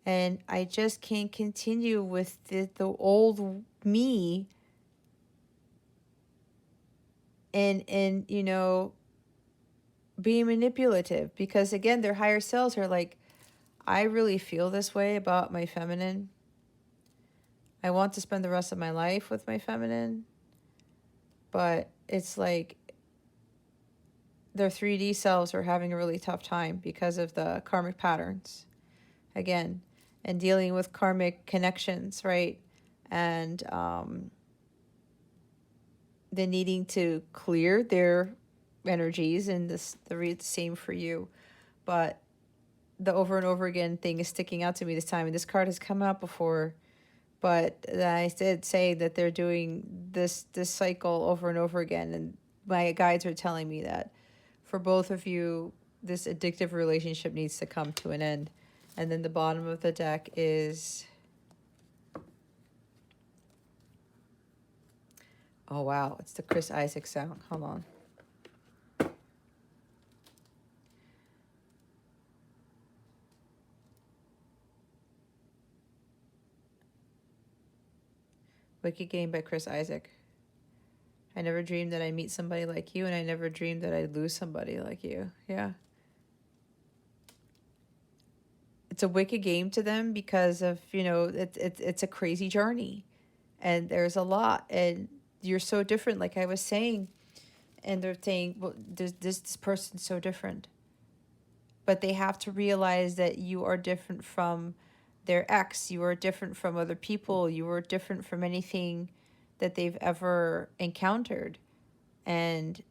And I just can't continue with the old me and being manipulative, because again, their higher selves are like, I really feel this way about my feminine. I want to spend the rest of my life with my feminine, but it's like their 3D selves are having a really tough time because of the karmic patterns again, and dealing with karmic connections, right? And the needing to clear their energies, and the same for you. But the over and over again thing is sticking out to me this time, and this card has come out before, but I did say that they're doing this cycle over and over again, and my guides are telling me that for both of you, this addictive relationship needs to come to an end. And then the bottom of the deck is, oh wow, it's the Chris Isaac sound. Hold on. Wicked Game by Chris Isaac. I never dreamed that I'd meet somebody like you, and I never dreamed that I'd lose somebody like you. Yeah. It's a wicked game to them because of, it's a crazy journey. And there's a lot. And you're so different, like I was saying. And they're saying, well, this person's so different. But they have to realize that you are different from their ex. You are different from other people. You are different from anything that they've ever encountered. And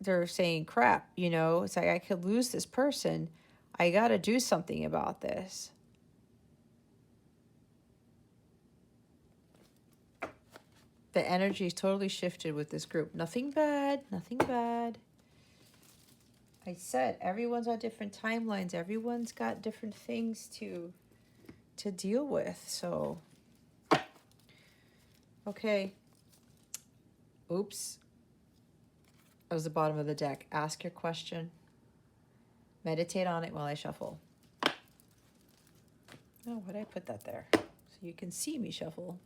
they're saying, crap, it's like, I could lose this person. I got to do something about this. The energy is totally shifted with this group. Nothing bad, nothing bad. I said, everyone's on different timelines. Everyone's got different things to deal with. So, okay. Oops. That was the bottom of the deck. Ask your question. Meditate on it while I shuffle. Oh, why did I put that there? So you can see me shuffle.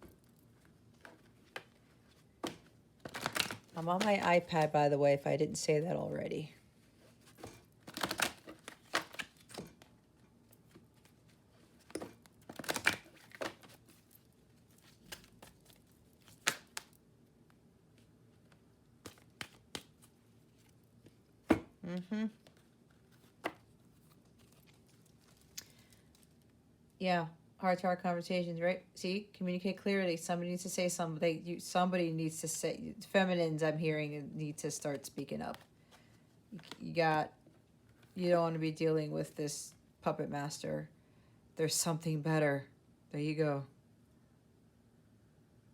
I'm on my iPad, by the way, if I didn't say that already. Yeah, heart-to-heart conversations, right? See, communicate clearly. Somebody needs to say something. Somebody needs to say. Feminines, I'm hearing, need to start speaking up. You don't want to be dealing with this puppet master. There's something better. There you go.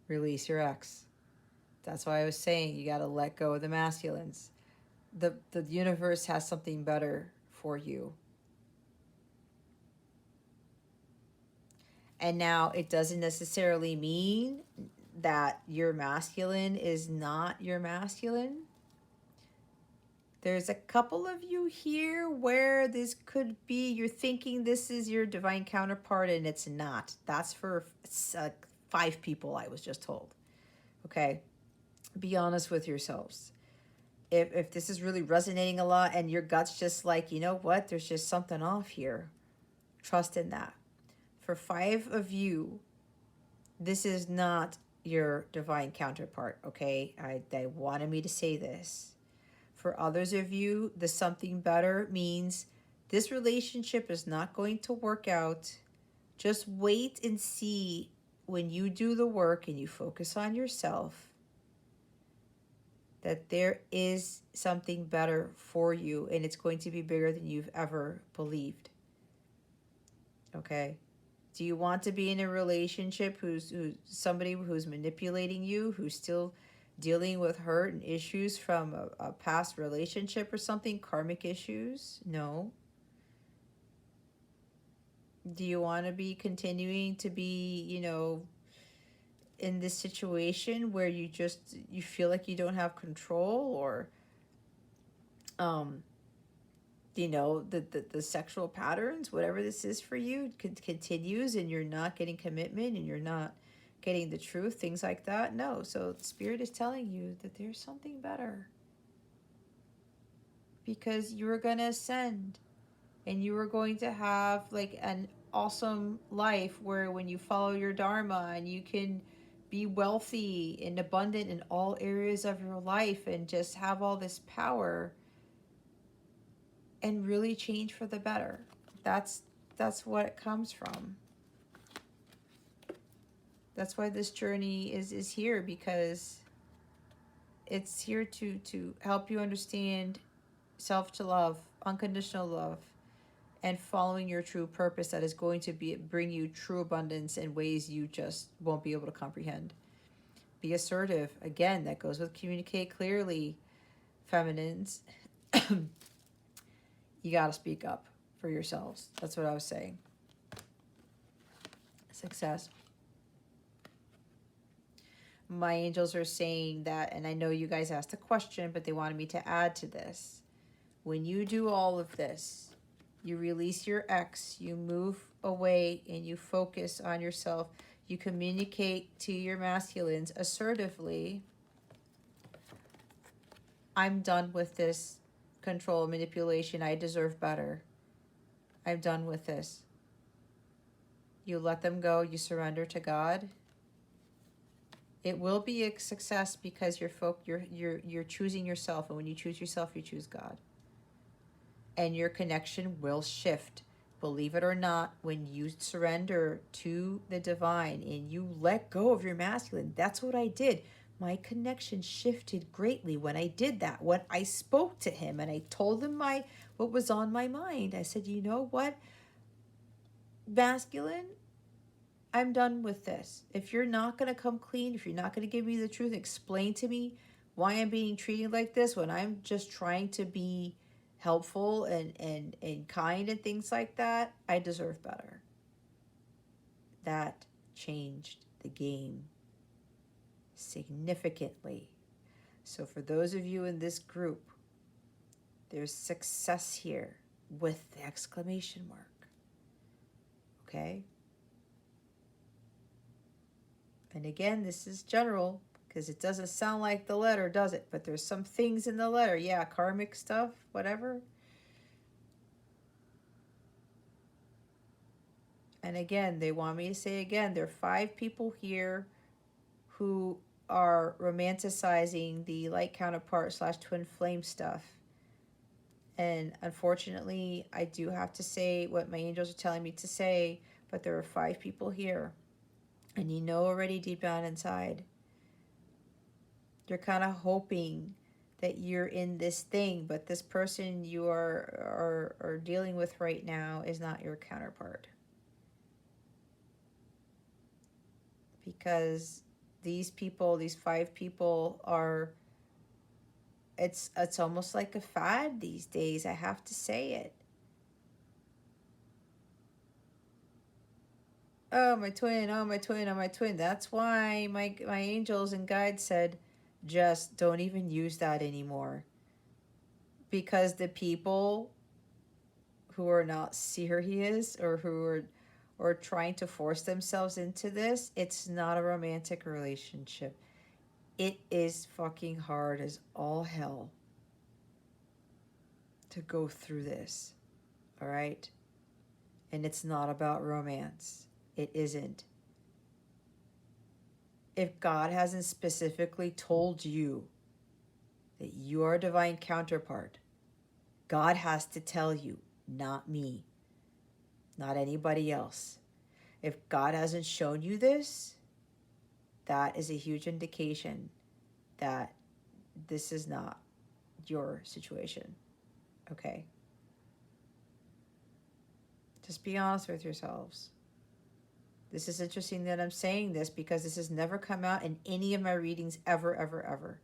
Release your ex. That's why I was saying you got to let go of the masculines. The universe has something better for you. And now it doesn't necessarily mean that your masculine is not your masculine. There's a couple of you here where this could be, you're thinking this is your divine counterpart, and it's not. That's for 5 people, I was just told. Okay? Be honest with yourselves. If this is really resonating a lot and your gut's just like, you know what, there's just something off here, trust in that. For 5 of you, this is not your divine counterpart, okay? They wanted me to say this. For others of you, the something better means this relationship is not going to work out. Just wait and see when you do the work and you focus on yourself that there is something better for you, and it's going to be bigger than you've ever believed. Okay? Do you want to be in a relationship who's somebody who's manipulating you, who's still dealing with hurt and issues from a past relationship or something, karmic issues? No. Do you want to be continuing to be, in this situation where you feel like you don't have control, or the sexual patterns, whatever this is for you, continues, and you're not getting commitment and you're not getting the truth, things like that? No. So Spirit is telling you that there's something better, because you are going to ascend and you are going to have like an awesome life where when you follow your dharma and you can be wealthy and abundant in all areas of your life and just have all this power. and really change for the better. That's what it comes from. That's why this journey is here, because it's here to help you understand self to love, unconditional love, and following your true purpose that is going to bring you true abundance in ways you just won't be able to comprehend. Be assertive. Again, that goes with communicate clearly, feminines. You got to speak up for yourselves. That's what I was saying. Success. My angels are saying that, and I know you guys asked a question, but they wanted me to add to this. When you do all of this, you release your ex, you move away, and you focus on yourself. You communicate to your masculines assertively. I'm done with this control, manipulation. I deserve better. I'm done with this. You let them go. You surrender to God. It will be a success because you're choosing yourself, and when you choose yourself, you choose God. And your connection will shift. Believe it or not, when you surrender to the divine and you let go of your masculine, that's what I did. My connection shifted greatly when I did that. When I spoke to him and I told him what was on my mind, I said, you know what, masculine, I'm done with this. If you're not going to come clean, if you're not going to give me the truth, explain to me why I'm being treated like this when I'm just trying to be helpful and kind and things like that, I deserve better. That changed the game significantly. So for those of you in this group, there's success here with the exclamation mark. Okay? And again, this is general because it doesn't sound like the letter, does it? But there's some things in the letter. Yeah, karmic stuff, whatever. And again, they want me to say again, there are 5 people here who are romanticizing the light counterpart / twin flame stuff. And unfortunately, I do have to say what my angels are telling me to say, but there are 5 people here. And you know already deep down inside, you're kind of hoping that you're in this thing, but this person you are dealing with right now is not your counterpart. Because these people, these 5 people are, it's almost like a fad these days, I have to say it. Oh, my twin, oh, my twin, oh, my twin. That's why my angels and guides said, just don't even use that anymore. Because the people who are not serious or who are trying to force themselves into this, it's not a romantic relationship. It is fucking hard as all hell to go through this. All right? And it's not about romance. It isn't. If God hasn't specifically told you that you are a divine counterpart, God has to tell you, not me, not anybody else. If God hasn't shown you this, that is a huge indication that this is not your situation. Okay? Just be honest with yourselves. This is interesting that I'm saying this because this has never come out in any of my readings ever, ever, ever.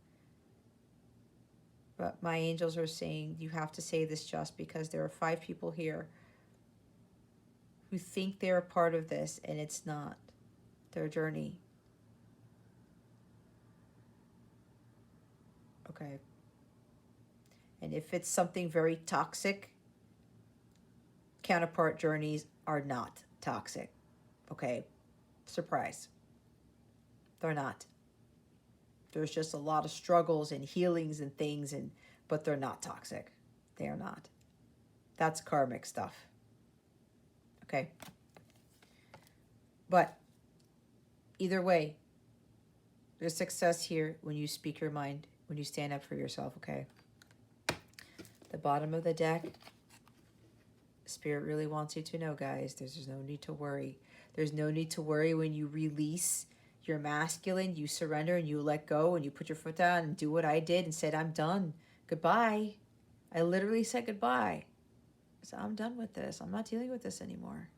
But my angels are saying you have to say this just because there are 5 people here who think they're a part of this and it's not their journey. Okay. And if it's something very toxic, counterpart journeys are not toxic. Okay? Surprise. They're not. There's just a lot of struggles and healings and things, but they're not toxic. They are not. That's karmic stuff. Okay? But either way, there's success here when you speak your mind, when you stand up for yourself, okay? The bottom of the deck, Spirit really wants you to know, guys, there's no need to worry. There's no need to worry when you release your masculine, you surrender and you let go and you put your foot down and do what I did and said, I'm done. Goodbye. I literally said goodbye. So I'm done with this. I'm not dealing with this anymore.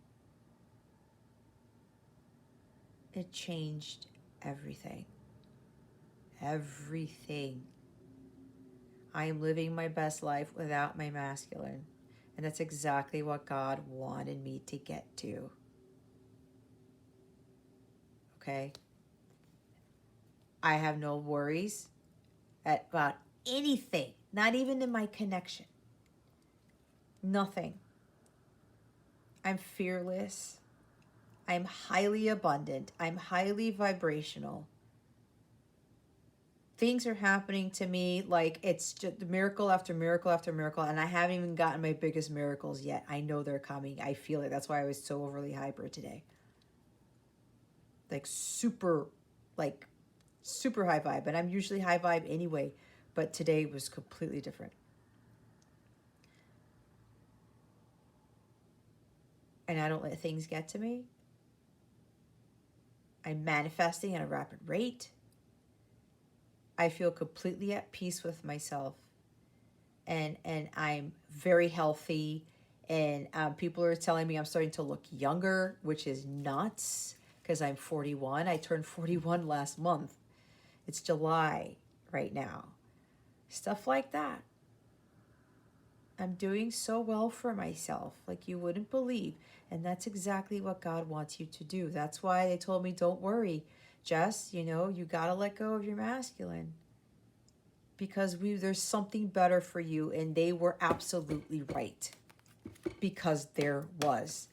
It changed everything. Everything. I am living my best life without my masculine. And that's exactly what God wanted me to get to. Okay? I have no worries about anything, not even in my connection. Nothing. I'm fearless. I'm highly abundant. I'm highly vibrational. Things are happening to me like it's just miracle after miracle after miracle, and I haven't even gotten my biggest miracles yet. I know they're coming. I feel it. That's why I was so overly hyper today. Like super high vibe. And I'm usually high vibe anyway, but today was completely different. And I don't let things get to me. I'm manifesting at a rapid rate. I feel completely at peace with myself, and I'm very healthy, and people are telling me I'm starting to look younger, which is nuts because I'm 41. I turned 41 last month. It's July right now. Stuff like that. I'm doing so well for myself, like you wouldn't believe, and that's exactly what God wants you to do. That's why they told me, don't worry, Jess, you gotta let go of your masculine. Because there's something better for you, and they were absolutely right. Because there was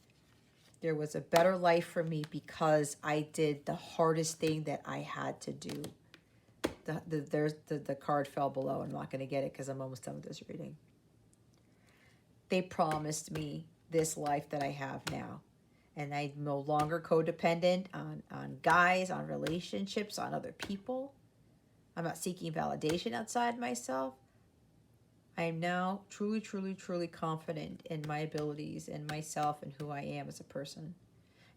a better life for me because I did the hardest thing that I had to do. The card fell below. I'm not going to get it because I'm almost done with this reading. They promised me this life that I have now, and I'm no longer codependent on guys, on relationships, on other people. I'm not seeking validation outside myself. I am now truly, truly, truly confident in my abilities and myself and who I am as a person.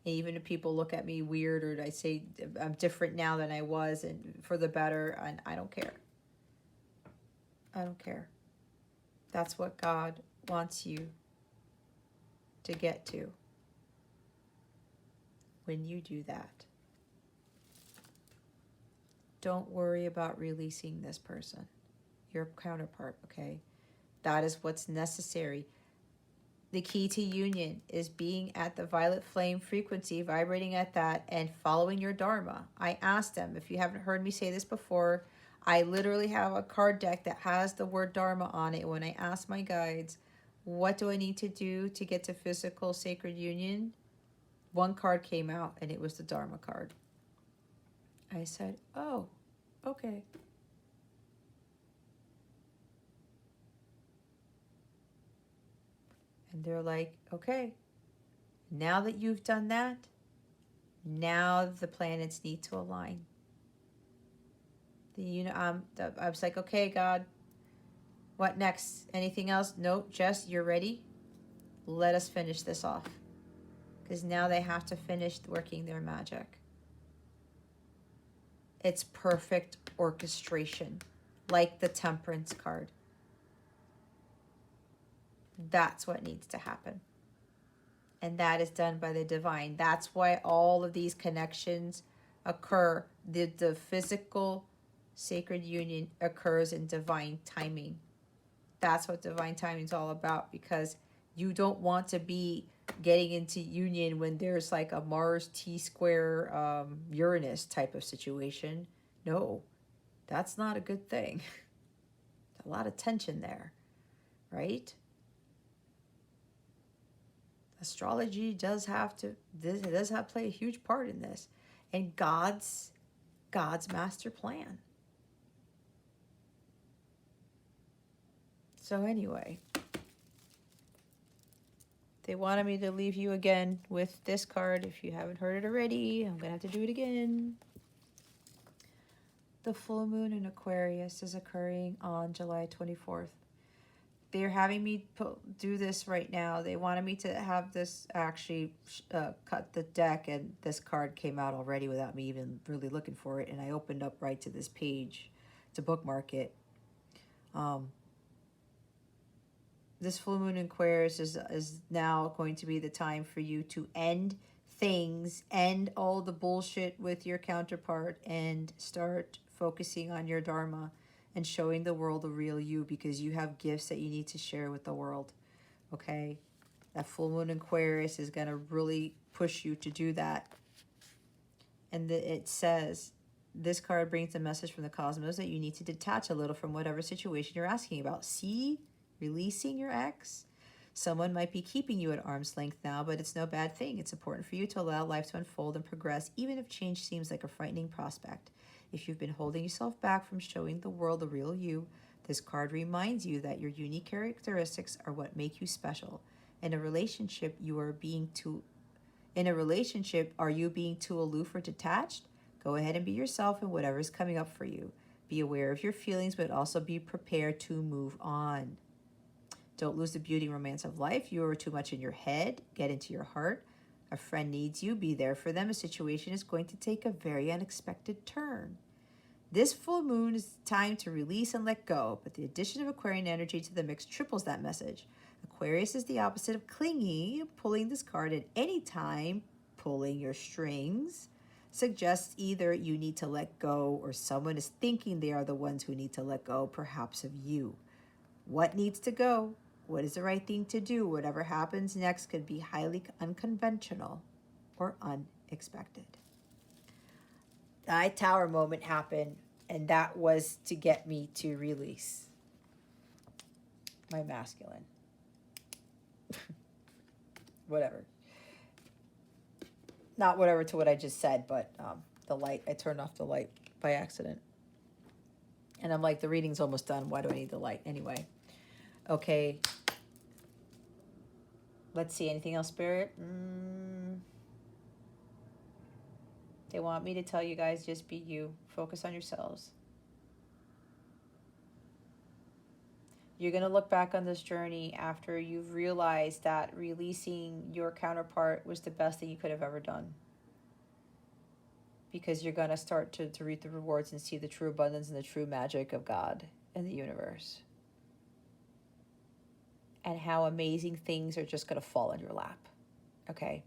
And even if people look at me weird or I say I'm different now than I was and for the better, and I don't care. I don't care. That's what God wants you to get to when you do that. Don't worry about releasing this person, your counterpart, okay? That is what's necessary. The key to union is being at the violet flame frequency, vibrating at that, and following your dharma. I asked them, if you haven't heard me say this before, I literally have a card deck that has the word dharma on it. When I asked my guides, what do I need to do to get to physical sacred union? One card came out, and it was the dharma card. I said, oh, okay. And they're like, okay, now that you've done that, now the planets need to align. I was like, okay, God, what next? Anything else? Nope, Jess, you're ready? Let us finish this off. Because now they have to finish working their magic. It's perfect orchestration, like the Temperance card. That's what needs to happen. And that is done by the divine. That's why all of these connections occur. The physical sacred union occurs in divine timing. That's what divine timing is all about, because you don't want to be getting into union when there's like a Mars T-square Uranus type of situation. No, that's not a good thing. A lot of tension there, right? Astrology does have to play a huge part in this, and God's master plan. So anyway, they wanted me to leave you again with this card. If you haven't heard it already, I'm gonna have to do it again. The full moon in Aquarius is occurring on July 24th. they're having me do this right now. They wanted me to have this actually cut the deck, and this card came out already without me even really looking for it. And I opened up right to this page to bookmark it. This full moon in Aquarius is now going to be the time for you to end things, end all the bullshit with your counterpart, and start focusing on your dharma and showing the world the real you, because you have gifts that you need to share with the world. Okay? That full moon in Aquarius is going to really push you to do that. And it says, this card brings a message from the cosmos that you need to detach a little from whatever situation you're asking about. See? Releasing your ex. Someone might be keeping you at arm's length now, but it's no bad thing. It's important for you to allow life to unfold and progress, even if change seems like a frightening prospect. If you've been holding yourself back from showing the world the real you, this card reminds you that your unique characteristics are what make you special. In a relationship, are you being too aloof or detached? Go ahead and be yourself in whatever is coming up for you. Be aware of your feelings, but also be prepared to move on. Don't lose the beauty and romance of life. You are too much in your head. Get into your heart. A friend needs you. Be there for them. A situation is going to take a very unexpected turn. This full moon is time to release and let go, but the addition of Aquarian energy to the mix triples that message. Aquarius is the opposite of clingy. Pulling this card at any time, pulling your strings, suggests either you need to let go or someone is thinking they are the ones who need to let go, perhaps of you. What needs to go? What is the right thing to do? Whatever happens next could be highly unconventional or unexpected. The High Tower moment happened, and that was to get me to release my masculine. Whatever. Not whatever to what I just said, but the light. I turned off the light by accident. And I'm like, the reading's almost done. Why do I need the light? Anyway. Okay. Let's see. Anything else, Spirit? They want me to tell you guys, just be you. Focus on yourselves. You're going to look back on this journey after you've realized that releasing your counterpart was the best thing you could have ever done. Because you're going to start to reap the rewards and see the true abundance and the true magic of God and the universe. And how amazing things are just going to fall in your lap. Okay?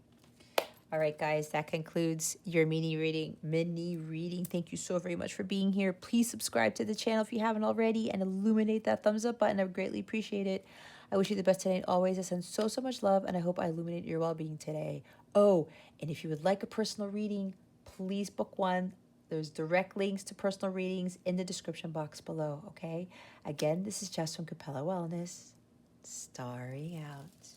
All right, guys, that concludes your mini reading. Thank you so very much for being here. Please subscribe to the channel if you haven't already and illuminate that thumbs up button. I would greatly appreciate it. I wish you the best today and always. I send so much love, and I hope I illuminate your well-being today. Oh, and if you would like a personal reading, please book one. There's direct links to personal readings in the description box below, okay? Again, this is Jess from Capella Wellness. Starry out.